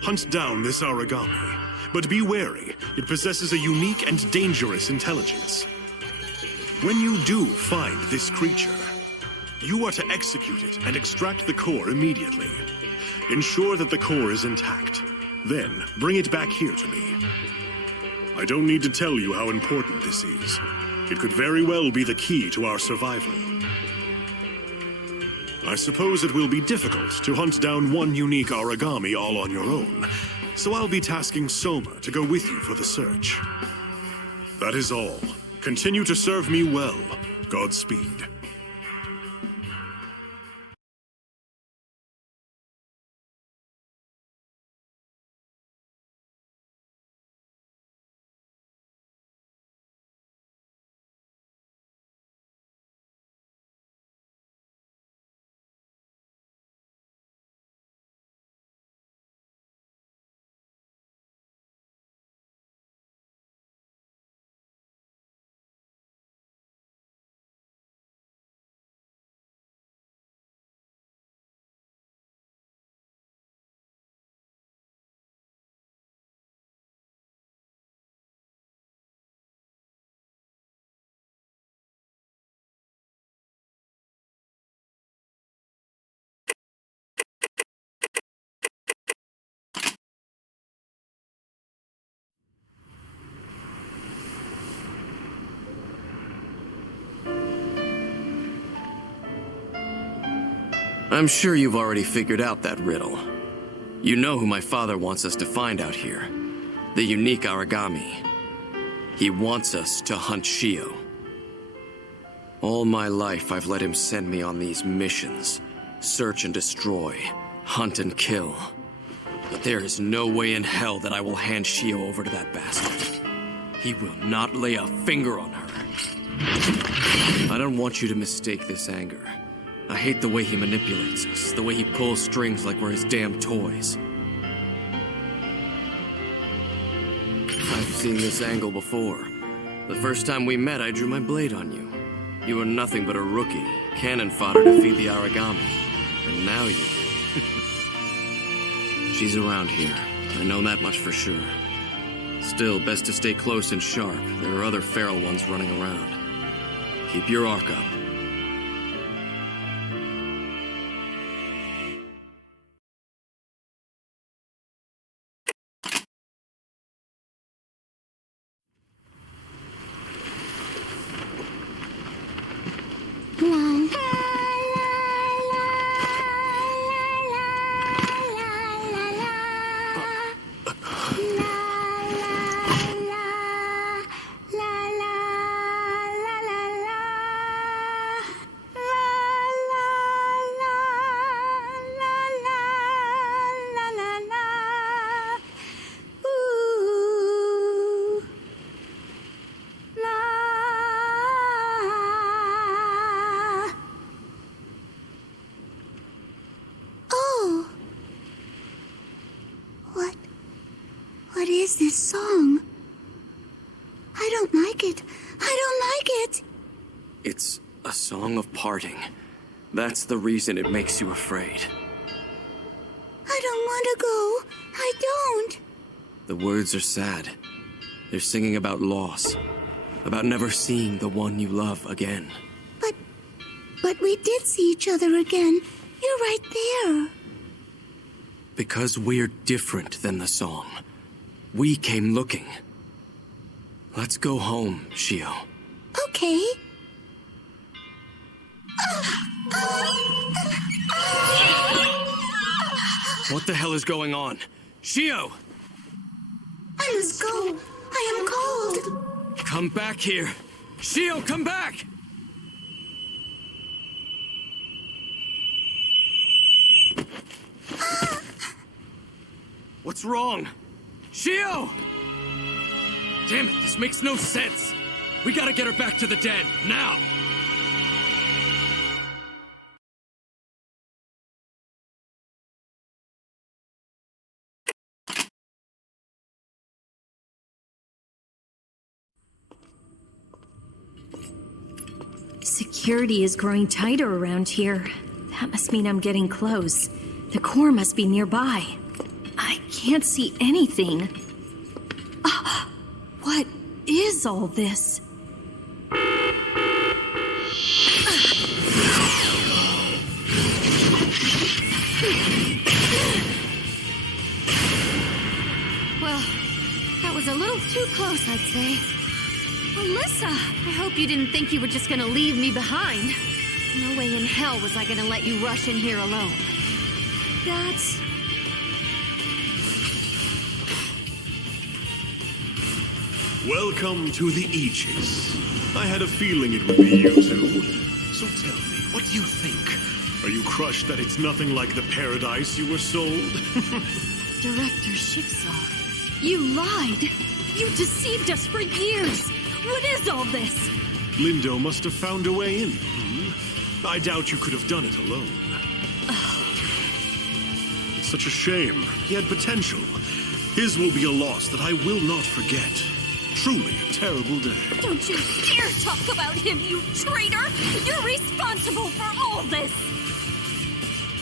Hunt down this origami, but be wary. It possesses a unique and dangerous intelligence. When you do find this creature, you are to execute it and extract the core immediately. Ensure that the core is intact. Then, bring it back here to me. I don't need to tell you how important this is. It could very well be the key to our survival. I suppose it will be difficult to hunt down one unique origami all on your own, so I'll be tasking Soma to go with you for the search. That is all. Continue to serve me well. Godspeed. I'm sure you've already figured out that riddle. You know who my father wants us to find out here. The unique origami. He wants us to hunt Shio. All my life, I've let him send me on these missions. Search and destroy. Hunt and kill. But there is no way in hell that I will hand Shio over to that bastard. He will not lay a finger on her. I don't want you to mistake this anger. I hate the way he manipulates us, the way he pulls strings like we're his damn toys. I've seen this angle before. The first time we met, I drew my blade on you. You were nothing but a rookie, cannon fodder to feed the origami. And now you... She's around here. I know that much for sure. Still, best to stay close and sharp. There are other feral ones running around. Keep your arc up. What is this song? I don't like it. I don't like it. It's a song of parting. That's the reason it makes you afraid. I don't want to go. I don't. The words are sad. They're singing about loss. About never seeing the one you love again. But we did see each other again. You're right there. Because we're different than the song. We came looking. Let's go home, Shio. Okay. What the hell is going on? Shio! I must go. I am cold. Come back here. Shio, come back! What's wrong? Shio! Damn it, this makes no sense. We gotta get her back to the den, now! Security is growing tighter around here. That must mean I'm getting close. The core must be nearby. I can't see anything. What is all this? Well, that was a little too close, I'd say. Alyssa! I hope you didn't think you were just gonna leave me behind. No way in hell was I gonna let you rush in here alone. That's... Welcome to the Aegis. I had a feeling it would be you two. So tell me, what do you think? Are you crushed that it's nothing like the paradise you were sold? Director Shiksaw, you lied! You deceived us for years! What is all this? Lindo must have found a way in. I doubt you could have done it alone. It's such a shame. He had potential. His will be a loss that I will not forget. Truly a terrible day. Don't you dare talk about him, you traitor! You're responsible for all this!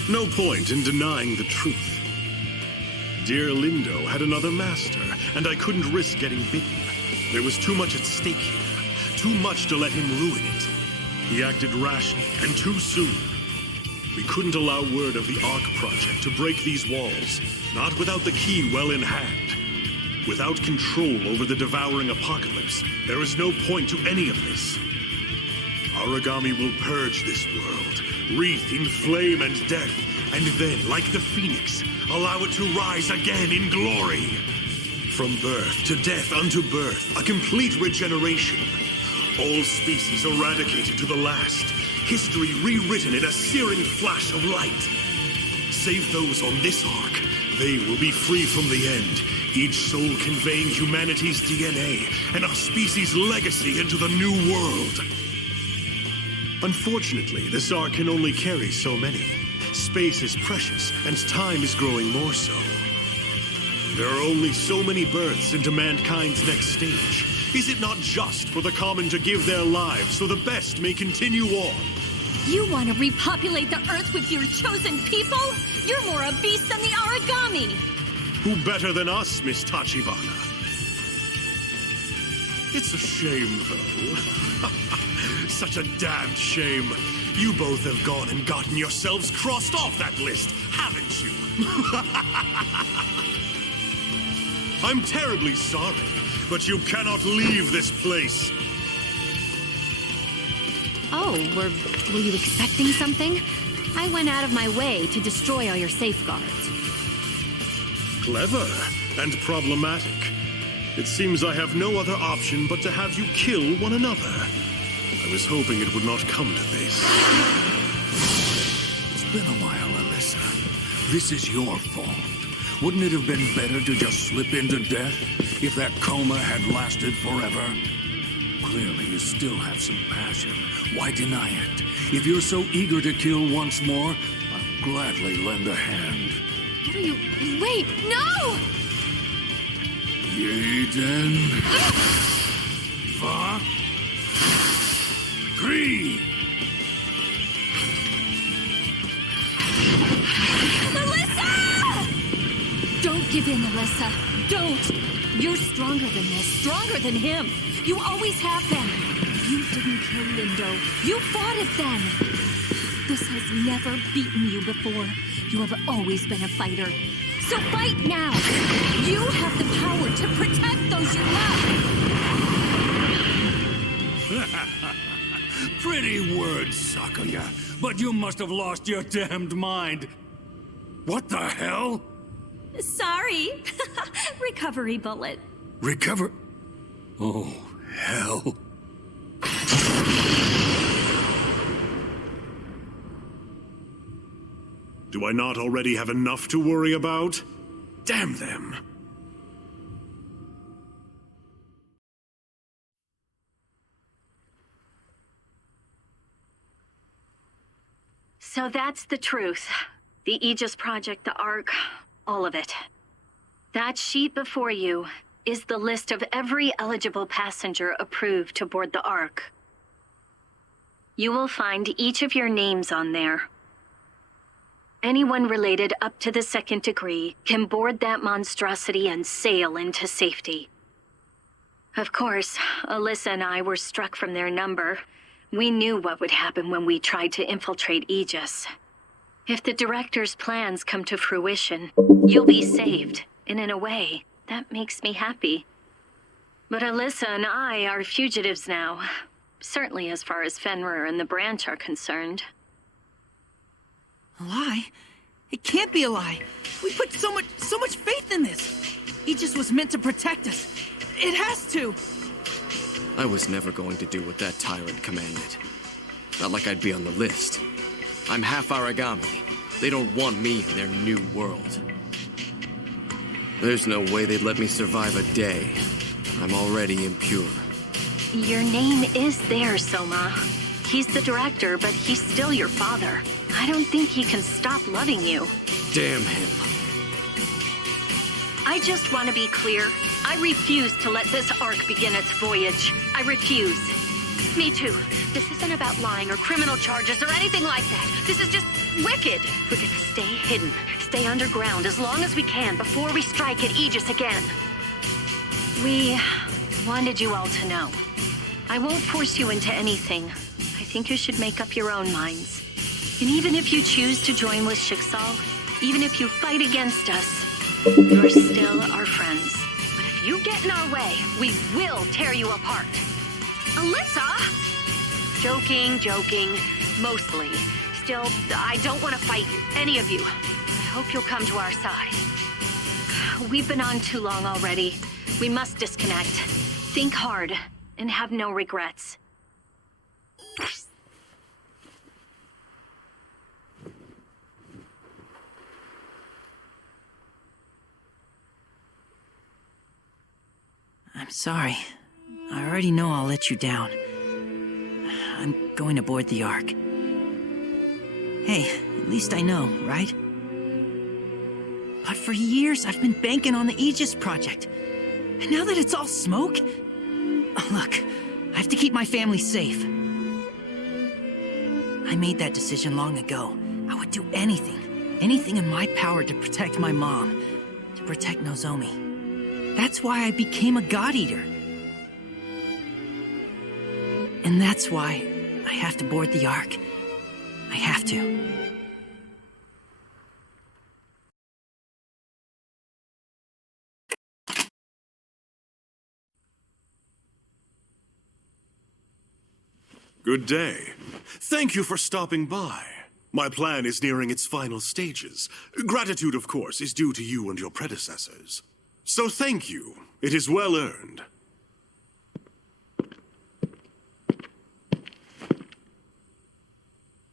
No point in denying the truth. Dear Lindo had another master, and I couldn't risk getting bitten. There was too much at stake here. Too much to let him ruin it. He acted rashly and too soon. We couldn't allow word of the Ark Project to break these walls, not without the key well in hand. Without control over the devouring apocalypse, there is no point to any of this. Origami will purge this world, wreathed in flame and death, and then, like the phoenix, allow it to rise again in glory. From birth to death unto birth, a complete regeneration. All species eradicated to the last, history rewritten in a searing flash of light. Save those on this ark, they will be free from the end, each soul conveying humanity's DNA and our species' legacy into the new world. Unfortunately, this ark can only carry so many. Space is precious, and time is growing more so. There are only so many births into mankind's next stage. Is it not just for the common to give their lives so the best may continue on? You want to repopulate the Earth with your chosen people? You're more a beast than the Origami! Who better than us, Miss Tachibana? It's a shame, though. Such a damned shame. You both have gone and gotten yourselves crossed off that list, haven't you? I'm terribly sorry, but you cannot leave this place. Oh, were you expecting something? I went out of my way to destroy all your safeguards. Clever and problematic. It seems I have no other option but to have you kill one another. I was hoping it would not come to this. It's been a while, Alyssa. This is your fault. Wouldn't it have been better to just slip into death if that coma had lasted forever? Clearly, you still have some passion. Why deny it? If you're so eager to kill once more, I'll gladly lend a hand. What are you... Wait, no! Jeden. Dwa. Three. Don't give in, Alyssa. Don't. You're stronger than this. Stronger than him. You always have been. You didn't kill Lindo. You fought it then. This has never beaten you before. You have always been a fighter. So fight now. You have the power to protect those you love. Pretty words, Sakuya. But you must have lost your damned mind. What the hell? Sorry. Recovery bullet. Recover? Oh, hell. Do I not already have enough to worry about? Damn them. So that's the truth. The Aegis Project, the Ark, all of it. That sheet before you is the list of every eligible passenger approved to board the Ark. You will find each of your names on there. Anyone related up to the 2nd degree can board that monstrosity and sail into safety. Of course, Alyssa and I were struck from their number. We knew what would happen when we tried to infiltrate Aegis. If the Director's plans come to fruition, you'll be saved, and in a way, that makes me happy. But Alyssa and I are fugitives now, certainly as far as Fenrir and the Branch are concerned. A lie? It can't be a lie. We put so much faith in this. Aegis was meant to protect us. It has to. I was never going to do what that tyrant commanded. Not like I'd be on the list. I'm half Aragami. They don't want me in their new world. There's no way they'd let me survive a day. I'm already impure. Your name is there, Soma. He's the Director, but he's still your father. I don't think he can stop loving you. Damn him. I just want to be clear. I refuse to let this Ark begin its voyage. I refuse. Me too. This isn't about lying or criminal charges or anything like that. This is just wicked. We're gonna stay hidden, stay underground as long as we can before we strike at Aegis again. We wanted you all to know. I won't force you into anything. I think you should make up your own minds. And even if you choose to join with Schicksal, even if you fight against us, you're still our friends. But if you get in our way, we will tear you apart. Alyssa! Joking. Mostly. Still, I don't want to fight you, any of you. I hope you'll come to our side. We've been on too long already. We must disconnect. Think hard, and have no regrets. I'm sorry. I already know I'll let you down. I'm going aboard the Ark. Hey, at least I know, right? But for years, I've been banking on the Aegis Project. And now that it's all smoke... Look, I have to keep my family safe. I made that decision long ago. I would do anything in my power to protect my mom, to protect Nozomi. That's why I became a God Eater. And that's why I have to board the Ark. I have to. Good day. Thank you for stopping by. My plan is nearing its final stages. Gratitude, of course, is due to you and your predecessors. So thank you. It is well earned.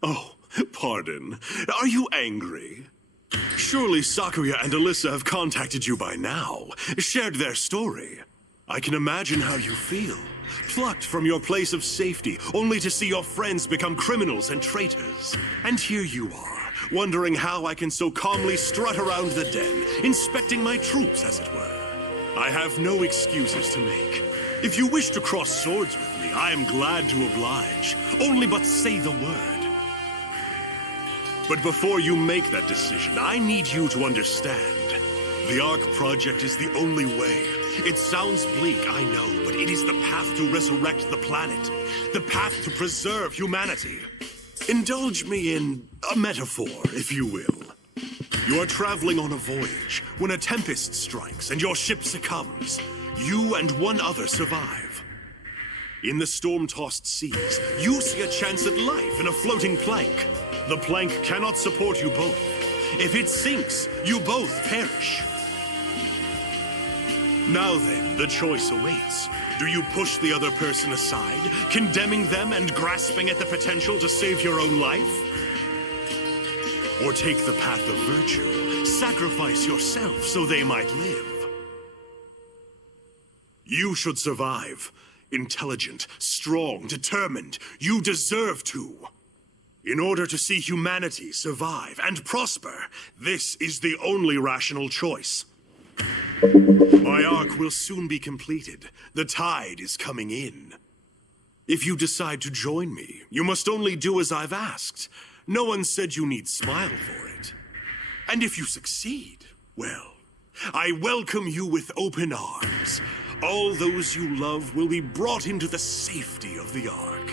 Oh, pardon. Are you angry? Surely Sakuya and Alyssa have contacted you by now, shared their story. I can imagine how you feel. Plucked from your place of safety, only to see your friends become criminals and traitors. And here you are, wondering how I can so calmly strut around the den, inspecting my troops, as it were. I have no excuses to make. If you wish to cross swords with me, I am glad to oblige. Only but say the word. But before you make that decision, I need you to understand. The Ark Project is the only way. It sounds bleak, I know, but it is the path to resurrect the planet. The path to preserve humanity. Indulge me in a metaphor, if you will. You are traveling on a voyage when a tempest strikes and your ship succumbs. You and one other survive. In the storm-tossed seas, you see a chance at life in a floating plank. The plank cannot support you both. If it sinks, you both perish. Now then, the choice awaits. Do you push the other person aside, condemning them and grasping at the potential to save your own life? Or take the path of virtue, sacrifice yourself so they might live? You should survive. Intelligent, strong, determined. You deserve to. In order to see humanity survive and prosper, this is the only rational choice. My arc will soon be completed. The tide is coming in. If you decide to join me, you must only do as I've asked. No one said you need smile for it. And if you succeed, well, I welcome you with open arms. All those you love will be brought into the safety of the Ark.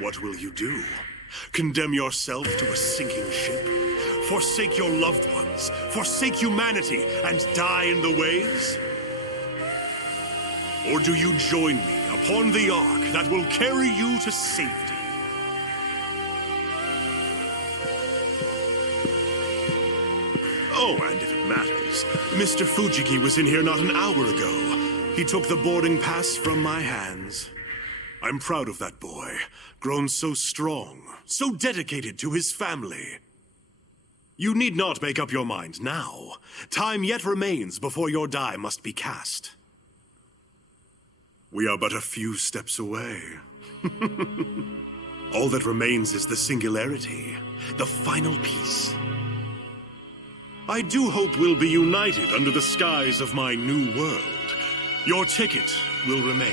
What will you do? Condemn yourself to a sinking ship? Forsake your loved ones? Forsake humanity and die in the waves? Or do you join me upon the Ark that will carry you to safety? Oh, and if it matters, Mr. Fujiki was in here not an hour ago. He took the boarding pass from my hands. I'm proud of that boy, grown so strong, so dedicated to his family. You need not make up your mind now. Time yet remains before your die must be cast. We are but a few steps away. All that remains is the singularity, the final piece. I do hope we'll be united under the skies of my new world. Your ticket will remain.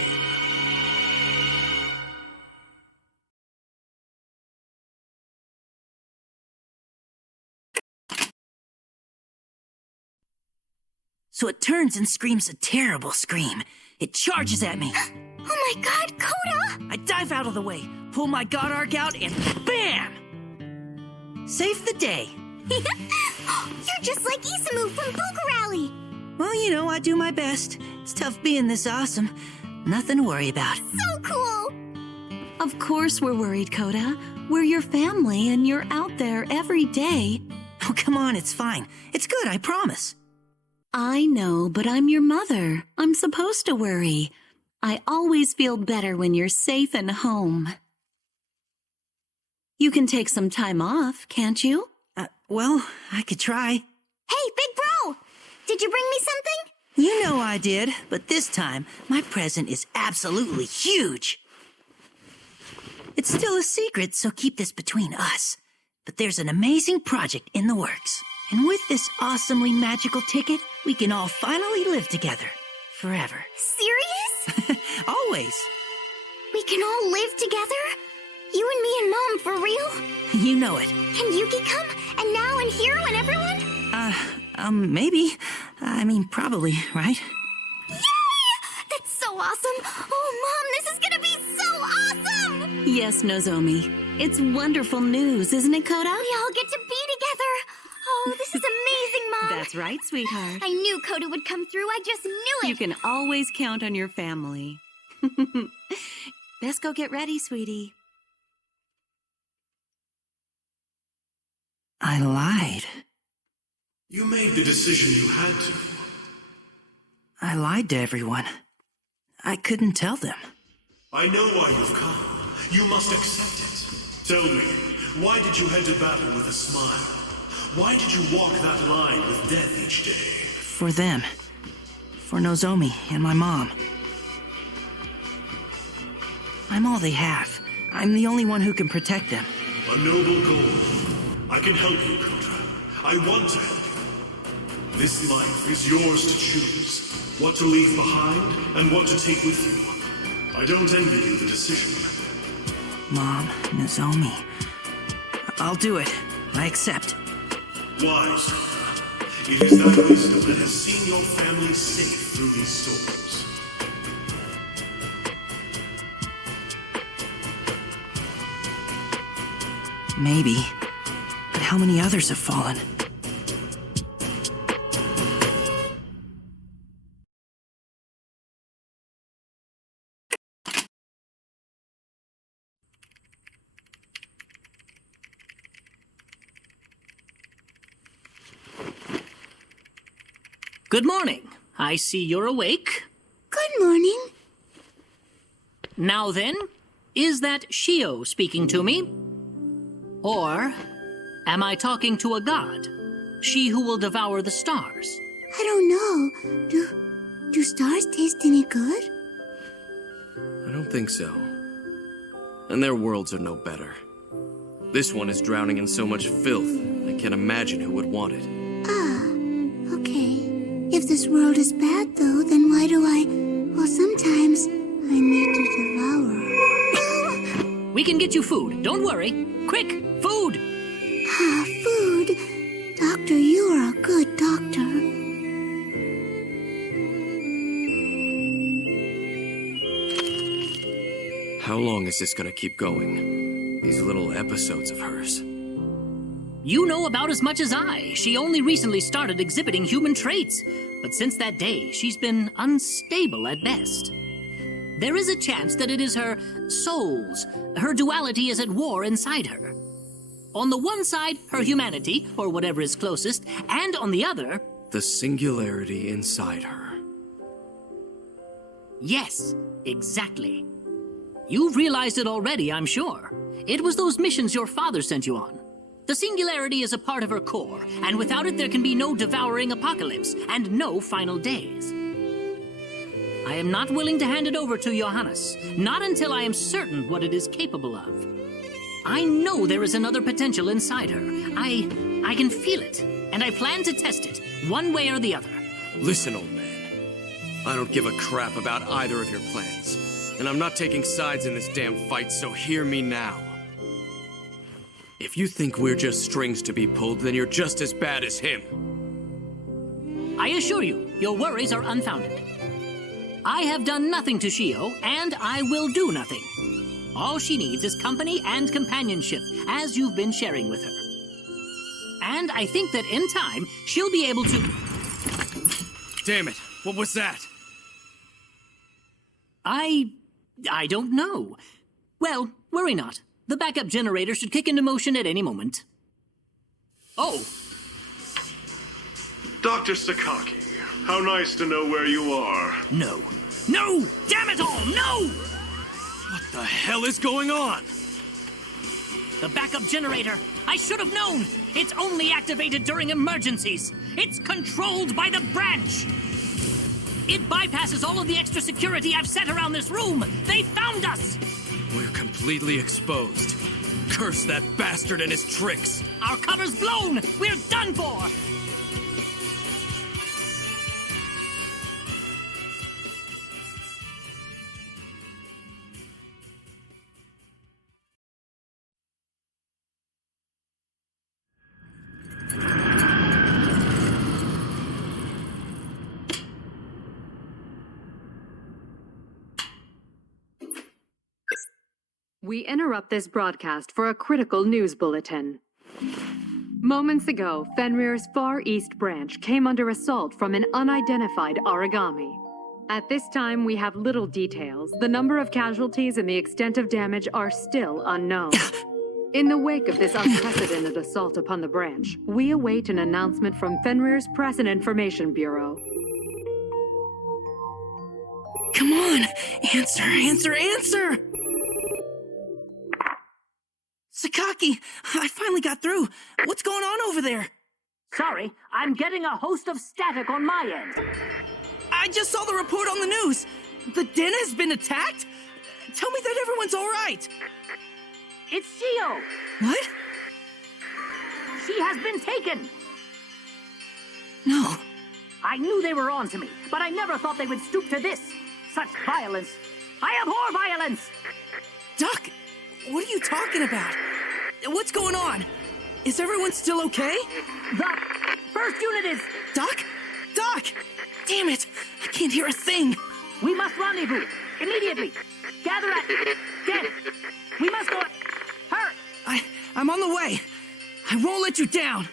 So it turns and screams a terrible scream. It charges at me. Oh my god, Coda! I dive out of the way, pull my god arc out, and BAM! Save the day. You're just like Isamu from Poker Rally! Well, you know, I do my best. It's tough being this awesome. Nothing to worry about. So cool! Of course we're worried, Coda. We're your family, and you're out there every day. Oh, come on, it's fine. It's good, I promise. I know, but I'm your mother. I'm supposed to worry. I always feel better when you're safe and home. You can take some time off, can't you? Well, I could try. Hey, big bro! Did you bring me something? You know I did, but this time, my present is absolutely huge. It's still a secret, so keep this between us. But there's an amazing project in the works. And with this awesomely magical ticket, we can all finally live together. Forever. Serious? Always. We can all live together? You and me and Mom, for real? You know it. Can Yuki come? And now and Hiro and everyone? Maybe. I mean, probably, right? Yay! That's so awesome! Oh, Mom, this is gonna be so awesome! Yes, Nozomi. It's wonderful news, isn't it, Coda? We all get to be together! Oh, this is amazing, Mom! That's right, sweetheart. I knew Coda would come through. I just knew it! You can always count on your family. Best go get ready, sweetie. I lied. You made the decision you had to. I lied to everyone. I couldn't tell them. I know why you've come. You must accept it. Tell me, why did you head to battle with a smile? Why did you walk that line with death each day? For them. For Nozomi and my mom. I'm all they have. I'm the only one who can protect them. A noble goal. I can help you, Kota. I want to help you. This life is yours to choose. What to leave behind and what to take with you. I don't envy you the decision. Mom, Nozomi. I'll do it. I accept. Wise. It is that wisdom that has seen your family safe through these storms. Maybe. But how many others have fallen? Good morning. I see you're awake. Good morning. Now then, is that Shio speaking to me? Or am I talking to a god? She who will devour the stars? I don't know. Do stars taste any good? I don't think so. And their worlds are no better. This one is drowning in so much filth, I can't imagine who would want it. Okay. If this world is bad, though, then why do well, sometimes I need to devour. We can get you food. Don't worry. Quick, food! Food. Doctor, you are a good doctor. How long is this gonna keep going? These little episodes of hers. You know about as much as I. She only recently started exhibiting human traits. But since that day, she's been unstable at best. There is a chance that it is her souls. Her duality is at war inside her. On the one side, her humanity, or whatever is closest, and on the other... the singularity inside her. Yes, exactly. You've realized it already, I'm sure. It was those missions your father sent you on. The singularity is a part of her core, and without it there can be no devouring apocalypse, and no final days. I am not willing to hand it over to Johannes, not until I am certain what it is capable of. I know there is another potential inside her. I can feel it, and I plan to test it, one way or the other. Listen, old man. I don't give a crap about either of your plans. And I'm not taking sides in this damn fight, so hear me now. If you think we're just strings to be pulled, then you're just as bad as him. I assure you, your worries are unfounded. I have done nothing to Shio, and I will do nothing. All she needs is company and companionship, as you've been sharing with her. And I think that in time, she'll be able to... Damn it, what was that? I don't know. Well, worry not. The backup generator should kick into motion at any moment. Oh! Dr. Sakaki, how nice to know where you are. No. No! Damn it all, no! What the hell is going on? The backup generator! I should have known! It's only activated during emergencies! It's controlled by the branch! It bypasses all of the extra security I've set around this room! They found us! We're completely exposed. Curse that bastard and his tricks! Our cover's blown! We're done for! We interrupt this broadcast for a critical news bulletin. Moments ago, Fenrir's Far East branch came under assault from an unidentified origami. At this time, we have little details. The number of casualties and the extent of damage are still unknown. In the wake of this unprecedented assault upon the branch, we await an announcement from Fenrir's Press and Information Bureau. Come on! Answer, answer, answer! Sakaki, I finally got through. What's going on over there? Sorry, I'm getting a host of static on my end. I just saw the report on the news. The den has been attacked? Tell me that everyone's all right. It's Shio. What? She has been taken. No. I knew they were on to me, but I never thought they would stoop to this. Such violence. I abhor violence! Doc, what are you talking about? What's going on? Is everyone still okay? The first unit is... Doc? Doc! Damn it! I can't hear a thing! We must rendezvous. Immediately. Gather at... Den. We must go... Hurry! I'm on the way. I won't let you down.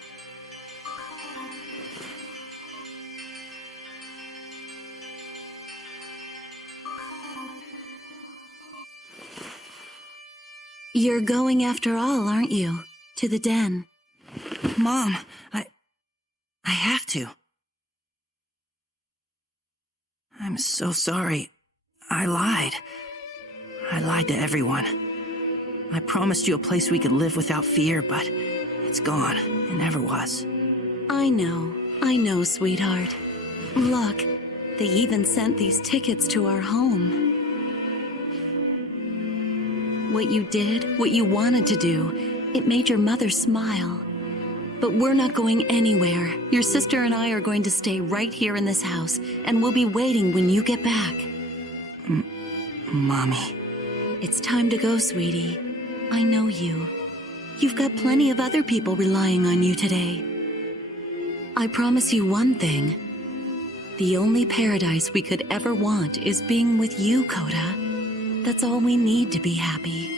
You're going after all, aren't you? To the den. Mom, I have to. I'm so sorry. I lied. I lied to everyone. I promised you a place we could live without fear, but it's gone. It never was. I know, sweetheart. Look, they even sent these tickets to our home. What you did, what you wanted to do, it made your mother smile. But we're not going anywhere. Your sister and I are going to stay right here in this house, and we'll be waiting when you get back. Mommy. It's time to go, sweetie. I know you. You've got plenty of other people relying on you today. I promise you one thing. The only paradise we could ever want is being with you, Coda. That's all we need to be happy.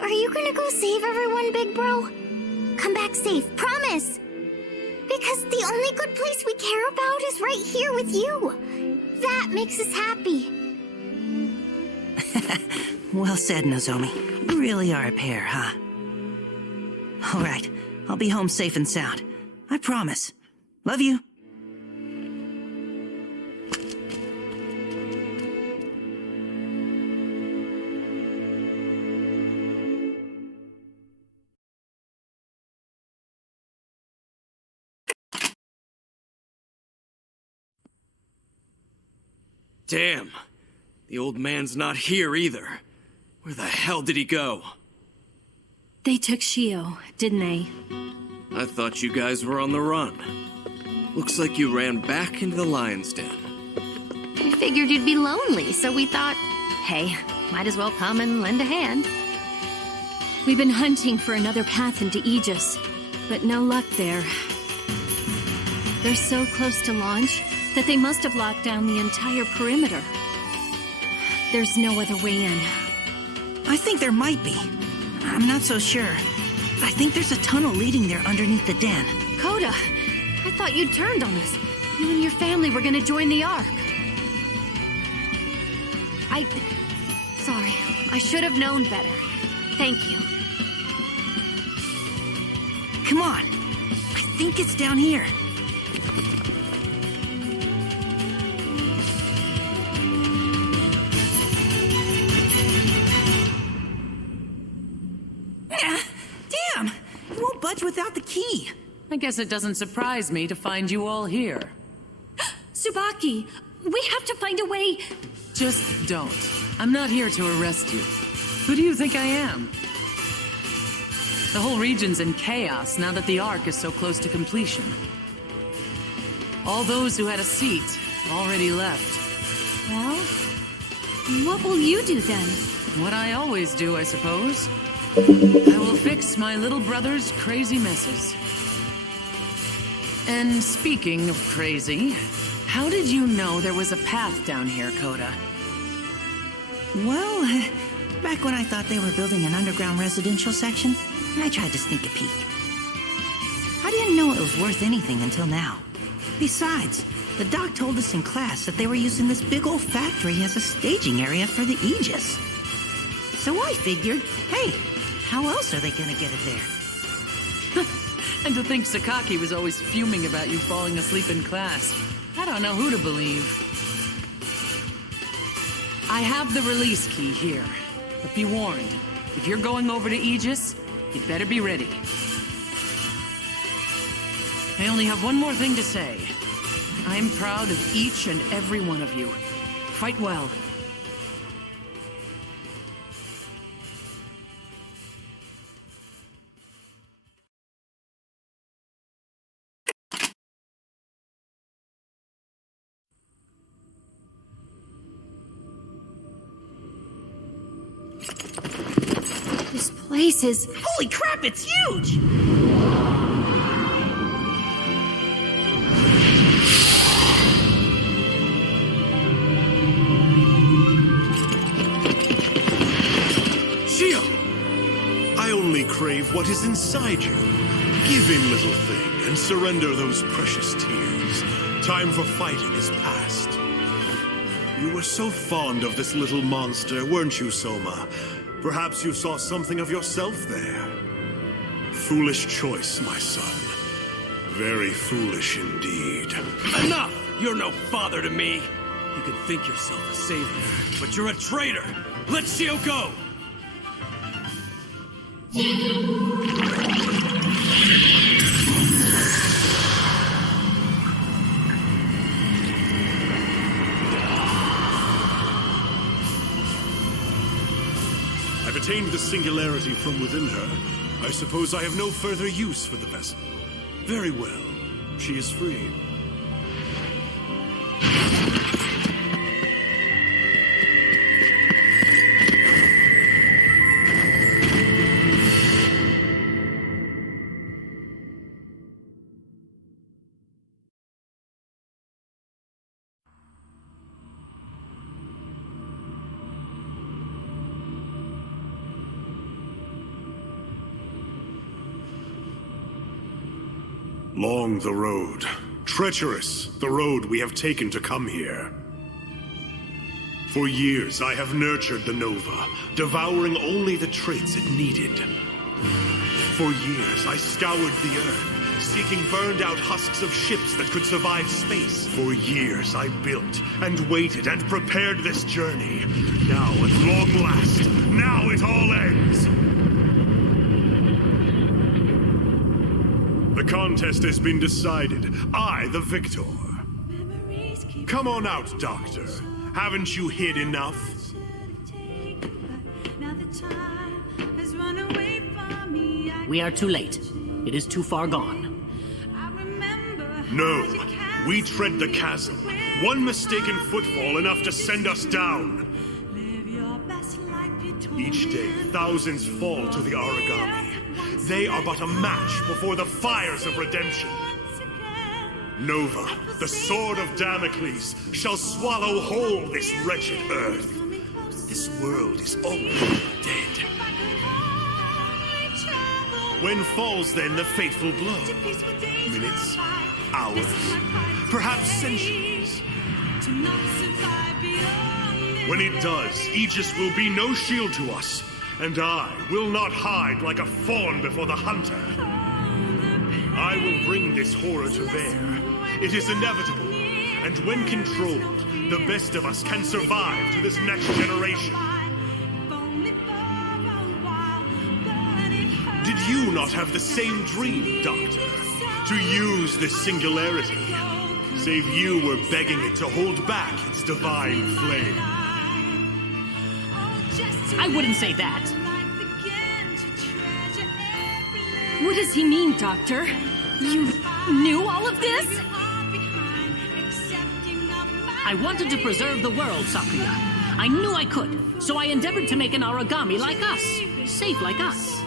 Are you gonna go save everyone, big bro? Come back safe, promise! Because the only good place we care about is right here with you. That makes us happy. Well said, Nozomi. You really are a pair, huh? All right, I'll be home safe and sound. I promise. Love you. Damn. The old man's not here either. Where the hell did he go? They took Shio, didn't they? I thought you guys were on the run. Looks like you ran back into the lion's den. We figured you'd be lonely, so we thought, hey, might as well come and lend a hand. We've been hunting for another path into Aegis, but no luck there. They're so close to launch that they must have locked down the entire perimeter. There's no other way in. I think there might be. I'm not so sure. I think there's a tunnel leading there underneath the den. Coda, I thought you'd turned on us. You and your family were gonna join the Ark. Sorry, I should have known better. Thank you. Come on. I think it's down here. Damn! You won't budge without the key. I guess it doesn't surprise me to find you all here. Tsubaki, we have to find a way. Just don't. I'm not here to arrest you. Who do you think I am? The whole region's in chaos now that the Ark is so close to completion. All those who had a seat already left. Well, what will you do then? What I always do, I suppose. I will fix my little brother's crazy messes. And speaking of crazy, how did you know there was a path down here, Coda? Well, back when I thought they were building an underground residential section, I tried to sneak a peek. I didn't know it was worth anything until now. Besides, the doc told us in class that they were using this big old factory as a staging area for the Aegis. So I figured, hey, how else are they gonna get it there? And to think Sakaki was always fuming about you falling asleep in class. I don't know who to believe. I have the release key here, but be warned, if you're going over to Aegis, you'd better be ready. I only have one more thing to say. I'm proud of each and every one of you. Fight well. place is... Holy crap, it's huge! Shio! I only crave what is inside you. Give in, little thing, and surrender those precious tears. Time for fighting is past. You were so fond of this little monster, weren't you, Soma? Perhaps you saw something of yourself there. Foolish choice, my son. Very foolish indeed. Enough! You're no father to me. You can think yourself a savior, but you're a traitor. Let Shio go! I've attained the singularity from within her. I suppose I have no further use for the vessel. Very well. She is free. Long the road. Treacherous the road we have taken to come here. For years I have nurtured the Nova, devouring only the traits it needed. For years I scoured the earth, seeking burned-out husks of ships that could survive space. For years I built and waited and prepared this journey. Now, at long last, now it all ends! The contest has been decided. I, the victor. Come on out, Doctor. Haven't you hid enough? We are too late. It is too far gone. No. We tread the chasm. One mistaken footfall enough to send us down. Each day, thousands fall to the Origami. They are but a match before the fires of redemption. Nova, the sword of Damocles, shall swallow whole this wretched earth. This world is already dead. When falls then the fateful blow? Minutes? Hours? Perhaps centuries? When it does, Aegis will be no shield to us. And I will not hide like a fawn before the hunter. I will bring this horror to bear. It is inevitable. And when controlled, the best of us can survive to this next generation. Did you not have the same dream, Doctor? To use this singularity? Save you were begging it to hold back its divine flame. I wouldn't say that. What does he mean, Doctor? You knew all of this? I wanted to preserve the world, Sakuya. I knew I could, so I endeavored to make an origami like us, safe like us.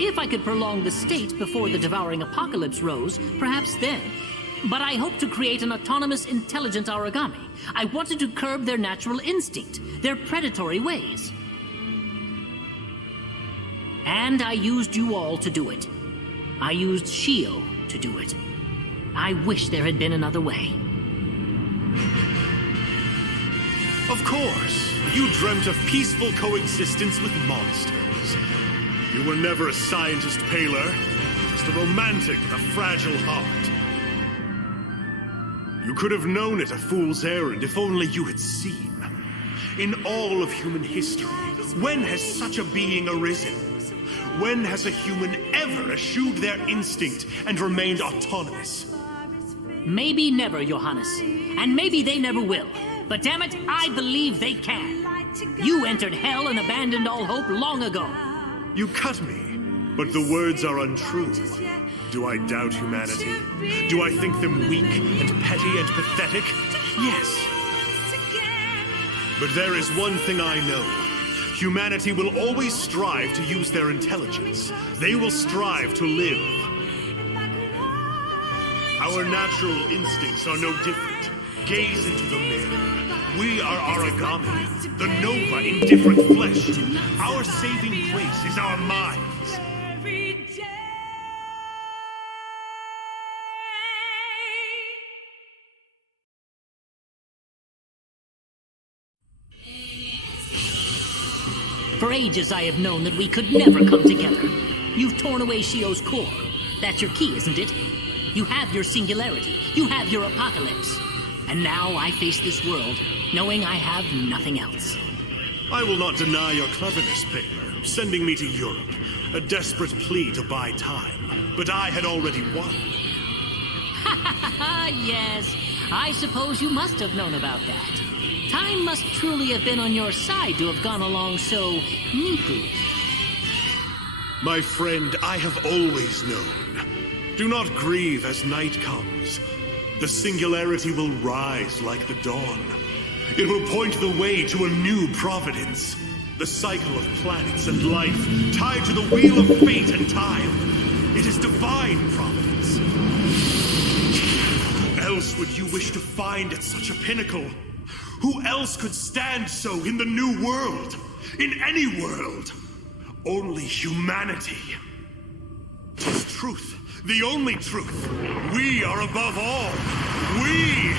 If I could prolong the state before the devouring apocalypse rose, perhaps then. But I hoped to create an autonomous, intelligent origami. I wanted to curb their natural instinct, their predatory ways. And I used you all to do it. I used Shio to do it. I wish there had been another way. Of course, you dreamt of peaceful coexistence with monsters. You were never a scientist, Paler. Just a romantic with a fragile heart. You could have known it a fool's errand if only you had seen. In all of human history, when has such a being arisen? When has a human ever eschewed their instinct and remained autonomous? Maybe never, Johannes. And maybe they never will. But damn it, I believe they can. You entered hell and abandoned all hope long ago. You cut me, but the words are untrue. Do I doubt humanity? Do I think them weak and petty and pathetic? Yes. But there is one thing I know. Humanity will always strive to use their intelligence. They will strive to live. Our natural instincts are no different. Gaze into the mirror. We are origami, the Nova in different flesh. Our saving place is our minds. For ages I have known that we could never come together. You've torn away Shio's core. That's your key, isn't it? You have your singularity. You have your apocalypse. And now I face this world, knowing I have nothing else. I will not deny your cleverness, Paler, sending me to Europe. A desperate plea to buy time. But I had already won. Yes, I suppose you must have known about that. Time must truly have been on your side to have gone along so neatly. My friend, I have always known. Do not grieve as night comes. The singularity will rise like the dawn. It will point the way to a new providence. The cycle of planets and life, tied to the wheel of fate and time. It is divine providence. Who else would you wish to find at such a pinnacle? Who else could stand so in the new world? In any world? Only humanity. 'Tis truth, the only truth. We are above all. We!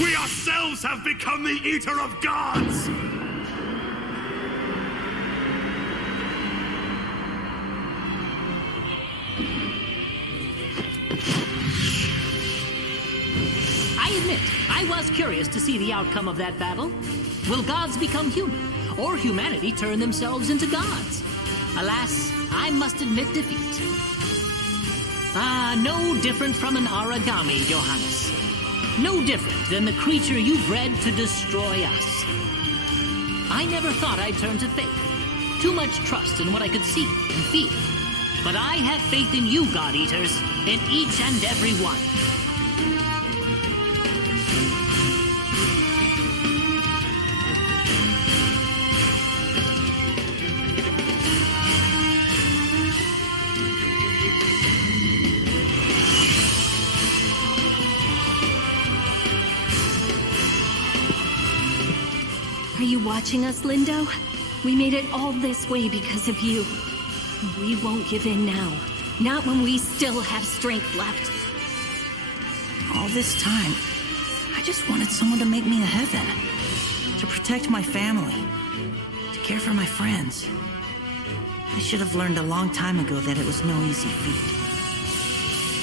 We ourselves have become the eater of gods! I admit, I was curious to see the outcome of that battle. Will gods become human, or humanity turn themselves into gods? Alas, I must admit defeat. No different from an origami, Johannes. No different than the creature you bred to destroy us. I never thought I'd turn to faith. Too much trust in what I could see and feel. But I have faith in you, God Eaters, in each and every one. Are you watching us, Lindo? We made it all this way because of you. We won't give in now. Not when we still have strength left. All this time, I just wanted someone to make me a heaven. To protect my family. To care for my friends. I should have learned a long time ago that it was no easy feat.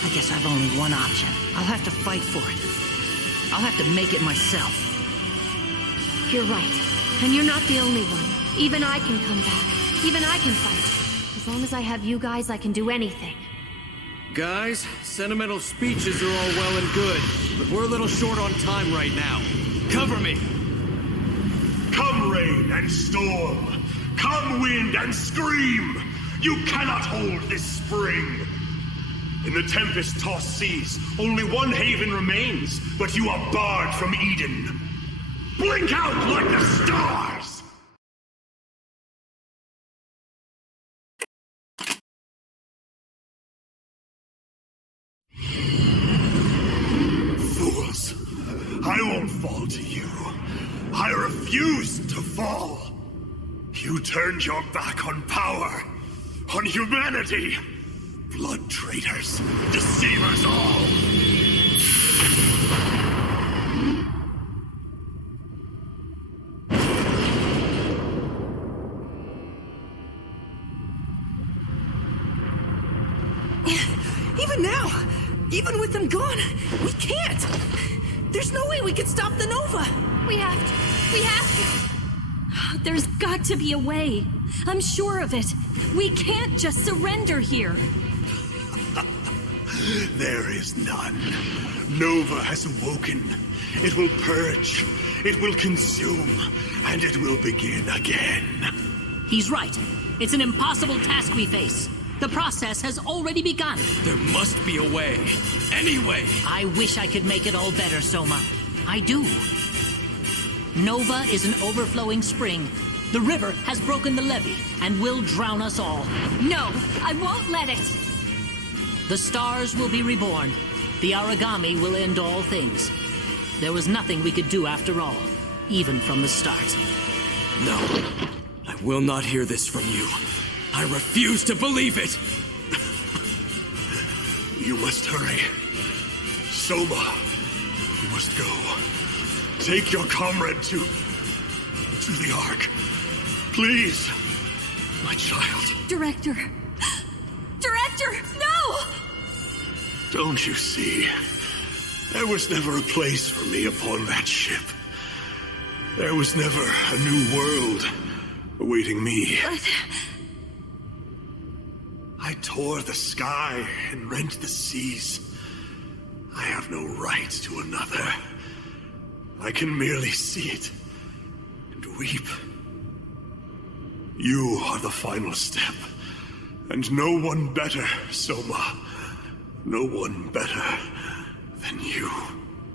I guess I've only one option. I'll have to fight for it. I'll have to make it myself. You're right. And you're not the only one. Even I can come back. Even I can fight. As long as I have you guys, I can do anything. Guys, sentimental speeches are all well and good, but we're a little short on time right now. Cover me! Come rain and storm! Come wind and scream! You cannot hold this spring! In the tempest-tossed seas, only one haven remains, but you are barred from Eden. Blink out like the stars! Fools! I won't fall to you. I refuse to fall. You turned your back on power, on humanity. Blood traitors, deceivers all. Even now, even with them gone, we can't. There's no way we can stop the Nova. We have to. We have to. There's got to be a way. I'm sure of it. We can't just surrender here. There is none. Nova has awoken. It will purge. It will consume. And it will begin again. He's right. It's an impossible task we face. The process has already begun. There must be a way. Any way. I wish I could make it all better, Soma. I do. Nova is an overflowing spring, The river has broken the levee and will drown us all. No, I won't let it. The stars will be reborn. The origami will end all things. There was nothing we could do after all, even from the start. No, I will not hear this from you. I refuse to believe it! You must hurry. Soma, you must go. Take your comrade to the Ark. Please, my child. Director! Director, no! Don't you see? There was never a place for me upon that ship. There was never a new world awaiting me. But... I tore the sky and rent the seas. I have no right to another. I can merely see it and weep. You are the final step, and no one better, Soma. No one better than you.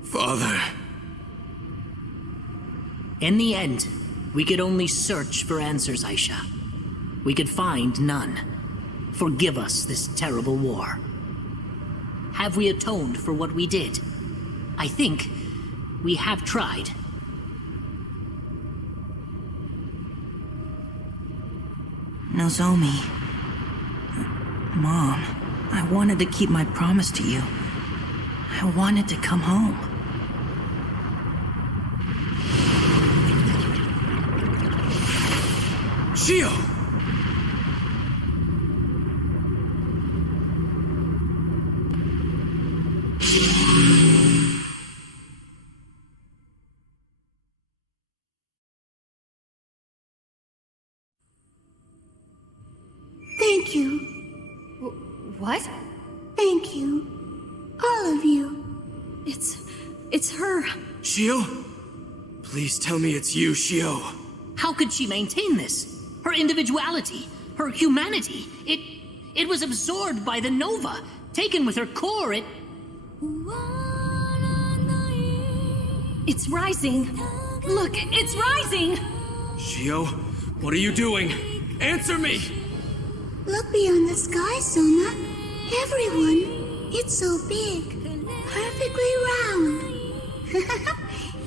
Father. In the end, we could only search for answers, Aisha. We could find none. Forgive us this terrible war. Have we atoned for what we did? I think we have tried. Nozomi. Mom, I wanted to keep my promise to you. I wanted to come home. Shio! Thank you. What? Thank you. All of you. It's her. Shio? Please tell me it's you, Shio. How could she maintain this? Her individuality, her humanity, it was absorbed by the Nova, taken with her core, It's rising. Look, it's rising! Shio, what are you doing? Answer me! Look beyond the sky, Soma. Everyone. It's so big. Perfectly round.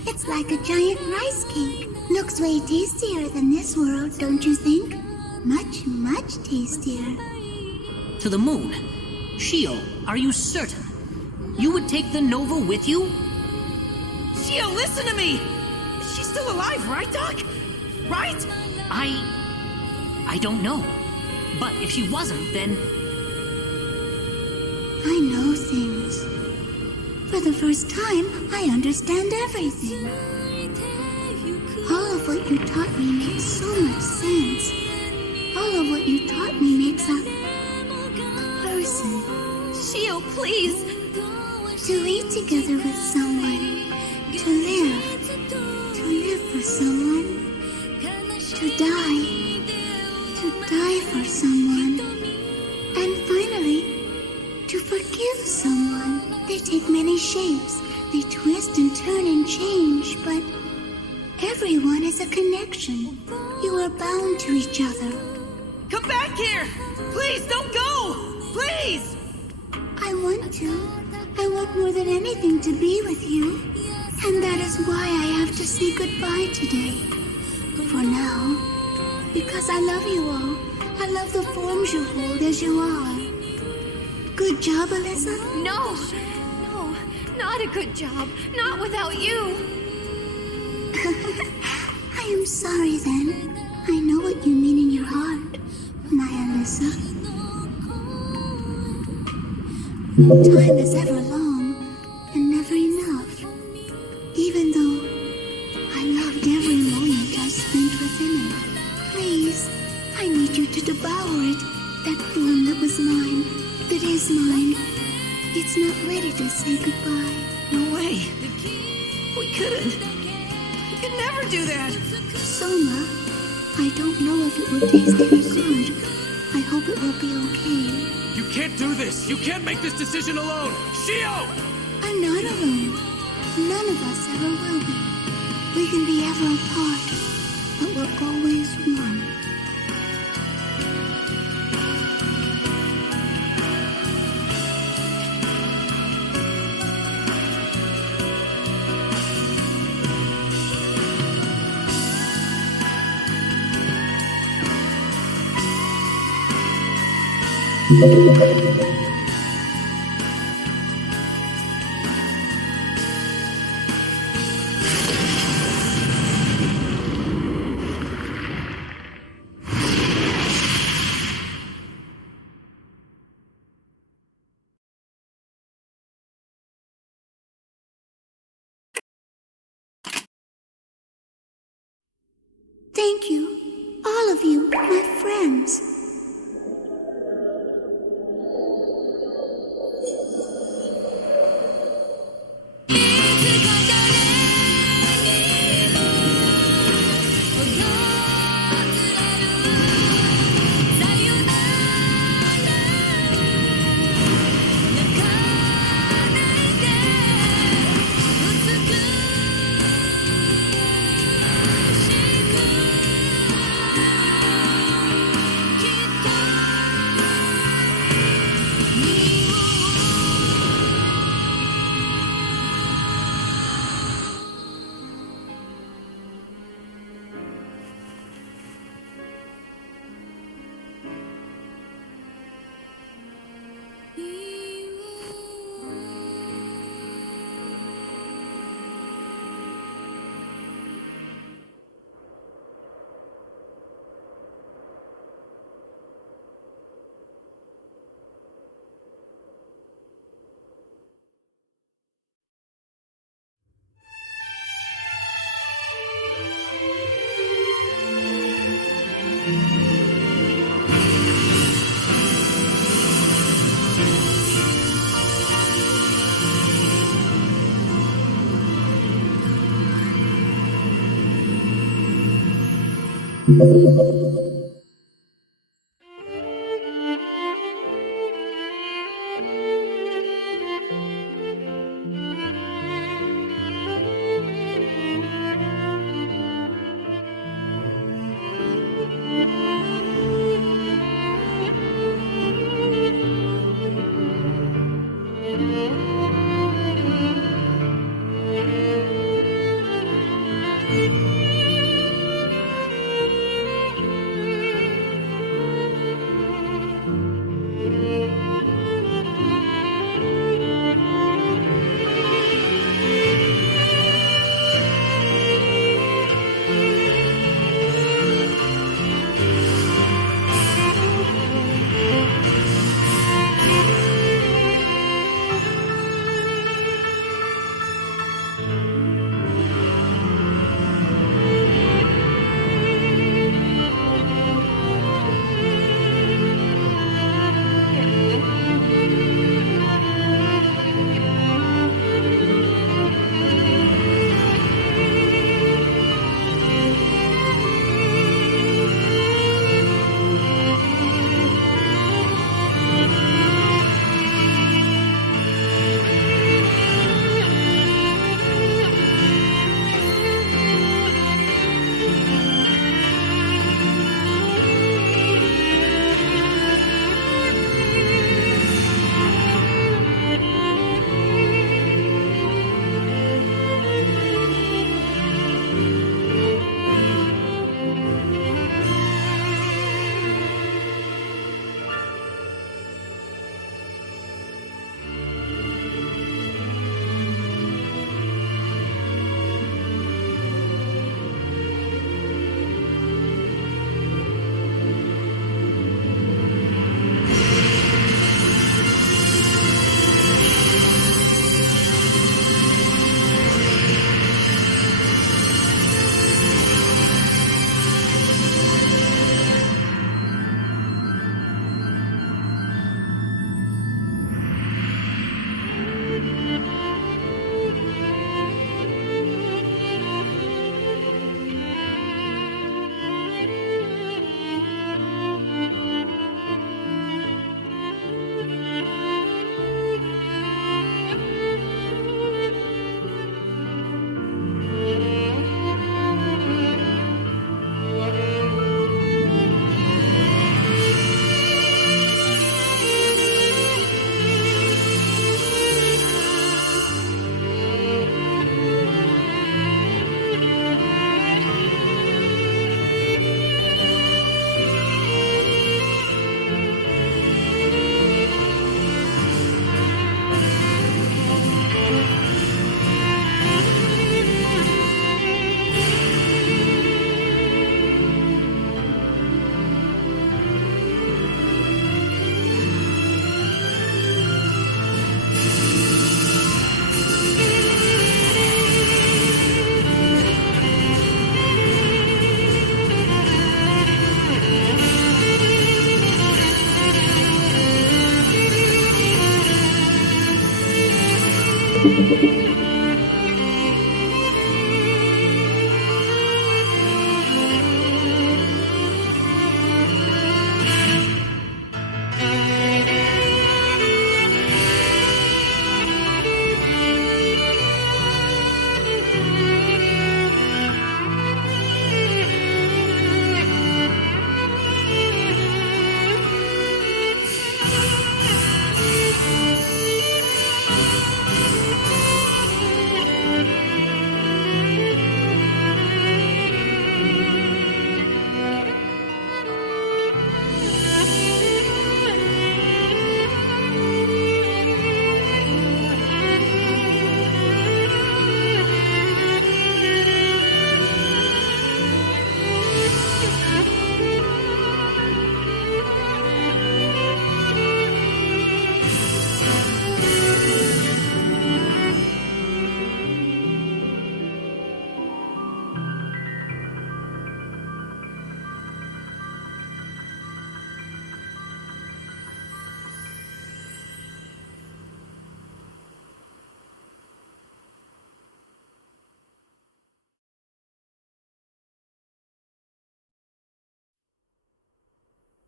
It's like a giant rice cake. Looks way tastier than this world, don't you think? Much, much tastier. To the moon. Shio, are you certain? You would take the Nova with you? Shio, listen to me! She's still alive, right, Doc? Right? I don't know. But if she wasn't, then... I know things. For the first time, I understand everything. All of what you taught me makes so much sense. All of what you taught me makes a person. Shio, please! To be together with someone. To live for someone. To die for someone. And finally, to forgive someone. They take many shapes. They twist and turn and change, but everyone is a connection. You are bound to each other. Come back here! Please, don't go! Please! I want to. I want more than anything to be with you. And that is why I have to say goodbye today. For now. Because I love you all. I love the forms you hold as you are. Good job, Alyssa? No, not a good job. Not without you. I am sorry then. I know what you mean in your heart, my Alyssa. Time is ever long and never enough. Even though I loved every moment I spent within it. Please, I need you to devour it. That form that was mine, that is mine. It's not ready to say goodbye. No way. We couldn't. We could never do that. Soma, I don't know if it will taste any good. I hope it will be okay. You can't do this! You can't make this decision alone! Shio! I'm not alone. None of us ever will be. We can be ever apart, but we're always one. Thank you, all of you, my friends.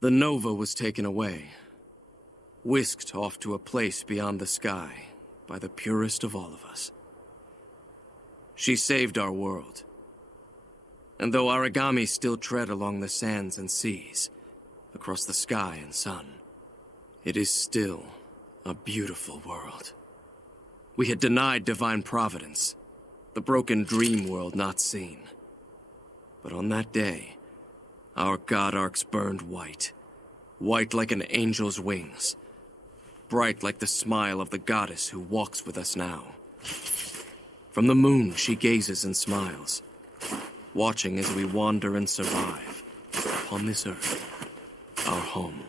The Nova was taken away, whisked off to a place beyond the sky by the purest of all of us. She saved our world. And though origami still tread along the sands and seas, across the sky and sun, it is still a beautiful world. We had denied divine providence, the broken dream world not seen. But on that day, our god arcs burned white, white like an angel's wings, bright like the smile of the goddess who walks with us now. From the moon she gazes and smiles, watching as we wander and survive upon this earth, our home.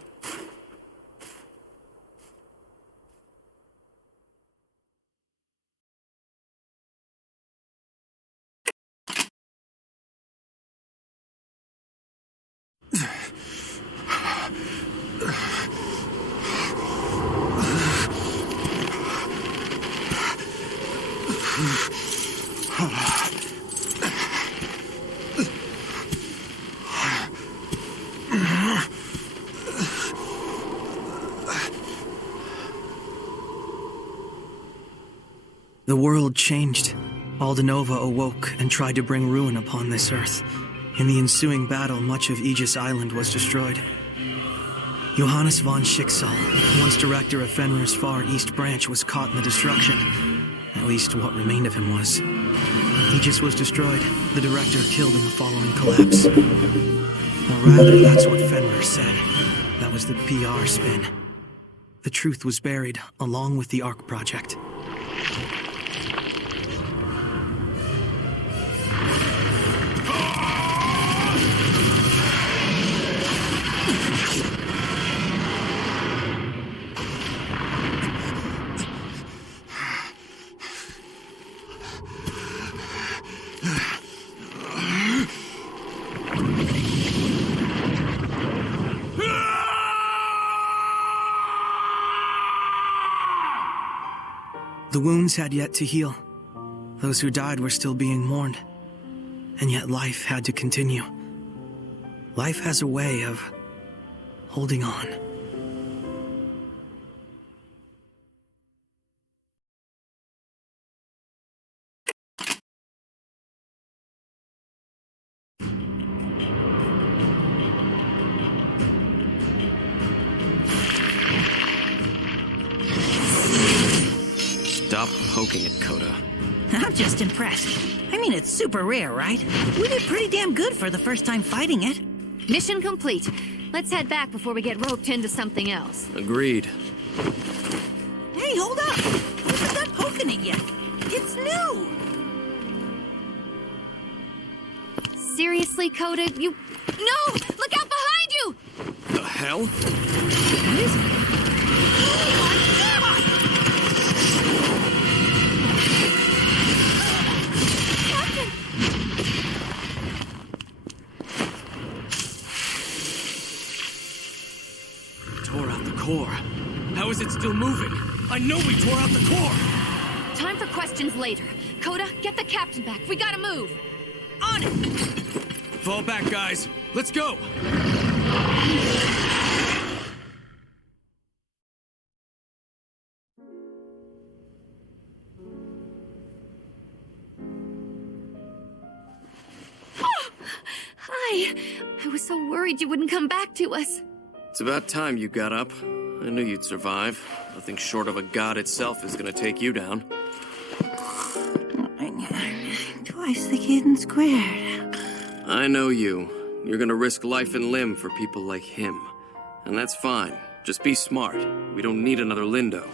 The world changed. Aldenova awoke and tried to bring ruin upon this earth. In the ensuing battle, much of Aegis Island was destroyed. Johannes von Schicksal, once director of Fenrir's Far East branch, was caught in the destruction. At least what remained of him was. Aegis was destroyed, the director killed in the following collapse. Or rather, that's what Fenrir said. That was the PR spin. The truth was buried, along with the Ark project. The wounds had yet to heal. Those who died were still being mourned. And yet life had to continue. Life has a way of holding on. Stop poking it, Coda. I'm just impressed. I mean, it's super rare, right? We did pretty damn good for the first time fighting it. Mission complete. Let's head back before we get roped into something else. Agreed. Hey, hold up! We haven't done poking it yet. It's new! Seriously, Coda? You... No! Look out behind you! The hell? What is it? Oh my God! Captain! We tore out the core. How is it still moving? I know we tore out the core! Time for questions later. Coda, get the captain back. We gotta move. On it! Fall back, guys. Let's go! Hi. I was so worried you wouldn't come back to us. It's about time you got up. I knew you'd survive. Nothing short of a god itself is gonna take you down. Twice the kid squared. I know you. You're gonna risk life and limb for people like him. And that's fine. Just be smart. We don't need another Lindo.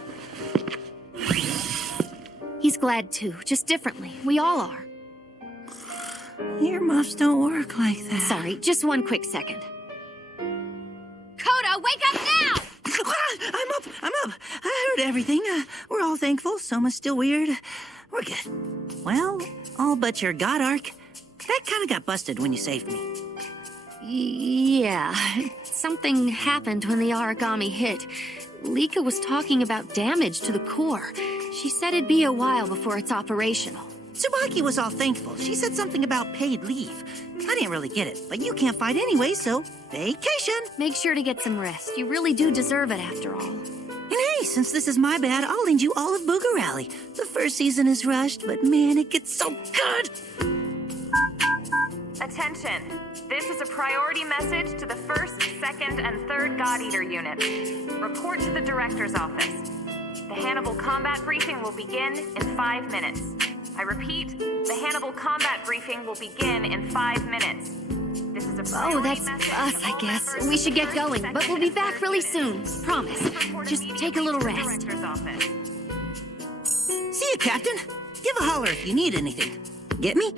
He's glad too, just differently. We all are. Earmuffs don't work like that. Sorry, just one quick second. Coda, wake up now! I'm up. I heard everything. We're all thankful. Soma's still weird. We're good. Well, all but your god arc. That kind of got busted when you saved me. Yeah, something happened when the origami hit. Lika was talking about damage to the core. She said it'd be a while before it's operational. Tsubaki was all thankful. She said something about paid leave. I didn't really get it, but you can't fight anyway, so vacation. Make sure to get some rest. You really do deserve it after all. And hey, since this is my bad, I'll lend you all of Booger Rally. The first season is rushed, but man, it gets so good! Attention. This is a priority message to the 1st, 2nd, and 3rd God Eater units. Report to the Director's office. The Hannibal combat briefing will begin in 5 minutes. I repeat, the Hannibal combat briefing will begin in 5 minutes. This is a priority that's us, I guess. We should get going, but we'll be back really soon. Promise. Just take a little rest. See you, Captain. Give a holler if you need anything. Get me?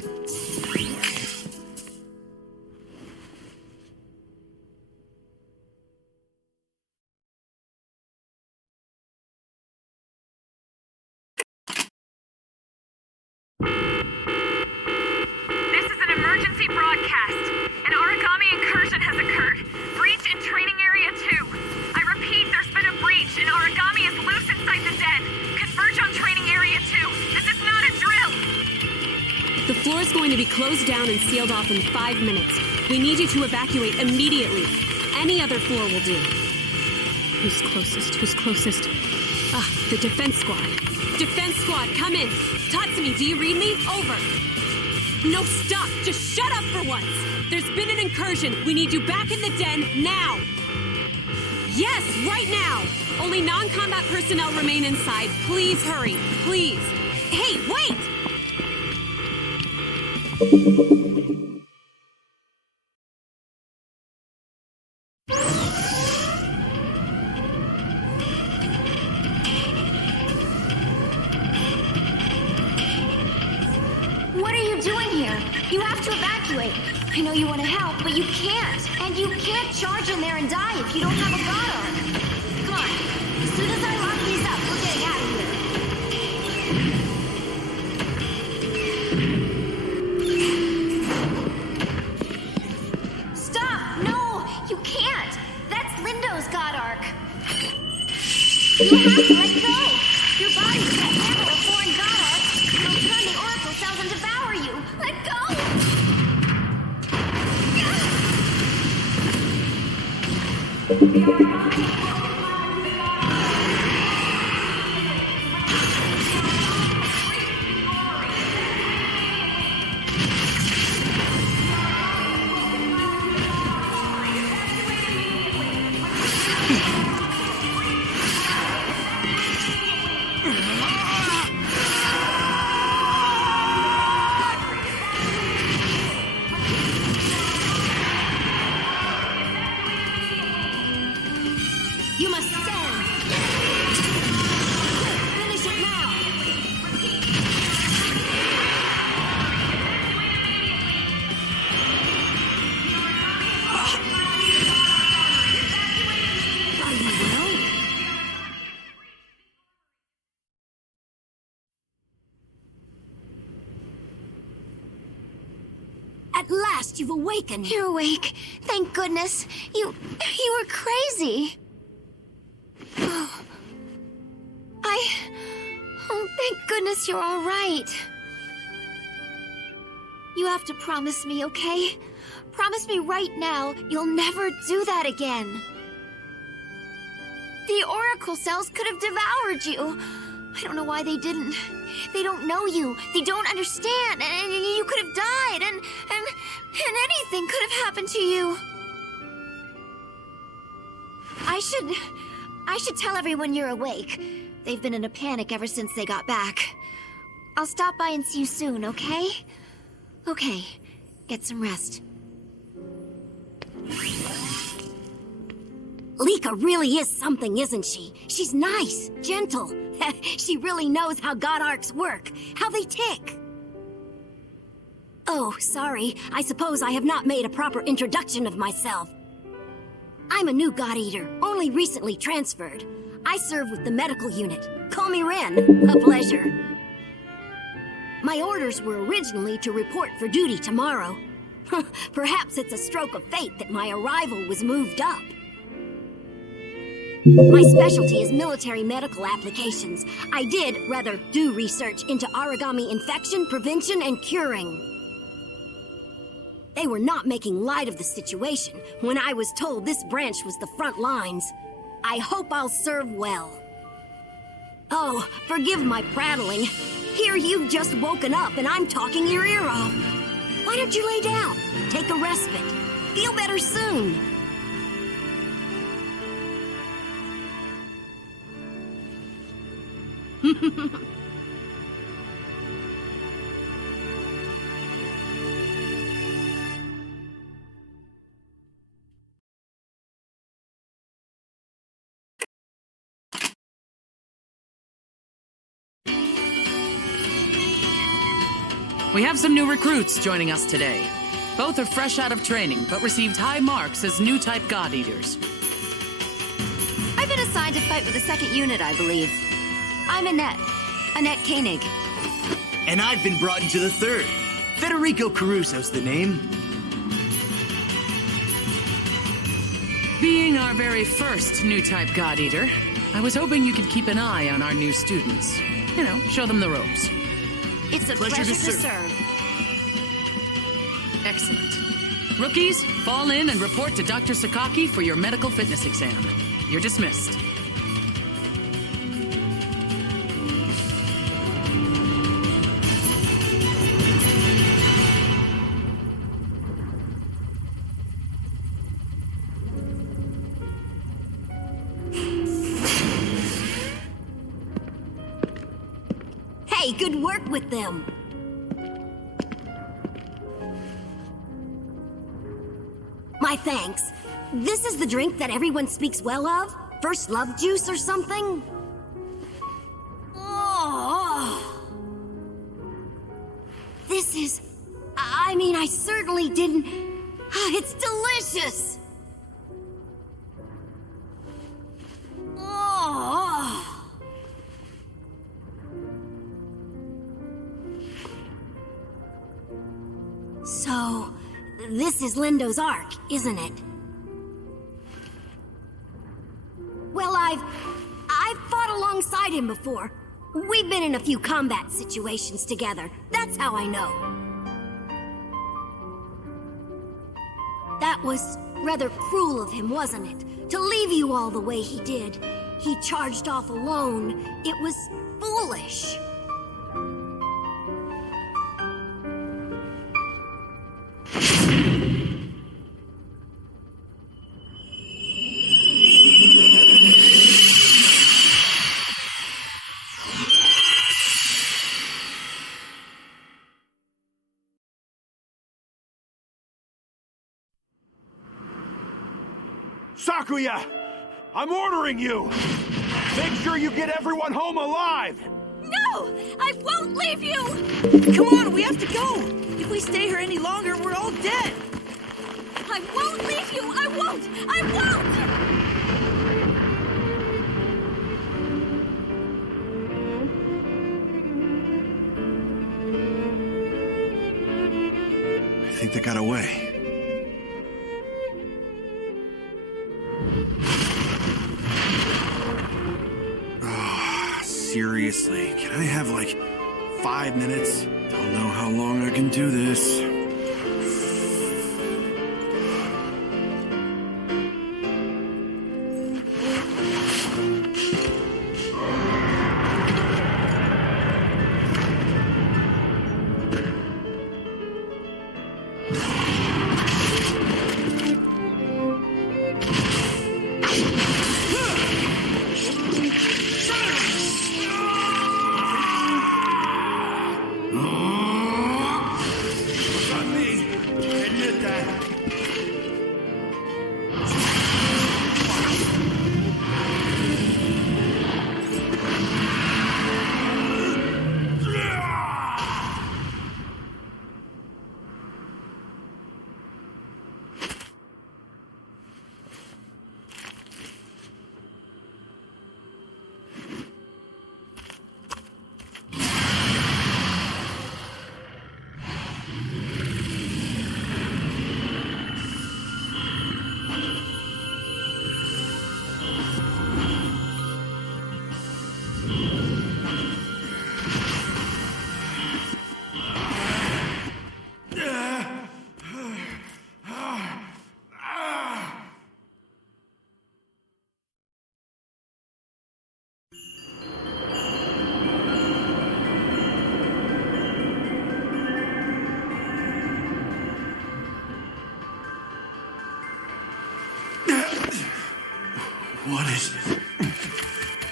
Closed down and sealed off in 5 minutes. We need you to evacuate immediately. Any other floor will do. Who's closest? Who's closest? Ah, the defense squad. Defense squad, come in. Tatsumi, do you read me? Over. No, stop. Just shut up for once. There's been an incursion. We need you back in the den now. Yes, right now. Only non-combat personnel remain inside. Please hurry. Please. Hey, wait! What are you doing here? You have to evacuate. I know you want to help, but you can't. And you can't charge in there and die if you don't have a god arc. Come on. As soon as I lock these up, we're getting out of here. God arc. You have to let go. Your body can't handle a foreign god arc. It'll turn the oracle cells and devour you. Let You must stand. Finish it now. Are you well? At last, you've awakened. You're awake. Thank goodness. You were crazy. Oh, Thank goodness you're all right. You have to promise me, okay? Promise me right now you'll never do that again. The Oracle cells could have devoured you. I don't know why they didn't. They don't know you. They don't understand. And you could have died. And anything could have happened to you. I should tell everyone you're awake. They've been in a panic ever since they got back. I'll stop by and see you soon, okay? Okay. Get some rest. Lika really is something, isn't she? She's nice, gentle. She really knows how God arcs work, how they tick. Oh, sorry. I suppose I have not made a proper introduction of myself. I'm a new God Eater, only recently transferred. I serve with the medical unit. Call me Ren. A pleasure. My orders were originally to report for duty tomorrow. Perhaps it's a stroke of fate that my arrival was moved up. My specialty is military medical applications. I do research into origami infection, prevention, and curing. They were not making light of the situation when I was told this branch was the front lines. I hope I'll serve well. Oh, forgive my prattling. Here you've just woken up and I'm talking your ear off. Why don't you lay down? Take a respite. Feel better soon. We have some new recruits joining us today. Both are fresh out of training, but received high marks as new type God Eaters. I've been assigned to fight with the 2nd unit, I believe. I'm Annette Koenig. And I've been brought into the 3rd. Federico Caruso's the name. Being our very first new type God Eater, I was hoping you could keep an eye on our new students. You know, show them the ropes. It's a pleasure to serve. Excellent. Rookies, fall in and report to Dr. Sakaki for your medical fitness exam. You're dismissed. Hey, good work with them. My thanks. This is the drink that everyone speaks well of? First love juice or something? Oh. This is... I certainly didn't... It's delicious! Oh. So, this is Lindo's Ark, isn't it? Well, I've fought alongside him before. We've been in a few combat situations together. That's how I know. That was rather cruel of him, wasn't it? To leave you all the way he did. He charged off alone. It was foolish. Sakuya! I'm ordering you! Make sure you get everyone home alive! No! I won't leave you! Come on, we have to go! If we stay here any longer, we're all dead! I won't leave you! I won't! I won't! I think they got away. seriously, can I have like 5 minutes? Don't know how long I can do this.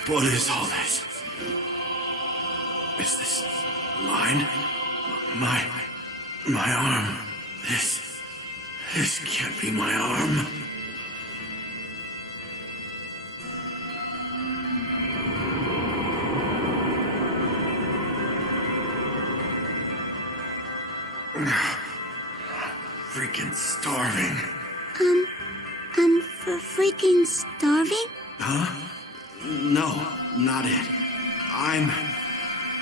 What is all this? Is this mine? My arm. This can't be my arm. Freaking starving. Freaking starving? Huh? No, not it. I'm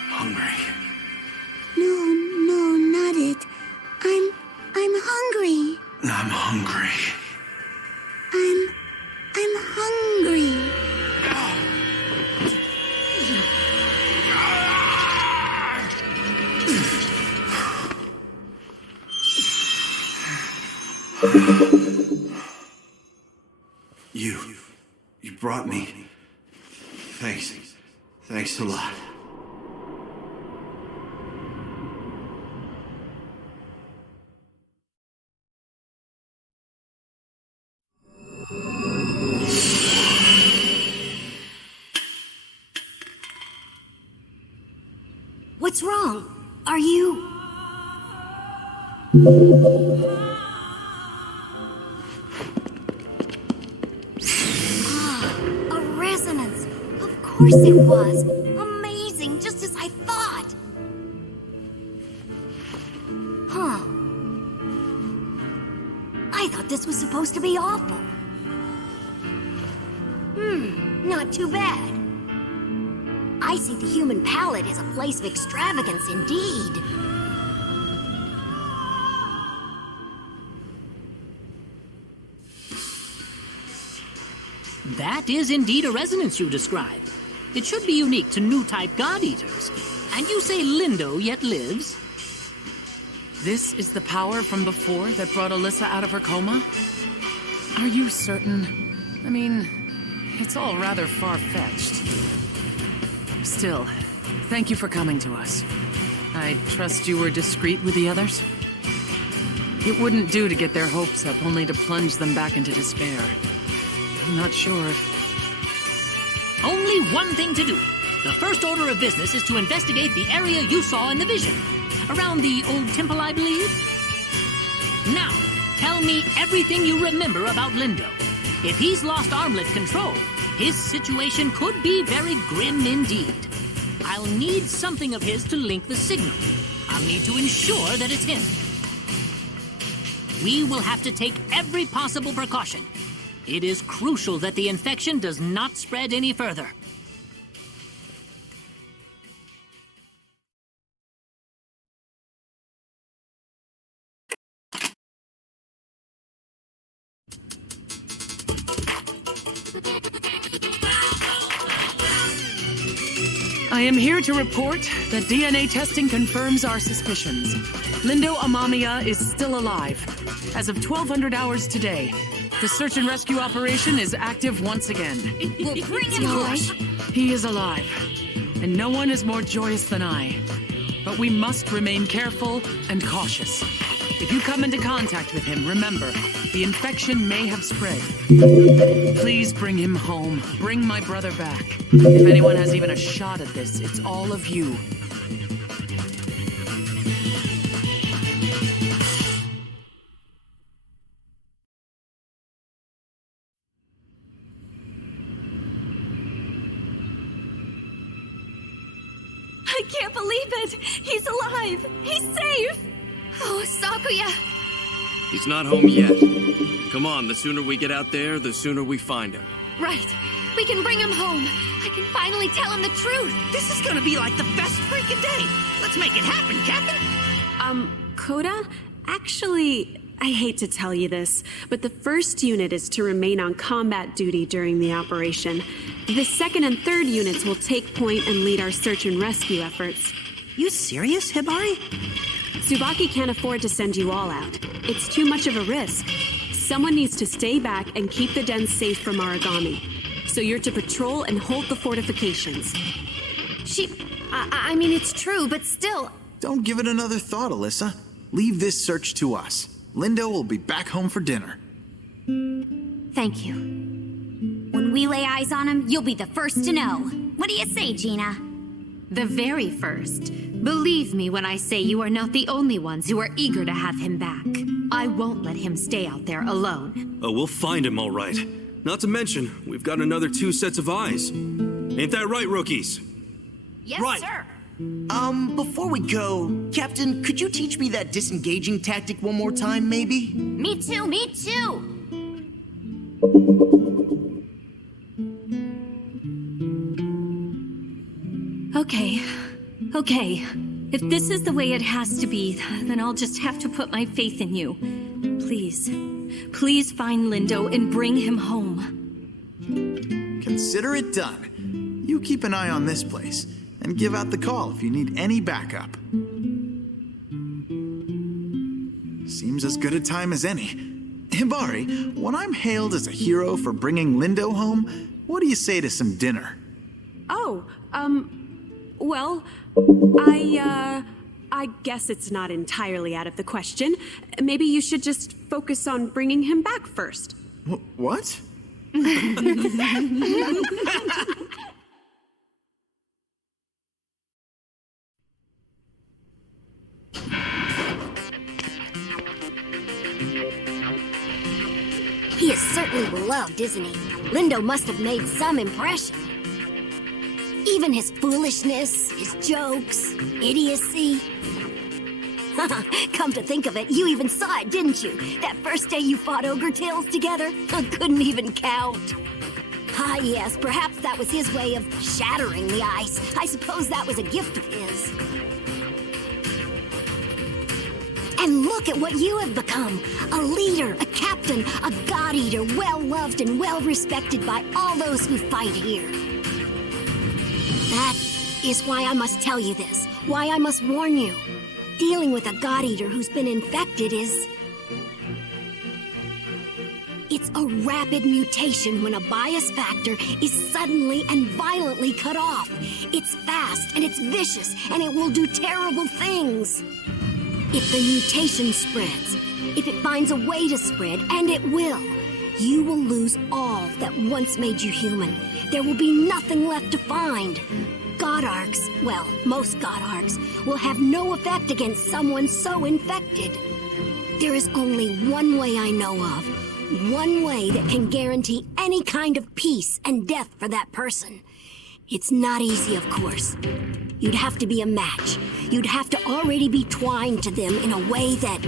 hungry. No, not it. I'm hungry. I'm hungry. I'm hungry. You brought me. Thanks a lot. What's wrong? Are you... a resonance. Of course it was. Amazing, just as I thought. Huh. I thought this was supposed to be awful. Not too bad. I see the human palate as a place of extravagance indeed. That is indeed a resonance you describe. It should be unique to new type god eaters. And you say Lindo yet lives? This is the power from before that brought Alyssa out of her coma? Are you certain? I mean, it's all rather far-fetched. Still, thank you for coming to us. I trust you were discreet with the others? It wouldn't do to get their hopes up only to plunge them back into despair. I'm not sure if... Only one thing to do. The first order of business is to investigate the area you saw in the vision. Around the old temple, I believe? Now, tell me everything you remember about Lindo. If he's lost armlet control, his situation could be very grim indeed. I'll need something of his to link the signal. I'll need to ensure that it's him. We will have to take every possible precaution. It is crucial that the infection does not spread any further. I am here to report that DNA testing confirms our suspicions. Lindo Amamiya is still alive. As of 1200 hours today, the search and rescue operation is active once again. We'll bring him home. He is alive, and no one is more joyous than I. But we must remain careful and cautious. If you come into contact with him, remember, the infection may have spread. Please bring him home. Bring my brother back. If anyone has even a shot at this, it's all of you. I can't believe it! He's alive! He's safe! Oh, Sakuya! He's not home yet. Come on, the sooner we get out there, the sooner we find him. Right. We can bring him home. I can finally tell him the truth. This is gonna be like the best freaking day. Let's make it happen, Captain. Coda? Actually, I hate to tell you this, but the first unit is to remain on combat duty during the operation. The second and third units will take point and lead our search and rescue efforts. You serious, Hibari? Tsubaki can't afford to send you all out. It's too much of a risk. Someone needs to stay back and keep the den safe from Aragami. So you're to patrol and hold the fortifications. I mean, it's true, but still... Don't give it another thought, Alyssa. Leave this search to us. Lindo will be back home for dinner. Thank you. When we lay eyes on him, you'll be the first to know. What do you say, Gina? The very first. Believe me when I say you are not the only ones who are eager to have him back. I won't let him stay out there alone. Oh, we'll find him all right. Not to mention, we've got another 2 sets of eyes. Ain't that right, rookies? Yes, right. sir. Before we go, Captain, could you teach me that disengaging tactic one more time, maybe? Me too, me too! Okay. If this is the way it has to be, then I'll just have to put my faith in you. Please find Lindo and bring him home. Consider it done. You keep an eye on this place, and give out the call if you need any backup. Seems as good a time as any. Hibari, when I'm hailed as a hero for bringing Lindo home, what do you say to some dinner? Well, I guess it's not entirely out of the question. Maybe you should just focus on bringing him back first. What? He is certainly beloved, isn't he? Lindo must have made some impression. Even his foolishness, his jokes, idiocy. Come to think of it, you even saw it, didn't you? That first day you fought Ogre Tails together? I couldn't even count. Ah, yes, perhaps that was his way of shattering the ice. I suppose that was a gift of his. And look at what you have become. A leader, a captain, a god-eater, well-loved and well-respected by all those who fight here. That is why I must tell you this, why I must warn you. Dealing with a god-eater who's been infected is... It's a rapid mutation when a bias factor is suddenly and violently cut off. It's fast and it's vicious and it will do terrible things. If the mutation spreads, if it finds a way to spread, and it will, you will lose all that once made you human. There will be nothing left to find. God arcs, well, most God arcs, will have no effect against someone so infected. There is only one way I know of, one way that can guarantee any kind of peace and death for that person. It's not easy, of course. You'd have to be a match. You'd have to already be twined to them in a way that...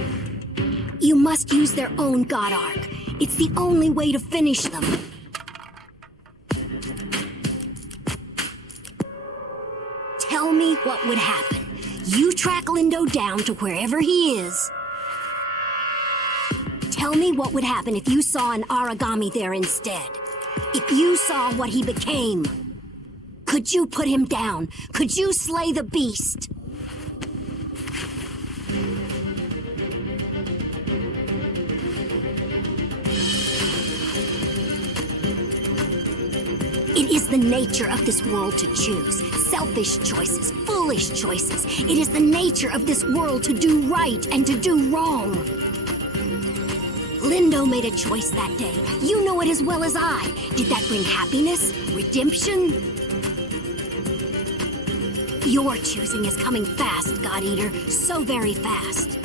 You must use their own God arc. It's the only way to finish them. Tell me what would happen. You track Lindo down to wherever he is. Tell me what would happen if you saw an Aragami there instead. If you saw what he became. Could you put him down? Could you slay the beast? It is the nature of this world to choose. Selfish choices, foolish choices. It is the nature of this world to do right and to do wrong. Lindo made a choice that day. You know it as well as I. Did that bring happiness? Redemption? Your choosing is coming fast, God Eater. So very fast.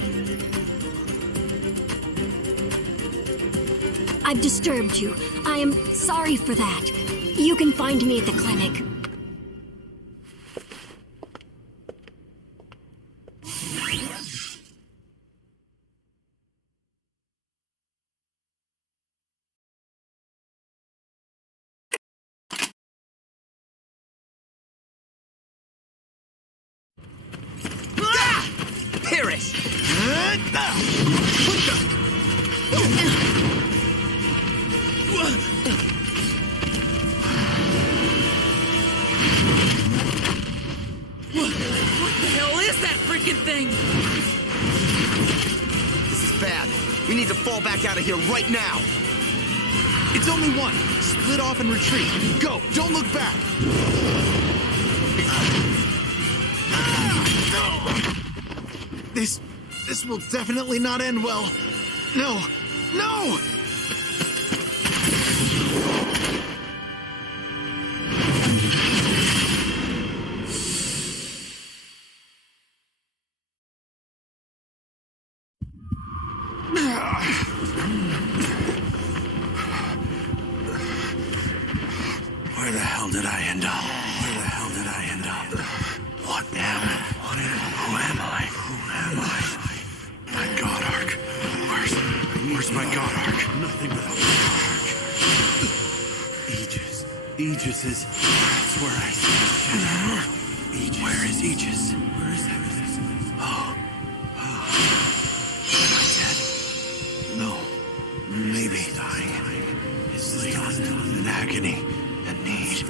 I've disturbed you. I am sorry for that. You can find me at the clinic. Paris! What the hell is that freaking thing? This is bad. We need to fall back out of here right now. It's only one. Split off and retreat. Go! Don't look back! This will definitely not end well. No! No! Where the hell did I end up? Where the hell did I end up? What am I? Who am I? Who am I? My God arc. Where's my God arc? Nothing but a Aegis. Aegis is... That's where I see Aegis. Where is Aegis? Where is that? Oh. Am I dead? No. Maybe dying. Sleep. In agony. And need.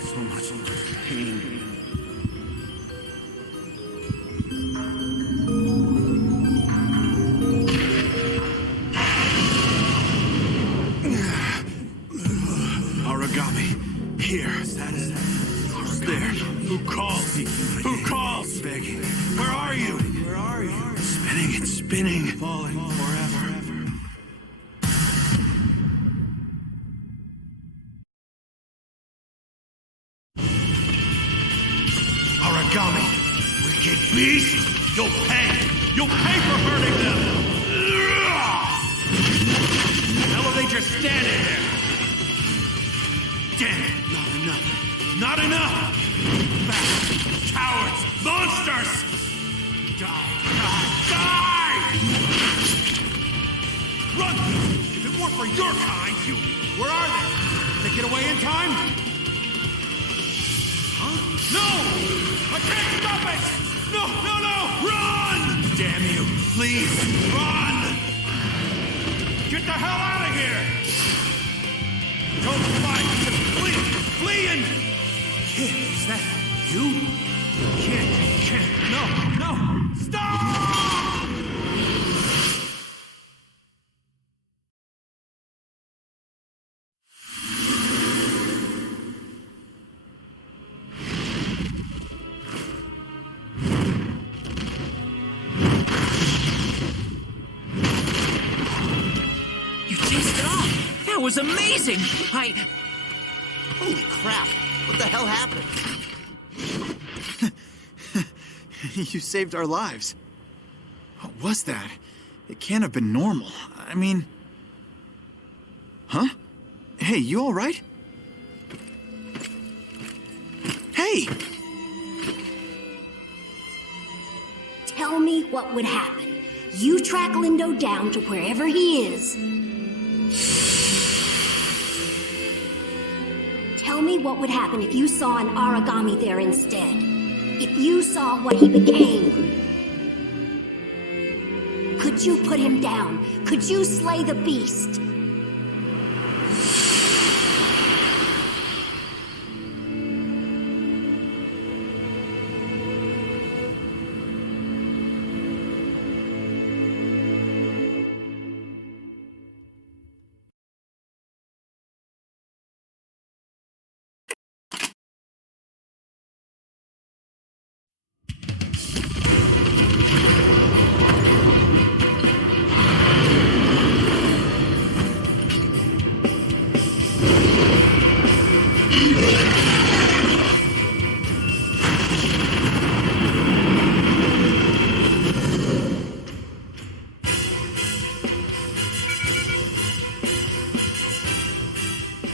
So much pain. Origami. Here. There. Who calls? Who calls? Begging. Where are you? Where are you? Spinning. It's spinning. Falling forever. Origami. Wicked beast. You'll pay. You'll pay for hurting them. How are they just standing there? Damn it. Not enough. Not enough. Bastards. Cowards. Monsters. Die. Die. Run. If it weren't for your kind, you... Where are they? They get away in time? Huh? No! I can't stop it! No! Run! Damn you! Please, run! Get the hell out of here! Don't fight! Just flee! Flee and... Kid, is that you? Kid, no! Stop! That was amazing! Holy crap! What the hell happened? You saved our lives. What was that? It can't have been normal. I mean... Huh? Hey, you all right? Hey! Tell me what would happen. You track Lindo down to wherever he is. Tell me what would happen if you saw an origami there instead. If you saw what he became. Could you put him down? Could you slay the beast?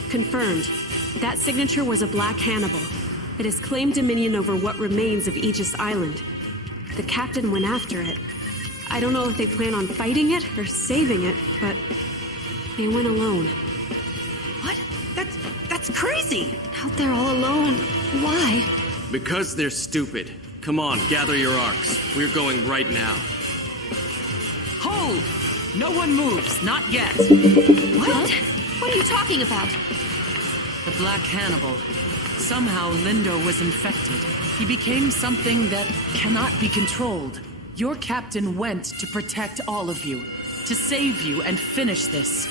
Confirmed. That signature was a Black Hannibal. It has claimed dominion over what remains of Aegis Island. The captain went after it. I don't know if they plan on fighting it or saving it, but they went alone. What? That's crazy! Out there all alone. Why? Because they're stupid. Come on, gather your arcs. We're going right now. Hold! No one moves, not yet. What? What are you talking about? The Black Hannibal. Somehow Lindo was infected. He became something that cannot be controlled. Your captain went to protect all of you, to save you and finish this.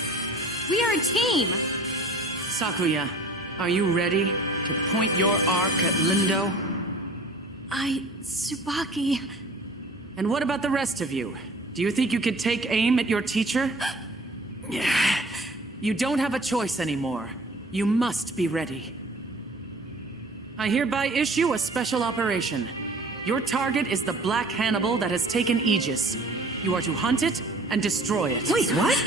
We are a team! Sakuya, are you ready to point your arc at Lindo? Tsubaki... And what about the rest of you? Do you think you could take aim at your teacher? You don't have a choice anymore. You must be ready. I hereby issue a special operation. Your target is the Black Hannibal that has taken Aegis. You are to hunt it and destroy it. Wait, what?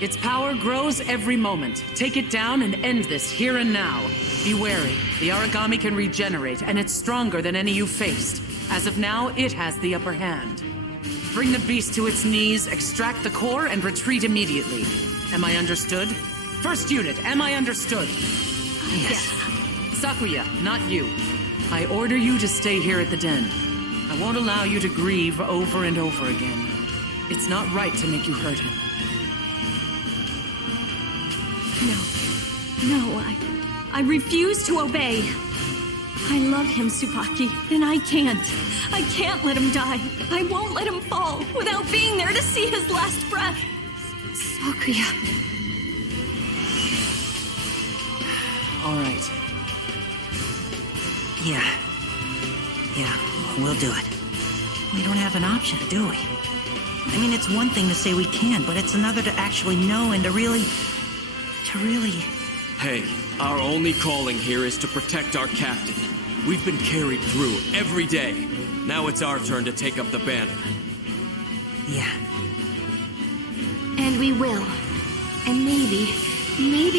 Its power grows every moment. Take it down and end this here and now. Be wary. The origami can regenerate, and it's stronger than any you faced. As of now, it has the upper hand. Bring the beast to its knees, extract the core, and retreat immediately. Am I understood? First unit, am I understood? Yes. Sakuya, not you. I order you to stay here at the den. I won't allow you to grieve over and over again. It's not right to make you hurt him. No, I refuse to obey. I love him, Tsubaki, and I can't. I can't let him die. I won't let him fall without being there to see his last breath. Sakuya. All right. Yeah, we'll do it. We don't have an option, do we? I mean, it's one thing to say we can, but it's another to actually know and to really... Hey, our only calling here is to protect our captain. We've been carried through every day. Now it's our turn to take up the banner. Yeah. And we will. And maybe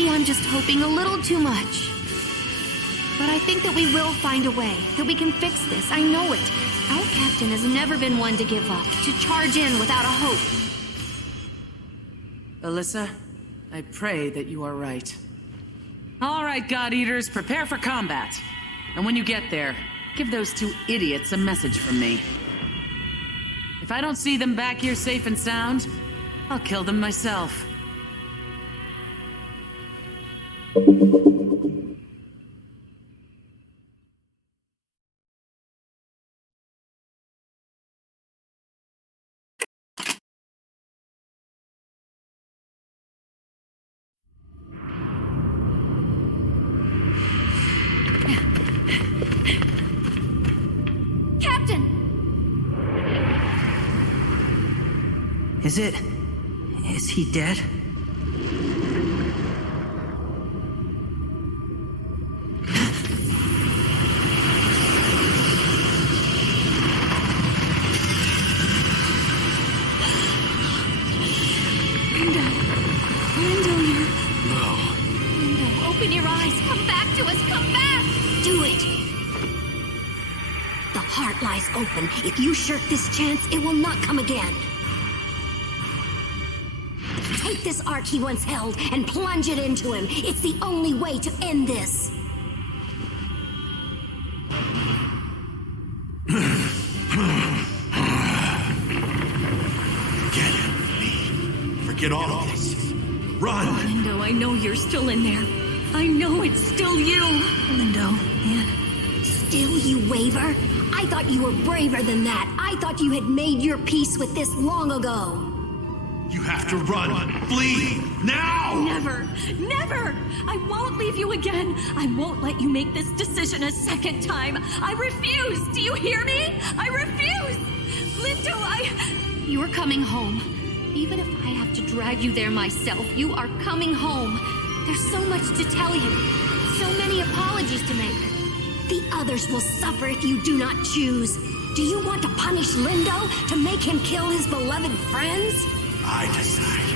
I'm just hoping a little too much. But I think that we will find a way, that we can fix this. I know it. Our captain has never been one to give up, to charge in without a hope. Alyssa, I pray that you are right. All right, God Eaters, prepare for combat. And when you get there, give those two idiots a message from me. If I don't see them back here safe and sound, I'll kill them myself. Is he dead? Lindo here. No. Lindo, open your eyes. Come back to us. Come back. Do it. The heart lies open. If you shirk this chance, it will not come again. Take this arc he once held and plunge it into him. It's the only way to end this. Forget all of this. Run! Lindo, I know you're still in there. I know it's still you. Lindo, man. Still you waver? I thought you were braver than that. I thought you had made your peace with this long ago. You have to run! Flee! Now! Never! Never! I won't leave you again! I won't let you make this decision a second time! I refuse! Do you hear me? I refuse! Lindo, You're coming home. Even if I have to drag you there myself, you are coming home. There's so much to tell you. So many apologies to make. The others will suffer if you do not choose. Do you want to punish Lindo to make him kill his beloved friends? I decide.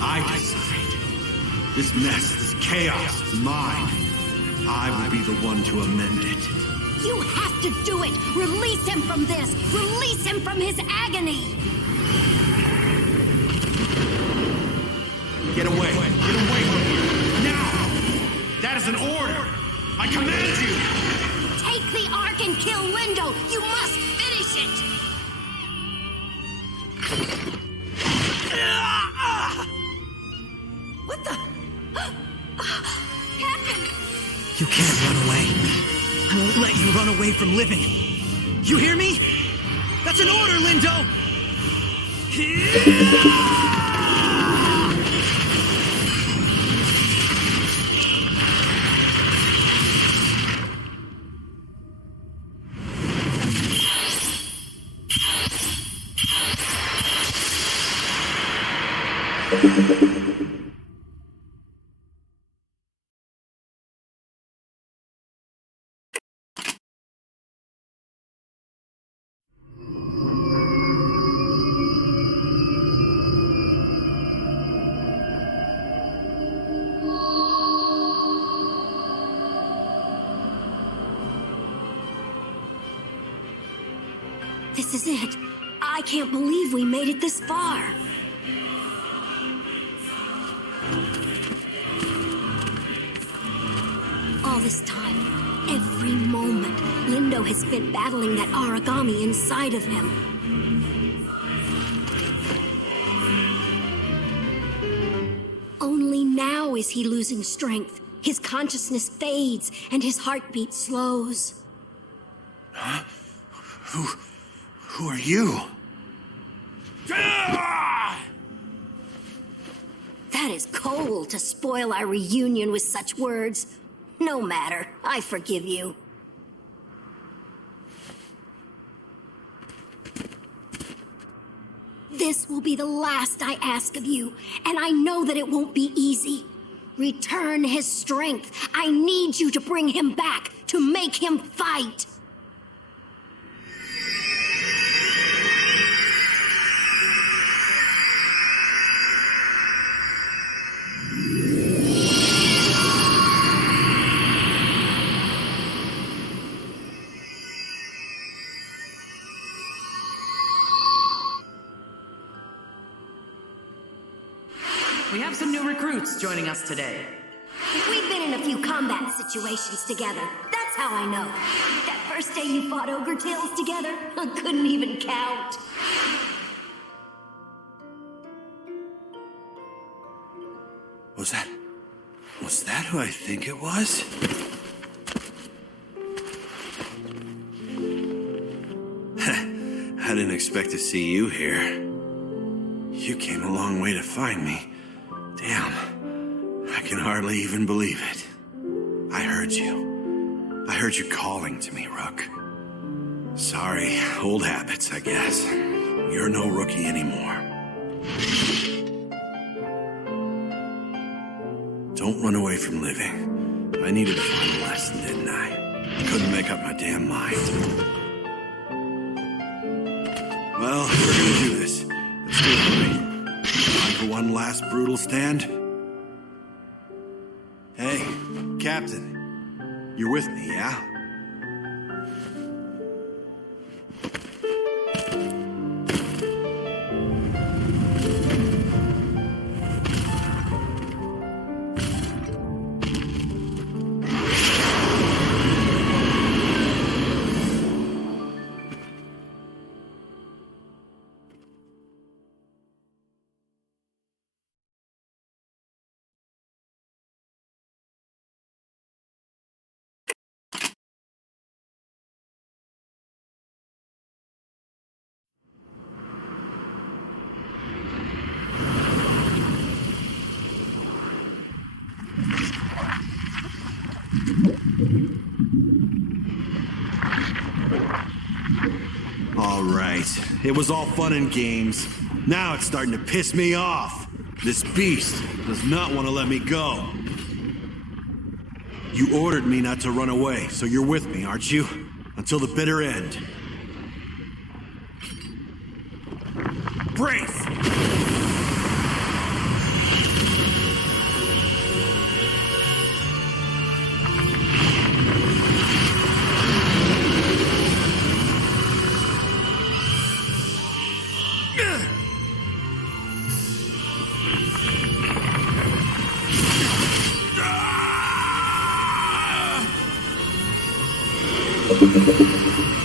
I decide. This mess, this chaos is mine. I will be the one to amend it. You have to do it! Release him from this! Release him from his agony! Get away! Get away from here! Now! That is an order! I command you! Take the Ark and kill Lindo! You must finish it! What the? Captain! You can't run away. I won't let you run away from living. You hear me? That's an order, Lindo! This is it. I can't believe we made it this far. All this time, every moment, Lindo has been battling that origami inside of him. Only now is he losing strength. His consciousness fades and his heartbeat slows. Huh? Who are you? That is cold to spoil our reunion with such words. No matter, I forgive you. This will be the last I ask of you, and I know that it won't be easy. Return his strength. I need you to bring him back, to make him fight. We have some new recruits joining us today. We've been in a few combat situations together. That's how I know. That first day you fought Ogre Tails together, I couldn't even count. Was that who I think it was? I didn't expect to see you here. You came a long way to find me. Damn. I can hardly even believe it. I heard you. I heard you calling to me, Rook. Sorry, old habits, I guess. You're no rookie anymore. Don't run away from living. I needed to find a lesson, didn't I? Couldn't make up my damn mind. Well, if we're gonna do this, let's do it right. Time for one last brutal stand? Hey, Captain. You're with me, yeah? All right. It was all fun and games. Now it's starting to piss me off. This beast does not want to let me go. You ordered me not to run away, so you're with me, aren't you? Until the bitter end. Brace!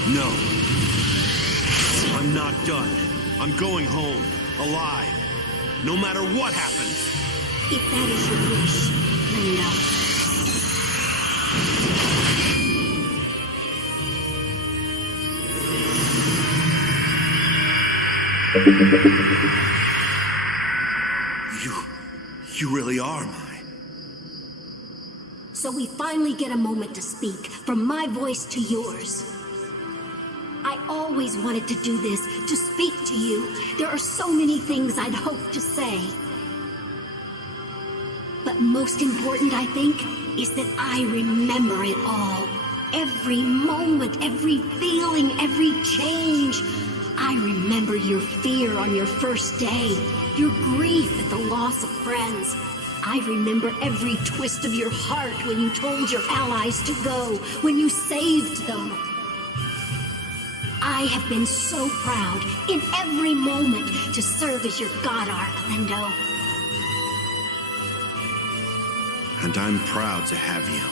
No. I'm not done. I'm going home, alive, no matter what happens. If that is your wish, Linda. You really are mine. So we finally get a moment to speak, from my voice to yours. I always wanted to do this, to speak to you. There are so many things I'd hoped to say. But most important, I think, is that I remember it all. Every moment, every feeling, every change. I remember your fear on your first day, your grief at the loss of friends. I remember every twist of your heart when you told your allies to go, when you saved them. I have been so proud, in every moment, to serve as your God Ark, Lindo. And I'm proud to have you.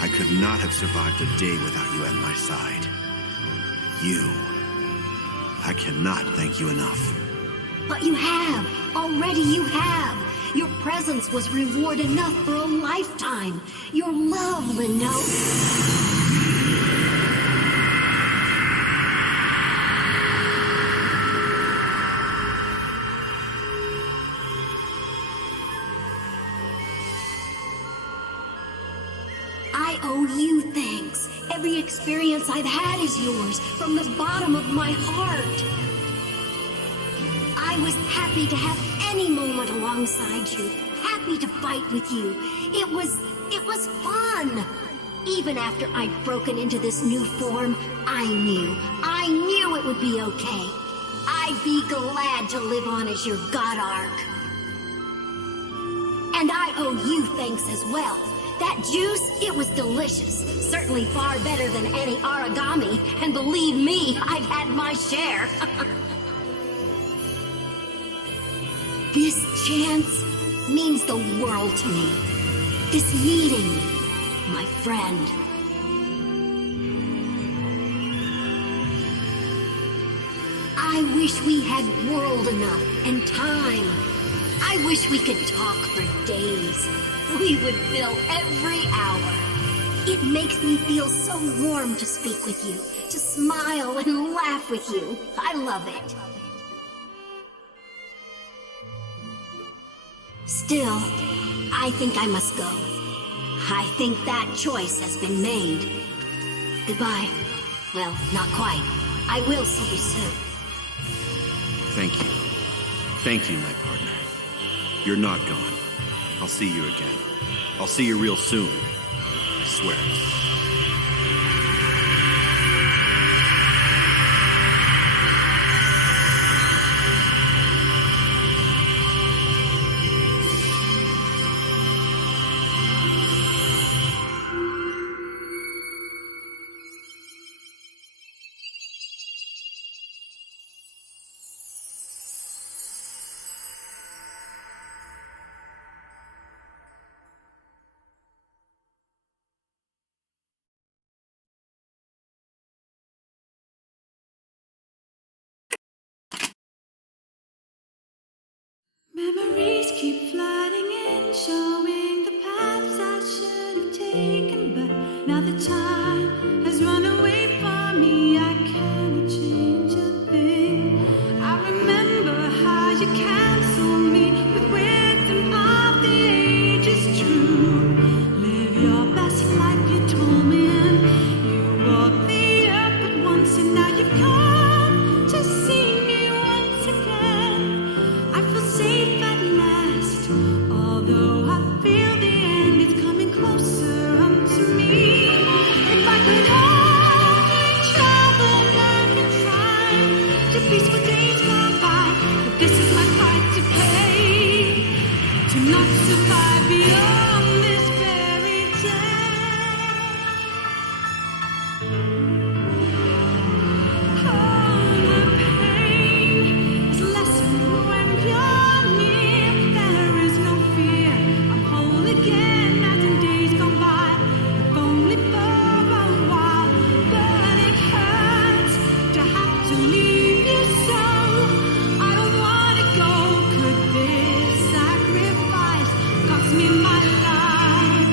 I could not have survived a day without you at my side. You. I cannot thank you enough. But you have. Already you have. Your presence was reward enough for a lifetime. Your love, Lindo. I owe you thanks. Every experience I've had is yours, from the bottom of my heart. I was happy to have any moment alongside you, happy to fight with you. It was fun. Even after I'd broken into this new form, I knew it would be okay. I'd be glad to live on as your God Ark. And I owe you thanks as well. That juice, it was delicious. Certainly far better than any origami. And believe me, I've had my share. This chance means the world to me. This meeting, my friend. I wish we had world enough and time. I wish we could talk for days. We would fill every hour. It makes me feel so warm to speak with you, to smile and laugh with you. I love it. Still, I think I must go. I think that choice has been made. Goodbye. Well, not quite. I will see you soon. Thank you. Thank you, my partner. You're not gone. I'll see you again. I'll see you real soon. I swear. Memories keep flooding in, showing the paths I should have taken, but now the time has run away from me. I cannot change a thing. I remember how you counseled me with wisdom of the ages true. Live your best life, you told me, and you walked the earth but once, and now you've come to see me once again. I feel safe at last, although I survive beyond this fairy tale. Oh, the pain is lessened when you're near. There is no fear. I'm whole again as in days gone by. If only for a while, but it hurts to have to leave you so. I don't want to go. Could this sacrifice cost me my life?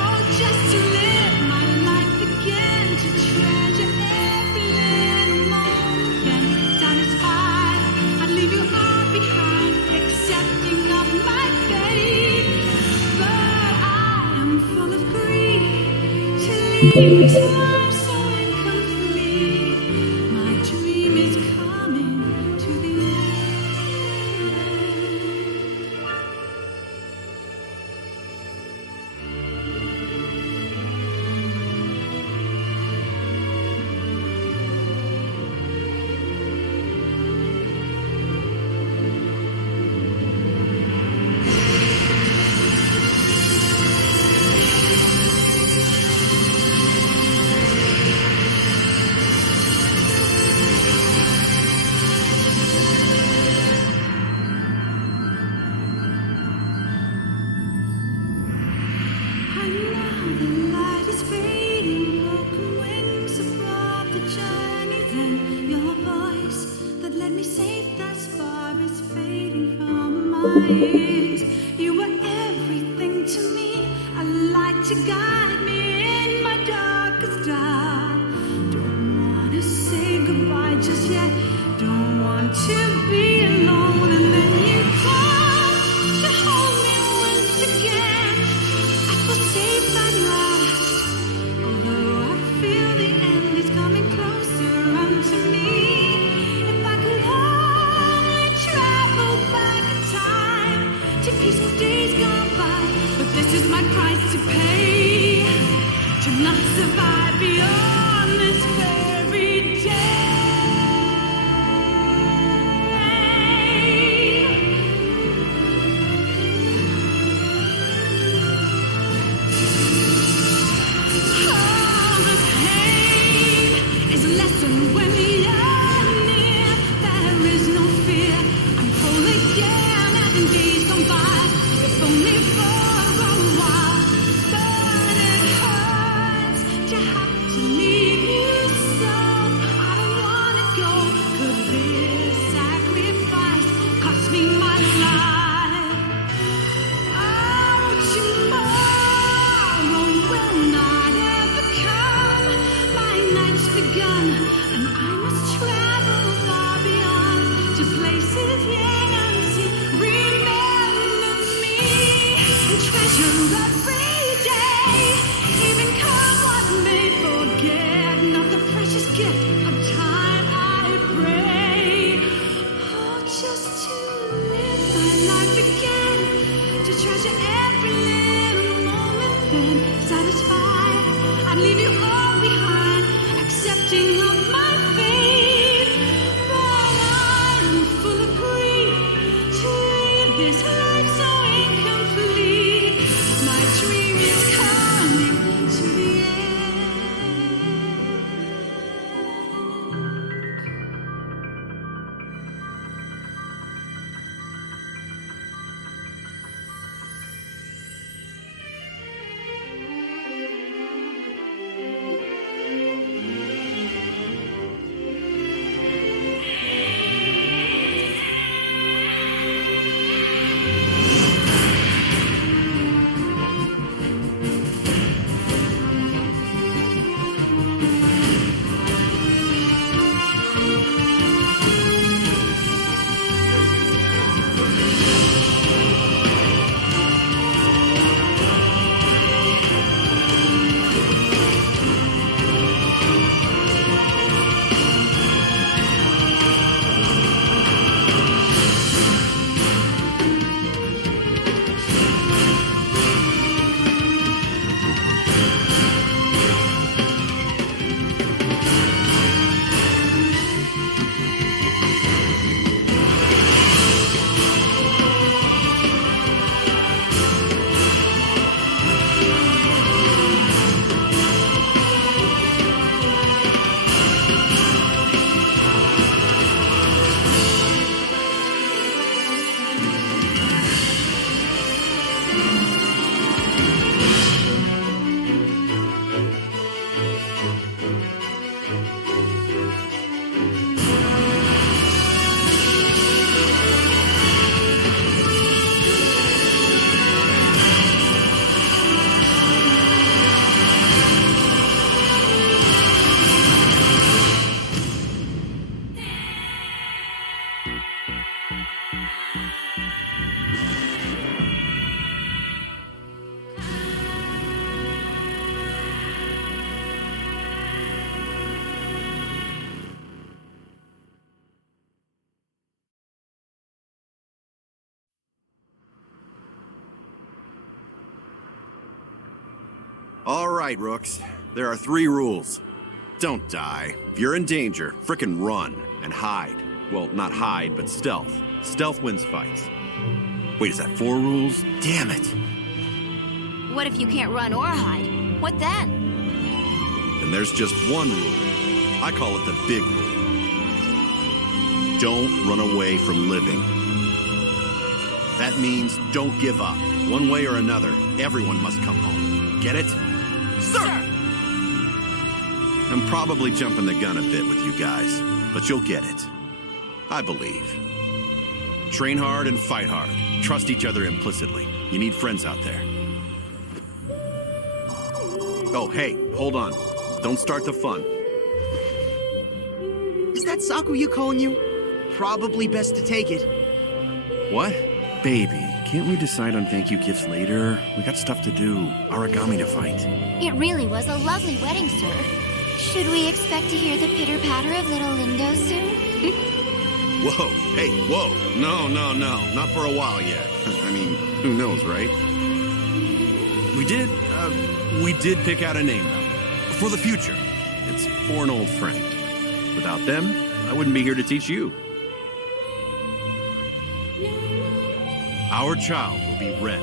Oh, just to live my life again, to treasure every little moment, then satisfied. I'd leave you all behind, accepting of my fate. But I am full of grief to leave this life so incomplete. My dream is coming to the And now the light is fading, broken wings above the journey. Then your voice that led me safe thus far is fading from my ears. You were everything to me, a light to guide me in my darkest hour. Don't want to say goodbye just yet, don't want to be alone. And then you come to hold me once again. I feel safe at last, although I feel the end is coming closer unto me. If I could only travel back in time to peaceful days gone by, but this is my price to pay, to not survive beyond this fairy tale. Oh, the pain is lessened when you're near. There is no fear. I'm whole again as in days gone by. If only for a while, but it hurts to have to leave you so. I don't wanna go. Could this sacrifice cost me my life? Oh, tomorrow will not ever come. My night's begun, and I must travel far beyond to places yet unseen. Remember me and treasure every day, even come what may. Forget not the precious gift of time, I pray. Oh, just to live my life again, to treasure every little moment, then satisfied. I'd leave you all behind, accepting of my fate. But I'm full of grief to leave this life so incomplete. My dream is coming to the end. All right, Rooks. There are 3 rules. Don't die. If you're in danger, frickin' run and hide. Well, not hide, but stealth. Stealth wins fights. Wait, is that 4 rules? Damn it. What if you can't run or hide? What then? And there's just 1 rule. I call it the big rule. Don't run away from living. That means don't give up. One way or another, everyone must come home. Get it? Sir! I'm probably jumping the gun a bit with you guys, but you'll get it. I believe. Train hard and fight hard. Trust each other implicitly. You need friends out there. Oh, hey, hold on. Don't start the fun. Is that Sakuya calling you? Probably best to take it. What? Baby, can't we decide on thank you gifts later? We got stuff to do. Origami to fight. It really was a lovely wedding, sir. Should we expect to hear the pitter-patter of little Lindo soon? Whoa, hey, whoa. No. Not for a while yet. I mean, who knows, right? We did pick out a name, though. For the future. It's for an old friend. Without them, I wouldn't be here to teach you. Our child will be Ren.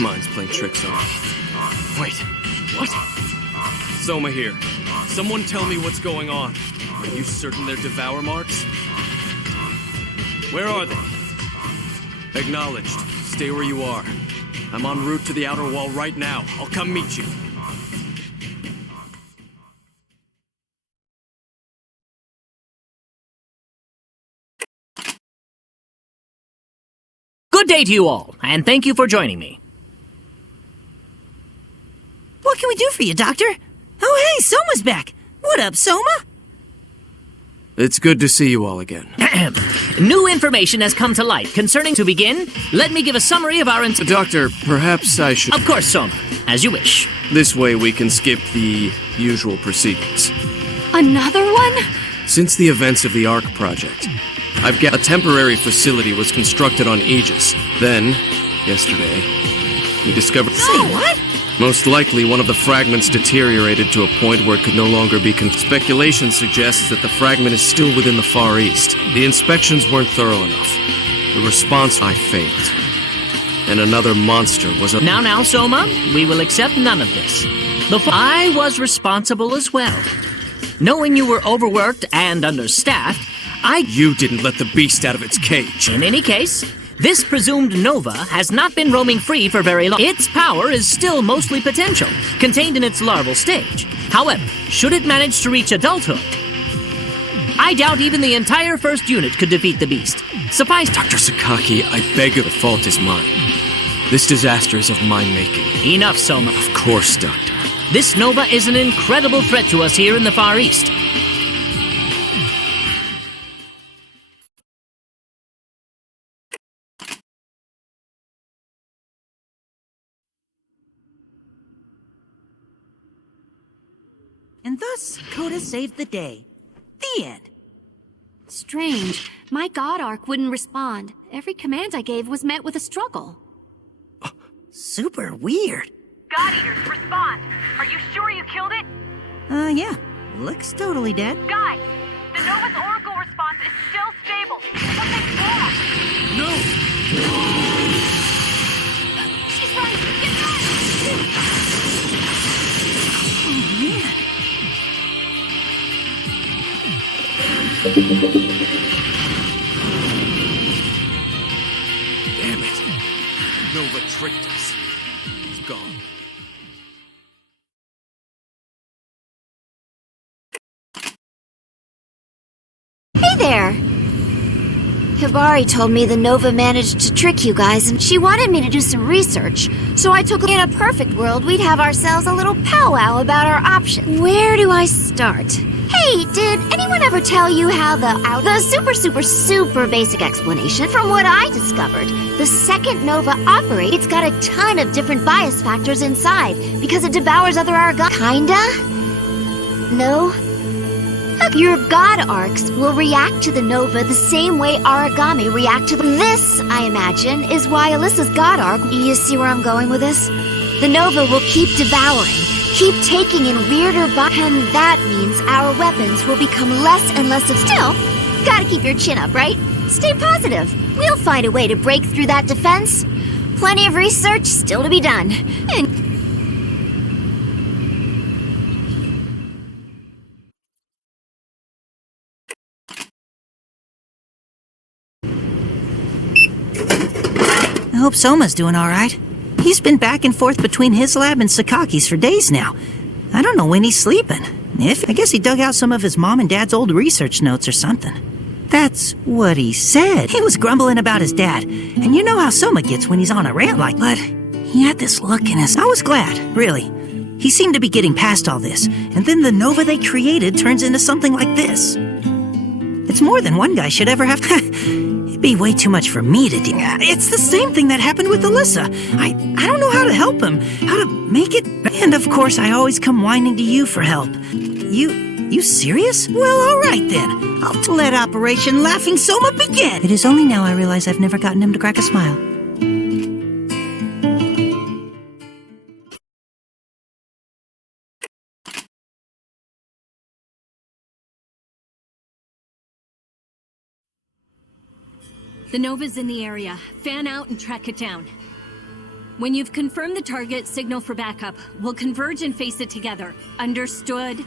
Mine's playing tricks on me. Wait, what? Soma here. Someone tell me what's going on. Are you certain they're Devour marks? Where are they? Acknowledged. Stay where you are. I'm en route to the outer wall right now. I'll come meet you. Good day to you all, and thank you for joining me. What can we do for you, Doctor? Oh, hey, Soma's back. What up, Soma? It's good to see you all again. New information has come to light concerning... To begin, let me give a summary of our... Doctor, perhaps I should... Of course, Soma. As you wish. This way we can skip the usual proceedings. Another one? Since the events of the ARC project, I've got a temporary facility was constructed on Aegis. Then, yesterday, we discovered... Say what? Most likely, one of the fragments deteriorated to a point where it could no longer be Speculation suggests that the fragment is still within the Far East. The inspections weren't thorough enough. The response, I failed. And another monster was a... Now, Soma, we will accept none of this. I was responsible as well. Knowing you were overworked and understaffed, You didn't let the beast out of its cage. In any case, This presumed nova has not been roaming free for very long. Its power is still mostly potential, contained in its larval stage. However, should it manage to reach adulthood, I doubt even the entire first unit could defeat the beast. Suffice Dr. Sakaki, I beg you, the fault is mine. This disaster is of my making. Enough, Soma. Of course, Doctor. This nova is an incredible threat to us here in the Far East. And thus, Coda saved the day. The end. Strange. My God Arc wouldn't respond. Every command I gave was met with a struggle. Super weird. God Eaters, respond! Are you sure you killed it? Yeah. Looks totally dead. Guys, the Nova's Oracle response is still stable. Something's wrong! No! She's right! Get back! Oh, man. Damn it. Nova tricked us. It's gone. Hey there! Hibari told me the Nova managed to trick you guys, and she wanted me to do some research. So I took. In a perfect world, we'd have ourselves a little powwow about our options. Where do I start? Hey, did anyone ever tell you how the super basic explanation from what I discovered? The second Nova operates, it's got a ton of different bias factors inside because it devours other Aragami. Kinda? No? Your God Arcs will react to the Nova the same way Aragami react to this, I imagine, is why Alyssa's God Arc. You see where I'm going with this? The Nova will keep devouring, keep taking in weirder and that means our weapons will become less and less of. Still, gotta keep your chin up, right? Stay positive. We'll find a way to break through that defense. Plenty of research still to be done. And I hope Soma's doing all right. He's been back and forth between his lab and Sakaki's for days now. I don't know when he's sleeping. I guess he dug out some of his mom and dad's old research notes or something. That's what he said. He was grumbling about his dad. And you know how Soma gets when he's on a rant like that. He had this look in his... I was glad, really. He seemed to be getting past all this. And then the Nova they created turns into something like this. It's more than one guy should ever have... It'd be way too much for me to do. It's the same thing that happened with Alyssa. I don't know how to help him, how to make it... And of course, I always come whining to you for help. You serious? Well, all right then. I'll let Operation Laughing Soma begin. It is only now I realize I've never gotten him to crack a smile. The Nova's in the area. Fan out and track it down. When you've confirmed the target, signal for backup. We'll converge and face it together. Understood?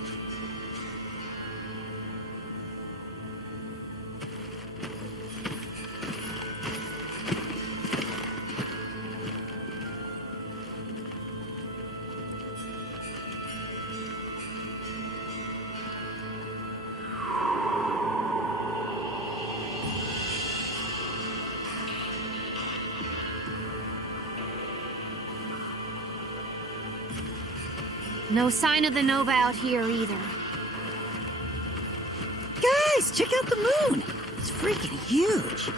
No sign of the Nova out here either. Guys, check out the moon. It's freaking huge.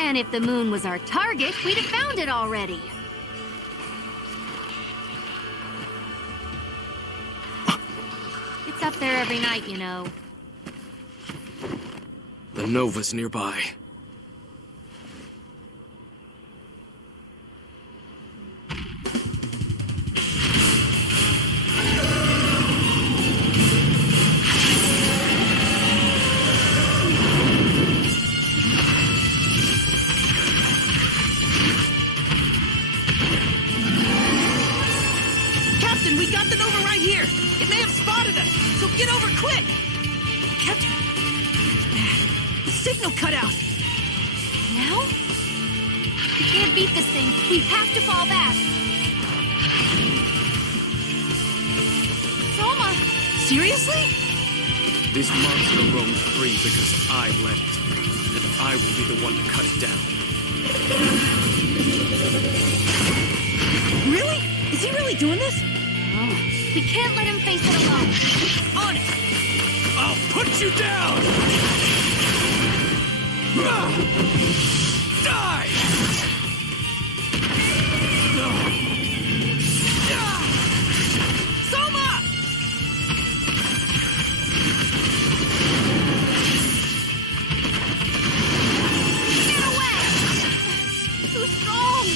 And if the moon was our target, we'd have found it already. It's up there every night, you know. The Nova's nearby. signal cut out. Now? We can't beat this thing. We have to fall back. Soma! Seriously? This monster roams free because I let it, and I will be the one to cut it down. Really? Is he really doing this? Oh, we can't let him face it alone. On it! I'll put you down! Die! Soma! Get away! Too strong!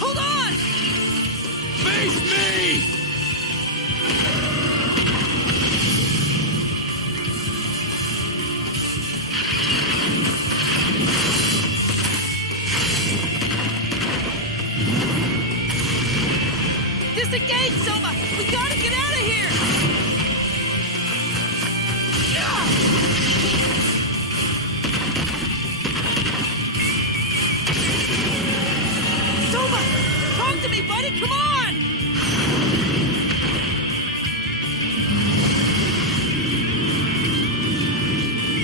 Hold on! Face me! Disengage, Soma! We gotta get out of here! Soma! Talk to me, buddy! Come on!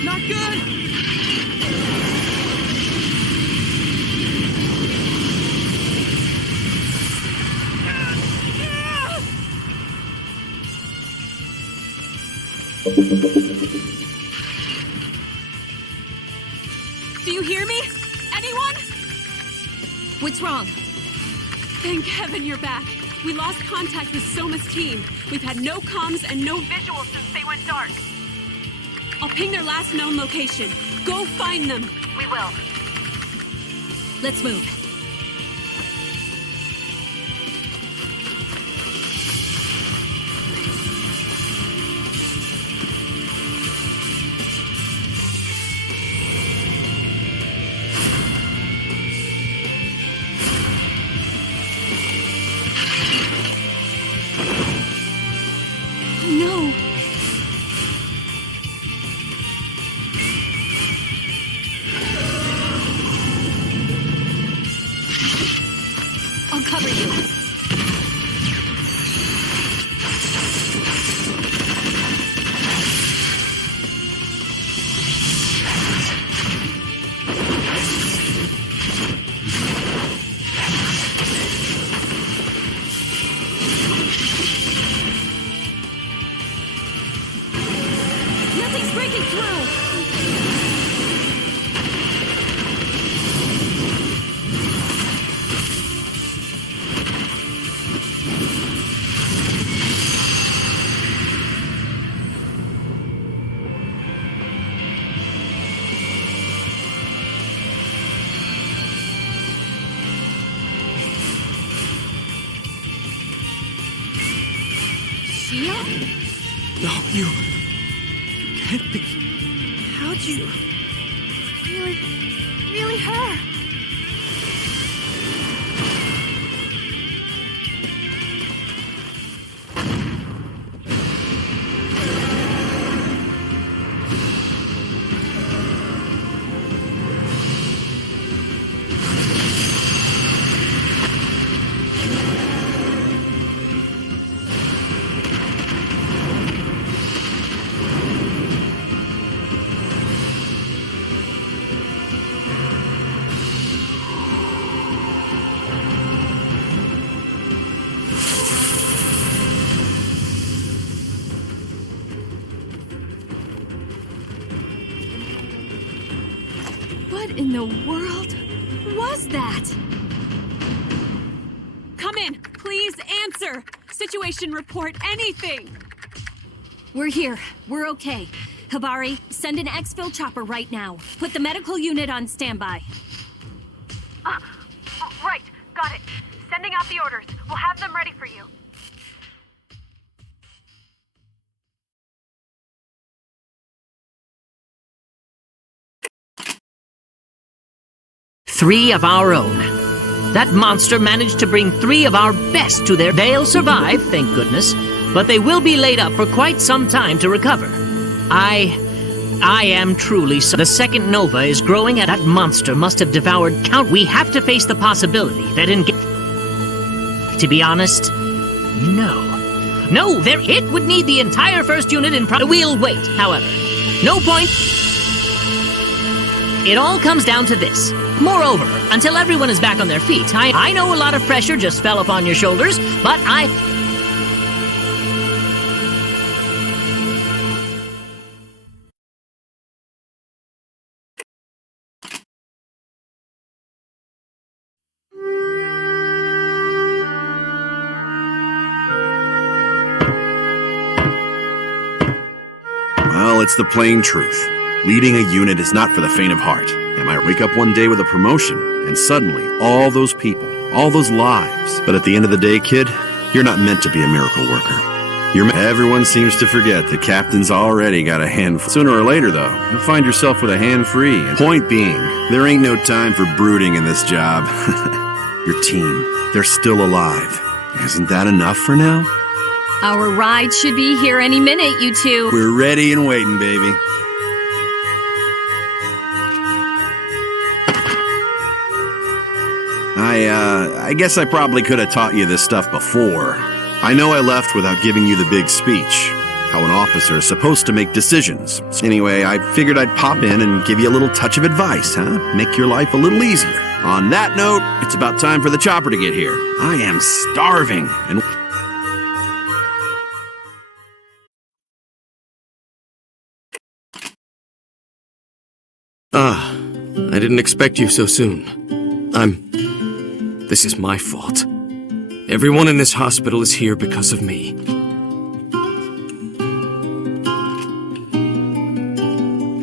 Not good! Do you hear me? Anyone? What's wrong? Thank heaven you're back. We lost contact with Soma's team. We've had no comms and no visuals since they went dark. I'll ping their last known location. Go find them. We will. Let's move. No. I'll cover you. Nothing's breaking through. Shia? No, you can't be. How'd you? Really her. What in the world was that? Come in, please answer. Situation report, anything. We're here. We're okay. Hibari, send an exfil chopper right now. Put the medical unit on standby. Right, got it. Sending out the orders. We'll have them ready for you. 3 of our own. That monster managed to bring 3 of our best to their... They'll survive, thank goodness, but they will be laid up for quite some time to recover. I am truly sorry. The second Nova is growing, and that monster must have devoured count. We have to face the possibility that in... To be honest, no. No, it would need the entire first unit in... We'll wait, however. No point... It all comes down to this. Moreover, until everyone is back on their feet, I know a lot of pressure just fell upon your shoulders, but Well, it's the plain truth. Leading a unit is not for the faint of heart. I might wake up one day with a promotion, and suddenly, all those people, all those lives. But at the end of the day, kid, you're not meant to be a miracle worker. Everyone seems to forget the captain's already got a hand. Sooner or later, though, you'll find yourself with a hand free. And point being, there ain't no time for brooding in this job. Your team, they're still alive. Isn't that enough for now? Our ride should be here any minute, you two. We're ready and waiting, baby. I guess I probably could have taught you this stuff before. I know I left without giving you the big speech. How an officer is supposed to make decisions. Anyway, I figured I'd pop in and give you a little touch of advice, huh? Make your life a little easier. On that note, it's about time for the chopper to get here. I am starving, and... I didn't expect you so soon. This is my fault. Everyone in this hospital is here because of me.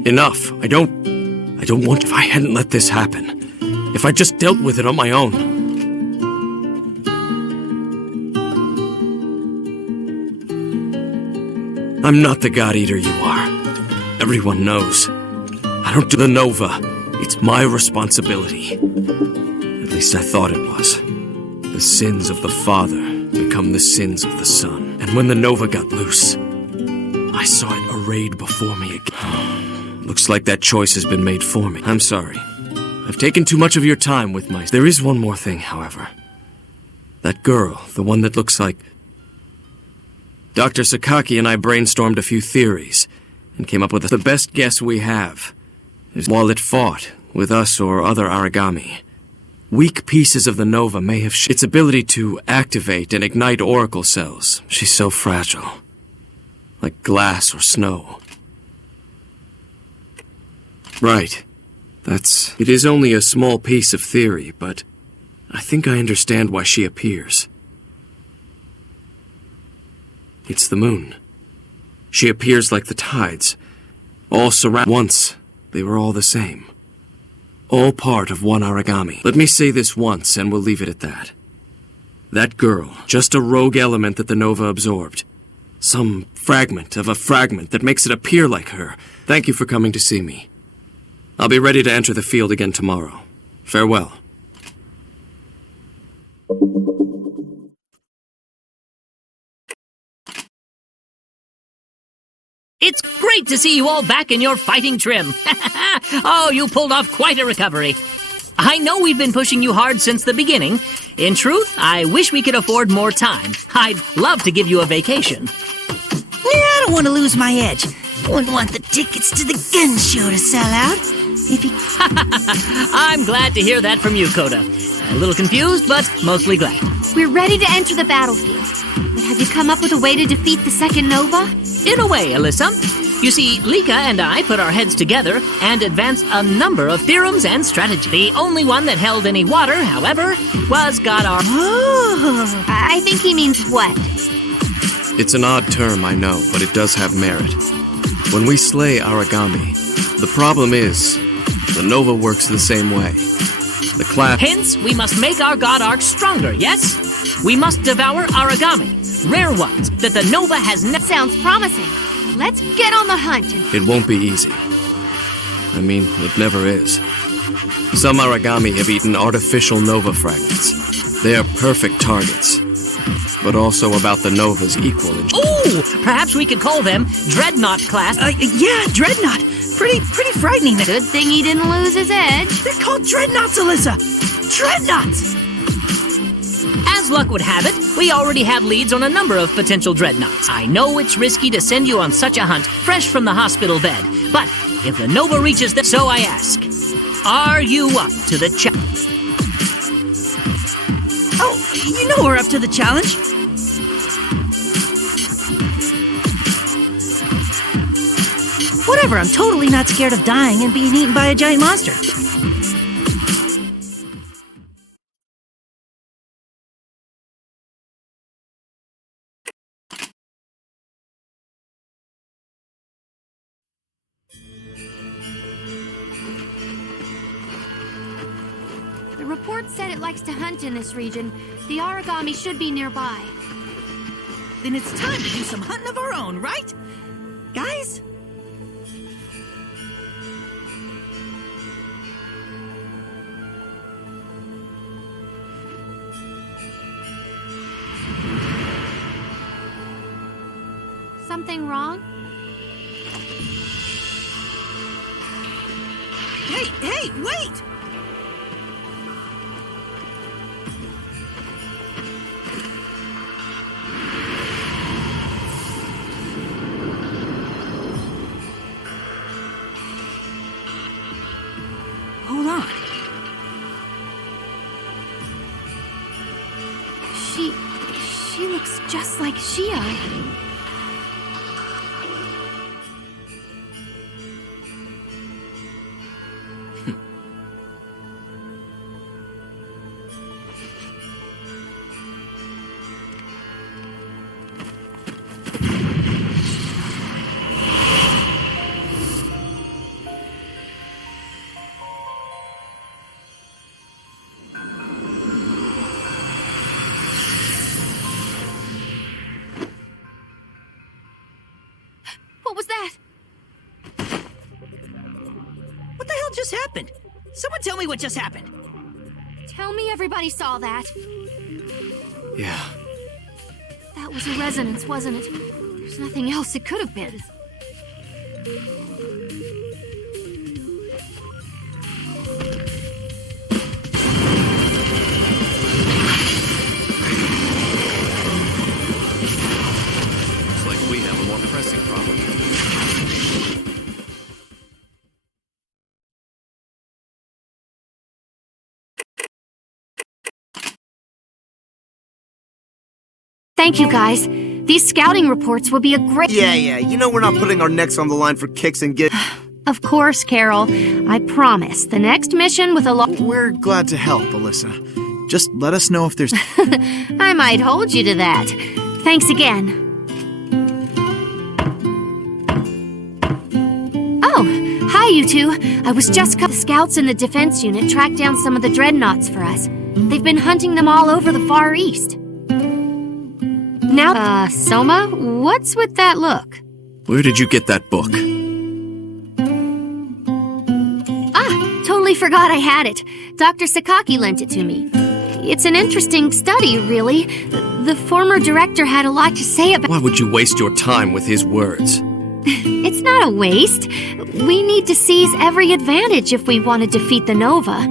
Enough. I don't want... If I hadn't let this happen, if I just dealt with it on my own. I'm not the God Eater you are. Everyone knows. I don't do the Nova. It's my responsibility. At least I thought it was. The sins of the father become the sins of the son. And when the Nova got loose, I saw it arrayed before me again. Looks like that choice has been made for me. I'm sorry. I've taken too much of your time with my... There is one more thing, however. That girl, the one that looks like... Dr. Sakaki and I brainstormed a few theories and came up with the best guess we have. While it fought, with us or other Aragami, weak pieces of the Nova may have its ability to activate and ignite oracle cells. She's so fragile. Like glass or snow. Right. It is only a small piece of theory, but I think I understand why she appears. It's the moon. She appears like the tides, all surround. Once, they were all the same. All part of one Aragami. Let me say this once, and we'll leave it at that. That girl, just a rogue element that the Nova absorbed. Some fragment of a fragment that makes it appear like her. Thank you for coming to see me. I'll be ready to enter the field again tomorrow. Farewell. It's great to see you all back in your fighting trim. Oh, you pulled off quite a recovery. I know we've been pushing you hard since the beginning. In truth, I wish we could afford more time. I'd love to give you a vacation. I don't want to lose my edge. I wouldn't want the tickets to the gun show to sell out. I'm glad to hear that from you, Coda. A little confused, but mostly glad. We're ready to enter the battlefield. But have you come up with a way to defeat the second Nova? In a way, Alyssa. You see, Lika and I put our heads together and advanced a number of theorems and strategies. The only one that held any water, however, was Godar. Oh, I think he means what? It's an odd term, I know, but it does have merit. When we slay Aragami, the problem is, the Nova works the same way. The class... Hence, we must make our God Arc stronger, yes? We must devour Aragami, rare ones that the Nova has never... Sounds promising. Let's get on the hunt. It won't be easy. I mean, it never is. Some origami have eaten artificial nova fragments. They are perfect targets, but also about the nova's equal in... Ooh! Perhaps we could call them Dreadnought class. Yeah, Dreadnought. Pretty frightening. Good thing he didn't lose his edge. They're called Dreadnoughts, Alyssa! Dreadnoughts! As luck would have it, we already have leads on a number of potential Dreadnoughts. I know it's risky to send you on such a hunt fresh from the hospital bed, but if the Nova reaches the... So I ask, are you up to the challenge? Oh, you know we're up to the challenge. Whatever, I'm totally not scared of dying and being eaten by a giant monster. The report said it likes to hunt in this region. The origami should be nearby. Then it's time to do some hunting of our own, right? Guys? Something wrong? Hey, wait! Hold on. She looks just like Shio. What was that? What the hell just happened? Someone tell me what just happened. Tell me everybody saw that. Yeah. That was a resonance, wasn't it? There's nothing else it could have been. Looks like we have a more pressing problem. Thank you, guys. These scouting reports will be a great... Yeah, you know we're not putting our necks on the line for kicks and get... Of course, Carol. I promise. The next mission with a We're glad to help, Alyssa. Just let us know if there's... I might hold you to that. Thanks again. Oh, hi, you two. I was just... The scouts in the defense unit tracked down some of the dreadnoughts for us. They've been hunting them all over the Far East. Now, Soma, what's with that look? Where did you get that book? Totally forgot I had it. Dr. Sakaki lent it to me. It's an interesting study, really. The former director had a lot to say about... Why would you waste your time with his words? It's not a waste. We need to seize every advantage if we want to defeat the Nova.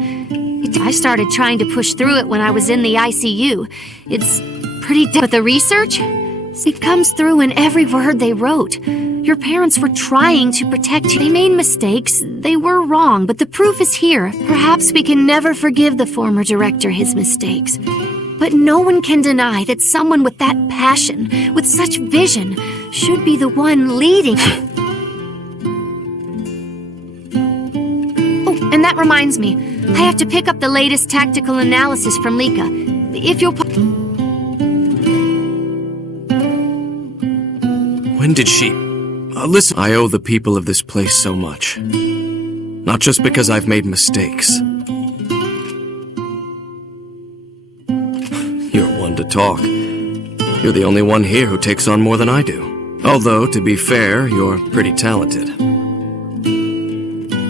I started trying to push through it when I was in the ICU. It's pretty... But the research? It comes through in every word they wrote. Your parents were trying to protect you. They made mistakes. They were wrong, but the proof is here. Perhaps we can never forgive the former director his mistakes. But no one can deny that someone with that passion, with such vision, should be the one leading. Oh, and that reminds me. I have to pick up the latest tactical analysis from Lika. If you'll... When did she... Listen, I owe the people of this place so much. Not just because I've made mistakes. You're one to talk. You're the only one here who takes on more than I do. Although, to be fair, you're pretty talented.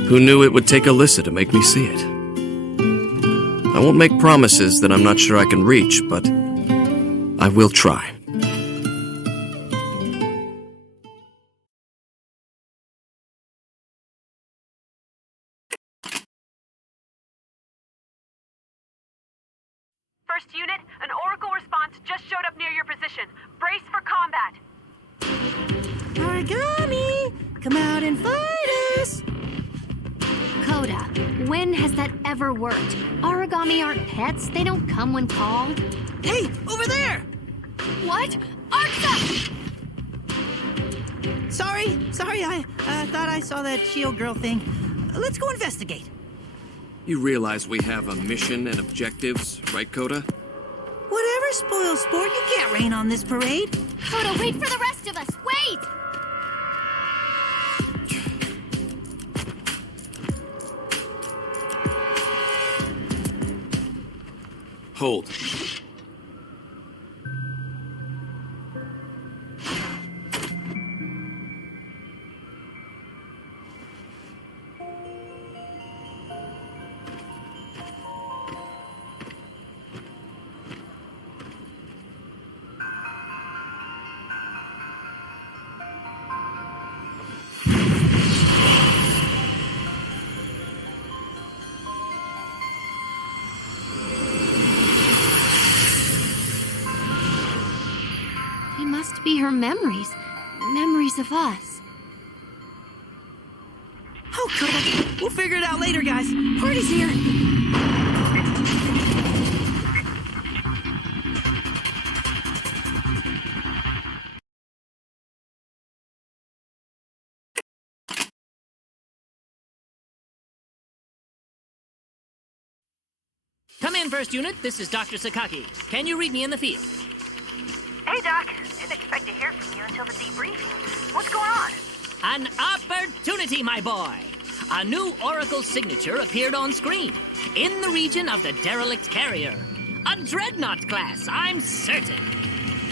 Who knew it would take Alyssa to make me see it? I won't make promises that I'm not sure I can reach, but I will try. First unit, an Oracle response just showed up near your position. Brace for combat. Origami! Come out and fight us! Coda, when has that ever worked? Origami aren't pets. They don't come when called. Hey, over there! What? Arxa! Sorry, I thought I saw that shield girl thing. Let's go investigate. You realize we have a mission and objectives, right, Coda? Whatever, spoil sport, you can't rain on this parade. Coda, wait for the rest of us! Wait! Hold. Must be her memories. Memories of us. Oh, Coda. We'll figure it out later, guys. Party's here. Come in, first unit. This is Dr. Sakaki. Can you read me in the field? Hey, Doc. Didn't expect to hear from you until the debriefing. What's going on? An opportunity, my boy! A new Oracle signature appeared on screen. In the region of the derelict carrier. A dreadnought class, I'm certain.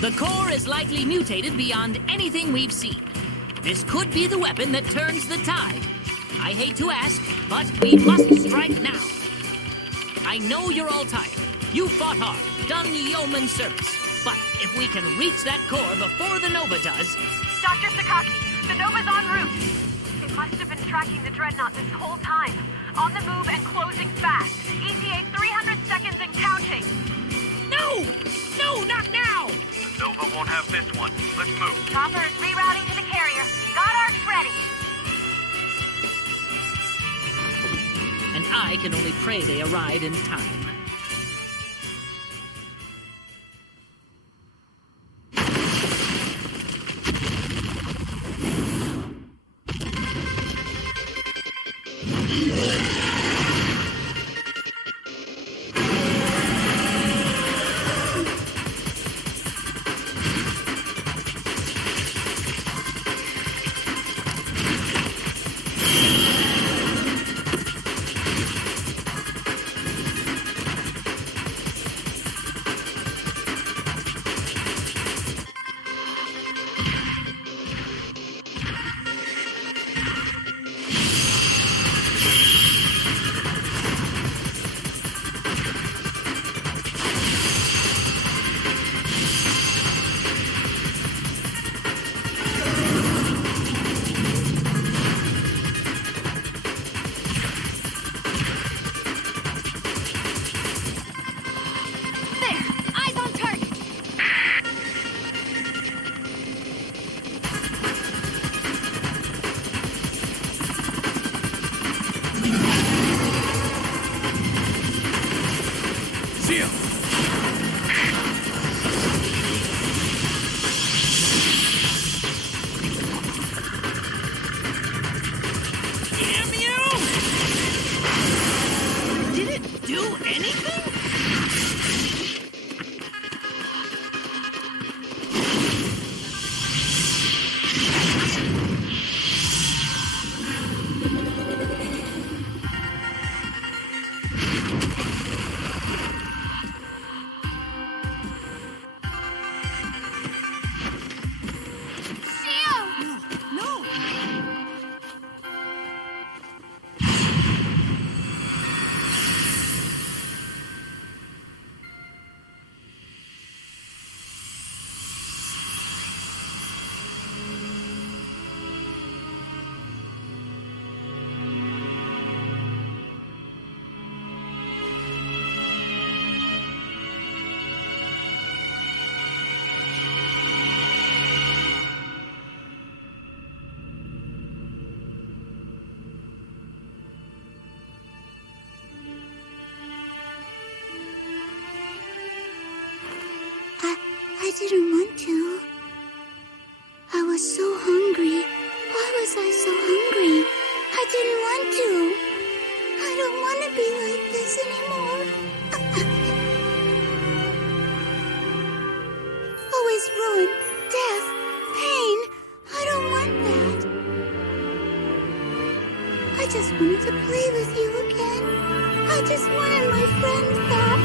The core is likely mutated beyond anything we've seen. This could be the weapon that turns the tide. I hate to ask, but we must strike now. I know you're all tired. You fought hard, done yeoman service. But if we can reach that core before the Nova does... Dr. Sakaki, the Nova's en route. It must have been tracking the Dreadnought this whole time. On the move and closing fast. ETA 300 seconds and counting. No! No, not now! The Nova won't have this one. Let's move. Chopper is rerouting to the carrier. Got arcs ready. And I can only pray they arrive in time. didn't want to. I was so hungry. Why was I so hungry? I didn't want to. I don't want to be like this anymore. Always ruin, death, pain. I don't want that. I just wanted to play with you again. I just wanted my friends back.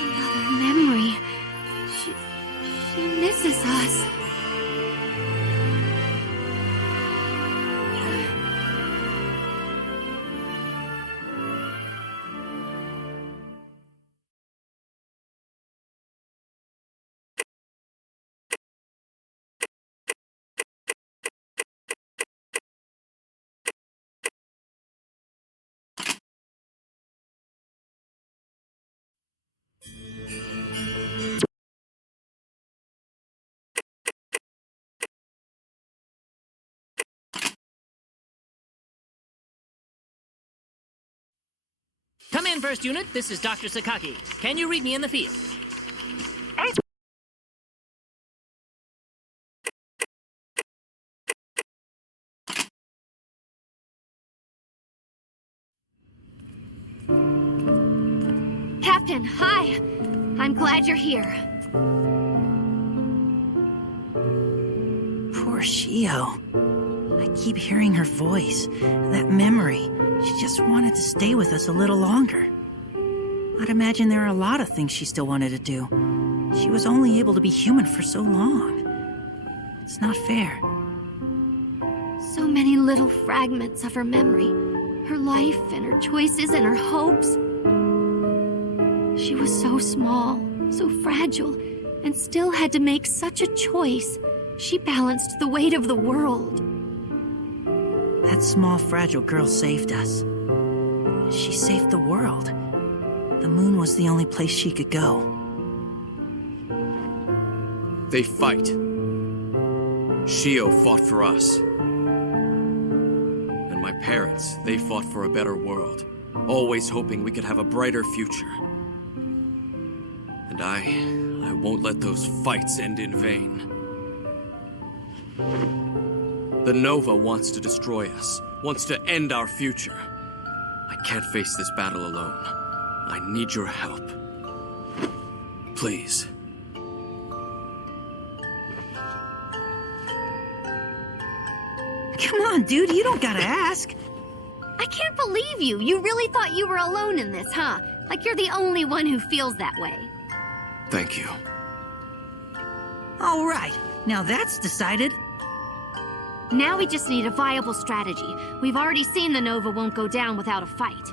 Another memory. She misses us. Come in, first unit. This is Dr. Sakaki. Can you read me in the field? Captain, hi. I'm glad you're here. Poor Shio. I keep hearing her voice, that memory. She just wanted to stay with us a little longer. I'd imagine there are a lot of things she still wanted to do. She was only able to be human for so long. It's not fair. So many little fragments of her memory. Her life and her choices and her hopes. She was so small, so fragile, and still had to make such a choice. She balanced the weight of the world. That small, fragile girl saved us. She saved the world. The moon was the only place she could go. They fight. Shio fought for us. And my parents, they fought for a better world, always hoping we could have a brighter future. And I won't let those fights end in vain. The Nova wants to destroy us, wants to end our future. I can't face this battle alone. I need your help. Please. Come on, dude, you don't gotta ask. I can't believe you. You really thought you were alone in this, huh? Like you're the only one who feels that way. Thank you. All right, now that's decided. Now we just need a viable strategy. We've already seen the Nova won't go down without a fight.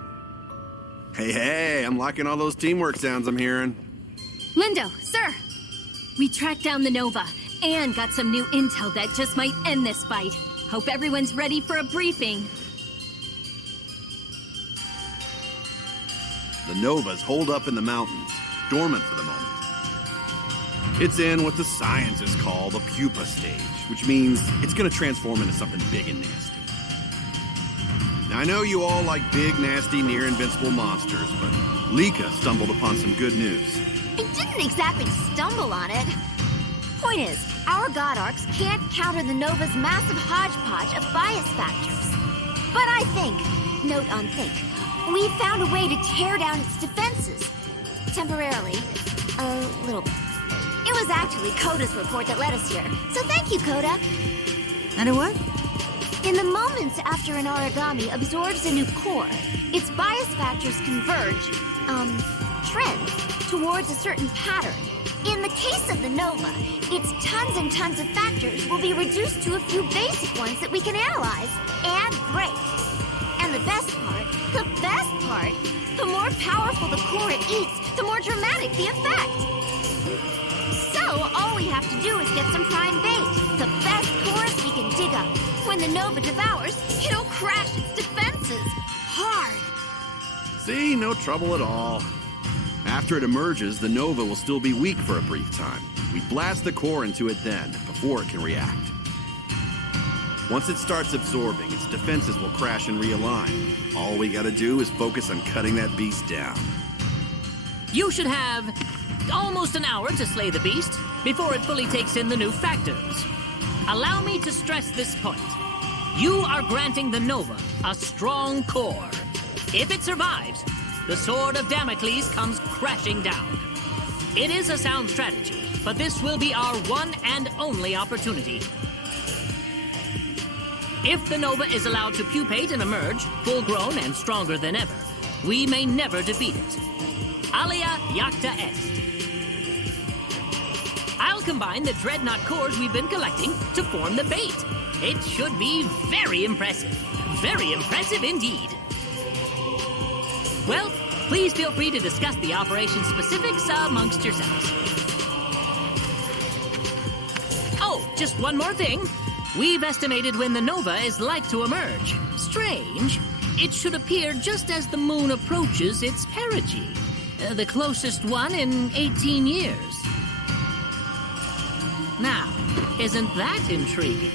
Hey, I'm liking all those teamwork sounds I'm hearing. Lindo, sir! We tracked down the Nova and got some new intel that just might end this fight. Hope everyone's ready for a briefing. The Nova's holed up in the mountains, dormant for the moment. It's in what the scientists call the pupa stage, which means it's gonna transform into something big and nasty. Now, I know you all like big, nasty, near-invincible monsters, but Lika stumbled upon some good news. I didn't exactly stumble on it. Point is, our God Arcs can't counter the Nova's massive hodgepodge of bias factors. But I think, note on think, we found a way to tear down its defenses. Temporarily. A little bit. It was actually Koda's report that led us here, so thank you, Koda. And a what? In the moments after an origami absorbs a new core, its bias factors converge, trend, towards a certain pattern. In the case of the Nova, its tons and tons of factors will be reduced to a few basic ones that we can analyze and break. And the best part, the more powerful the core it eats, the more dramatic the effect. So, all we have to do is get some prime bait, the best cores we can dig up. When the Nova devours, it'll crash its defenses. Hard. See? No trouble at all. After it emerges, the Nova will still be weak for a brief time. We blast the core into it then, before it can react. Once it starts absorbing, its defenses will crash and realign. All we gotta do is focus on cutting that beast down. You should have almost an hour to slay the beast before it fully takes in the new factors. Allow me to stress this point. You are granting the Nova a strong core. If it survives, the Sword of Damocles comes crashing down. It is a sound strategy, but this will be our one and only opportunity. If the Nova is allowed to pupate and emerge, full-grown and stronger than ever, we may never defeat it. Alia Jacta Est. I'll combine the Dreadnought cores we've been collecting to form the bait. It should be very impressive. Very impressive indeed. Well, please feel free to discuss the operation specifics amongst yourselves. Oh, just one more thing. We've estimated when the Nova is like to emerge. Strange. It should appear just as the moon approaches its perigee. The closest one in 18 years. Now, isn't that intriguing?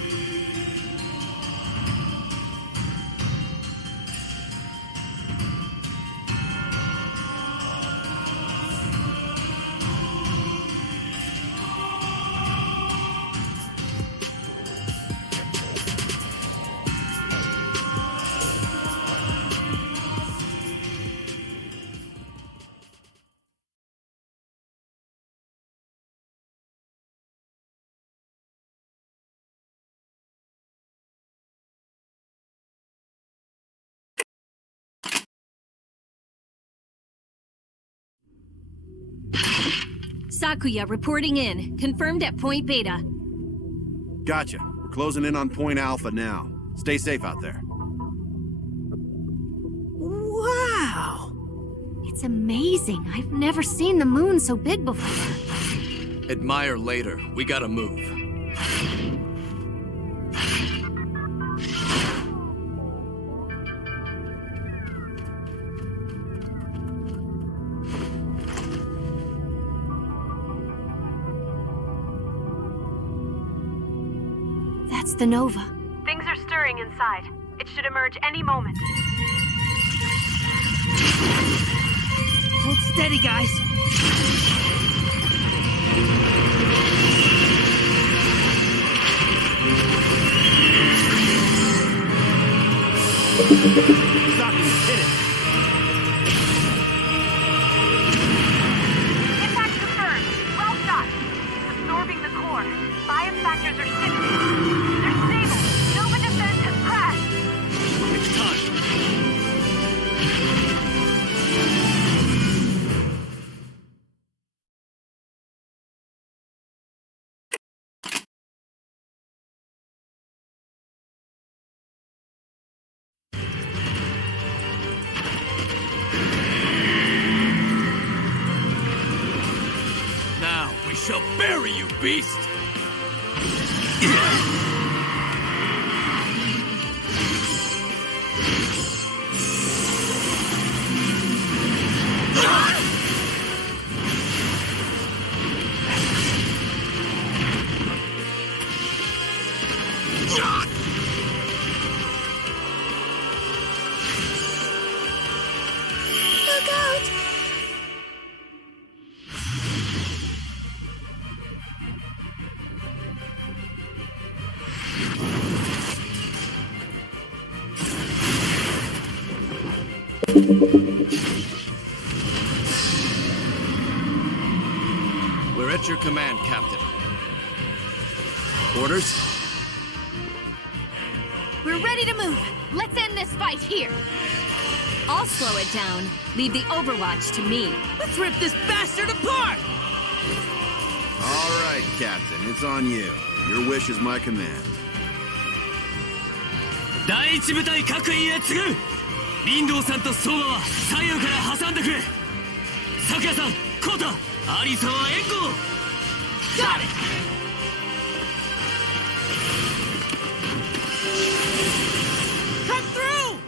Sakuya reporting in. Confirmed at Point Beta. Gotcha. We're closing in on Point Alpha now. Stay safe out there. Wow! It's amazing. I've never seen the moon so big before. Admire later. We gotta move. That's the Nova. Things are stirring inside. It should emerge any moment. Hold steady, guys. Hit it. Impact confirmed. Well shot. It's absorbing the core. Bias factors are shifting. They're stable. Nova defense has crashed. It's time. Now we shall bury you, beast! Look out! We're at your command, Captain. Orders? We're ready to move. Let's end this fight here. I'll slow it down. Leave the Overwatch to me. Let's rip this bastard apart! All right, Captain, it's on you. Your wish is my command. 第一部隊各員へ告ぐ。林道さんと相馬は左右から挟んでくれ。咲夜さん、コータ、アリサは援護。Got it! Come through!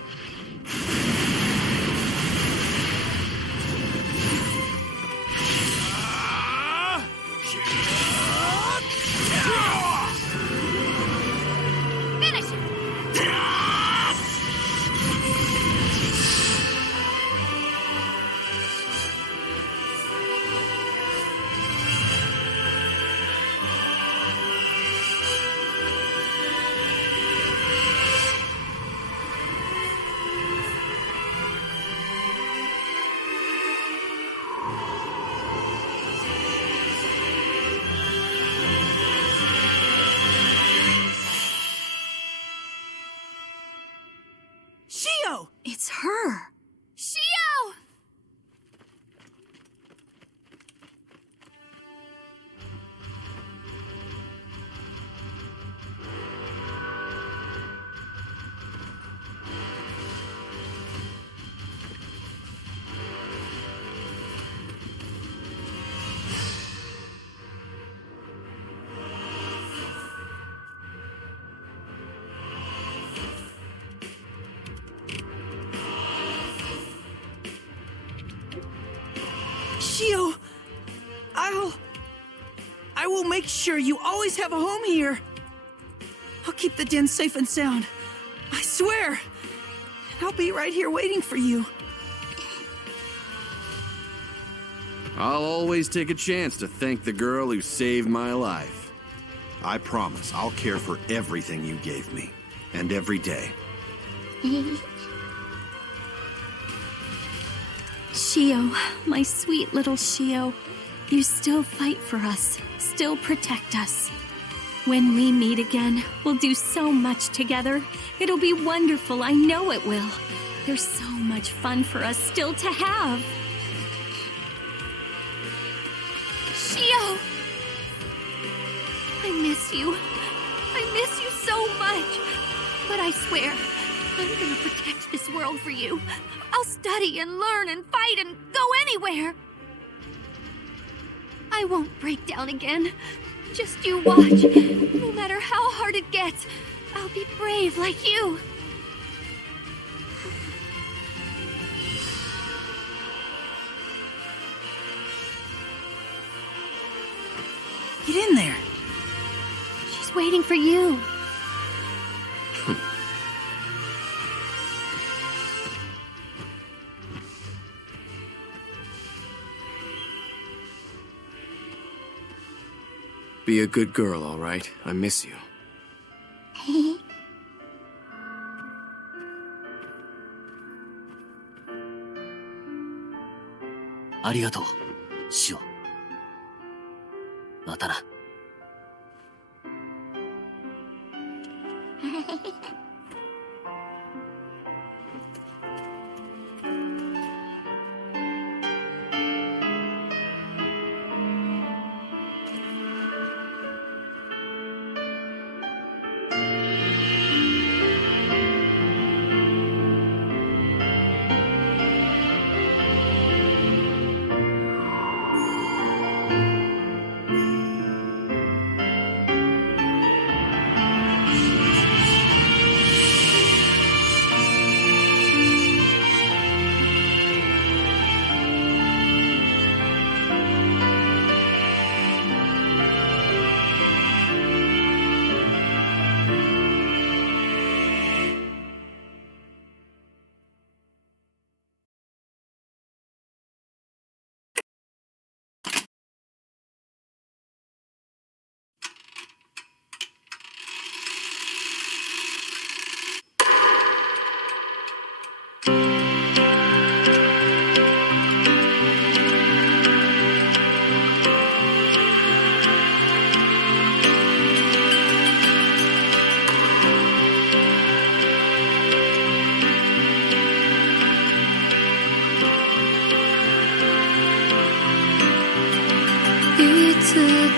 Shio, I will make sure you always have a home here. I'll keep the den safe and sound. I swear. And I'll be right here waiting for you. I'll always take a chance to thank the girl who saved my life. I promise I'll care for everything you gave me. And every day. Shio, my sweet little Shio, you still fight for us, still protect us. When we meet again, we'll do so much together. It'll be wonderful, I know it will. There's so much fun for us still to have. Shio! I miss you. I miss you so much. But I swear, I'm gonna protect this world for you. I'll study and learn and fight and go anywhere. I won't break down again. Just you watch. No matter how hard it gets, I'll be brave like you. Get in there. She's waiting for you. Be a good girl, all right? I miss you. ありがとう、シオ。またな。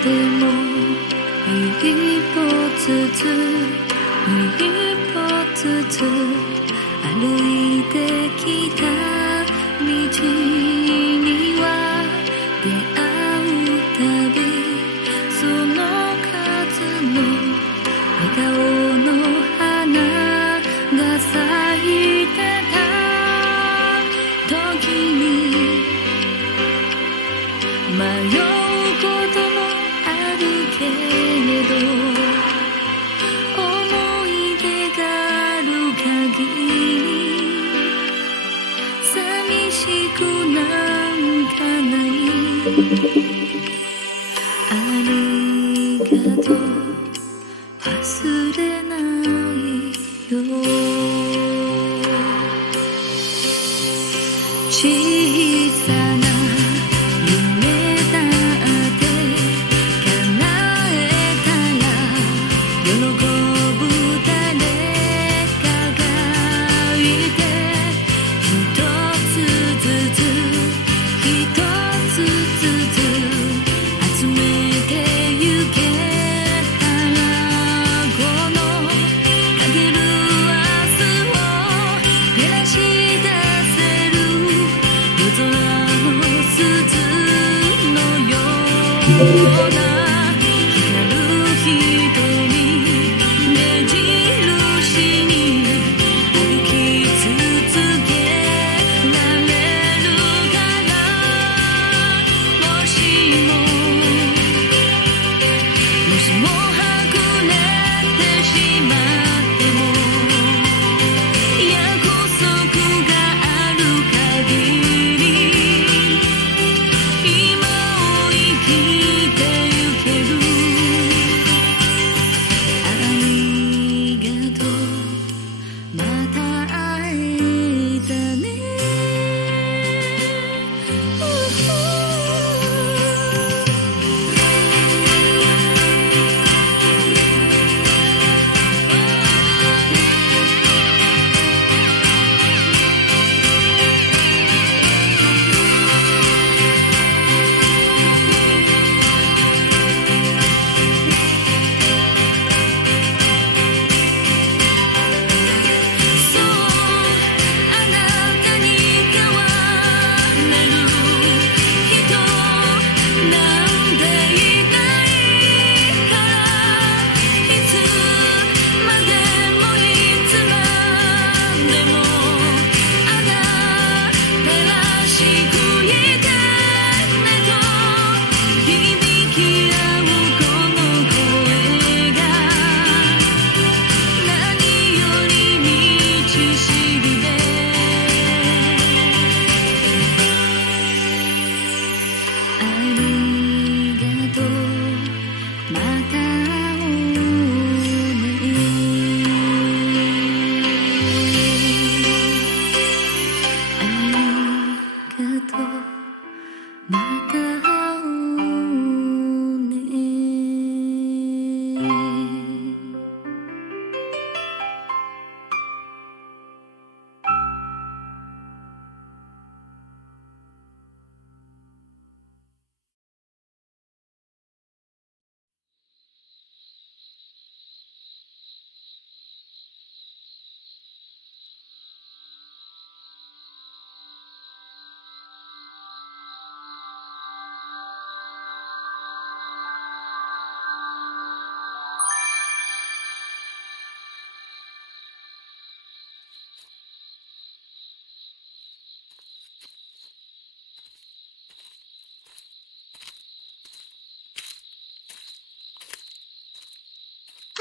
でも一歩ずつ歩いてきた道には出会うたびその数の笑顔の花が咲いてた時に迷うこともあるけれど思い出がある限り寂しくなんかないありがとう忘れないよ小さな夢だって叶えたら喜ぶ誰かがいて一つずつ集めてゆけたらこの限る明日を照らし出せる夜空の鈴のような光る瞳目印に歩き続けられるから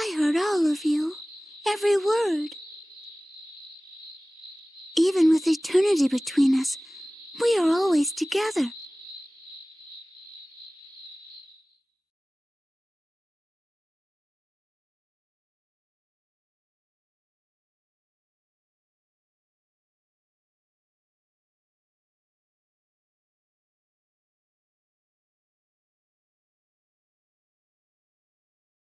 I heard all of you. Every word. Even with eternity between us, we are always together.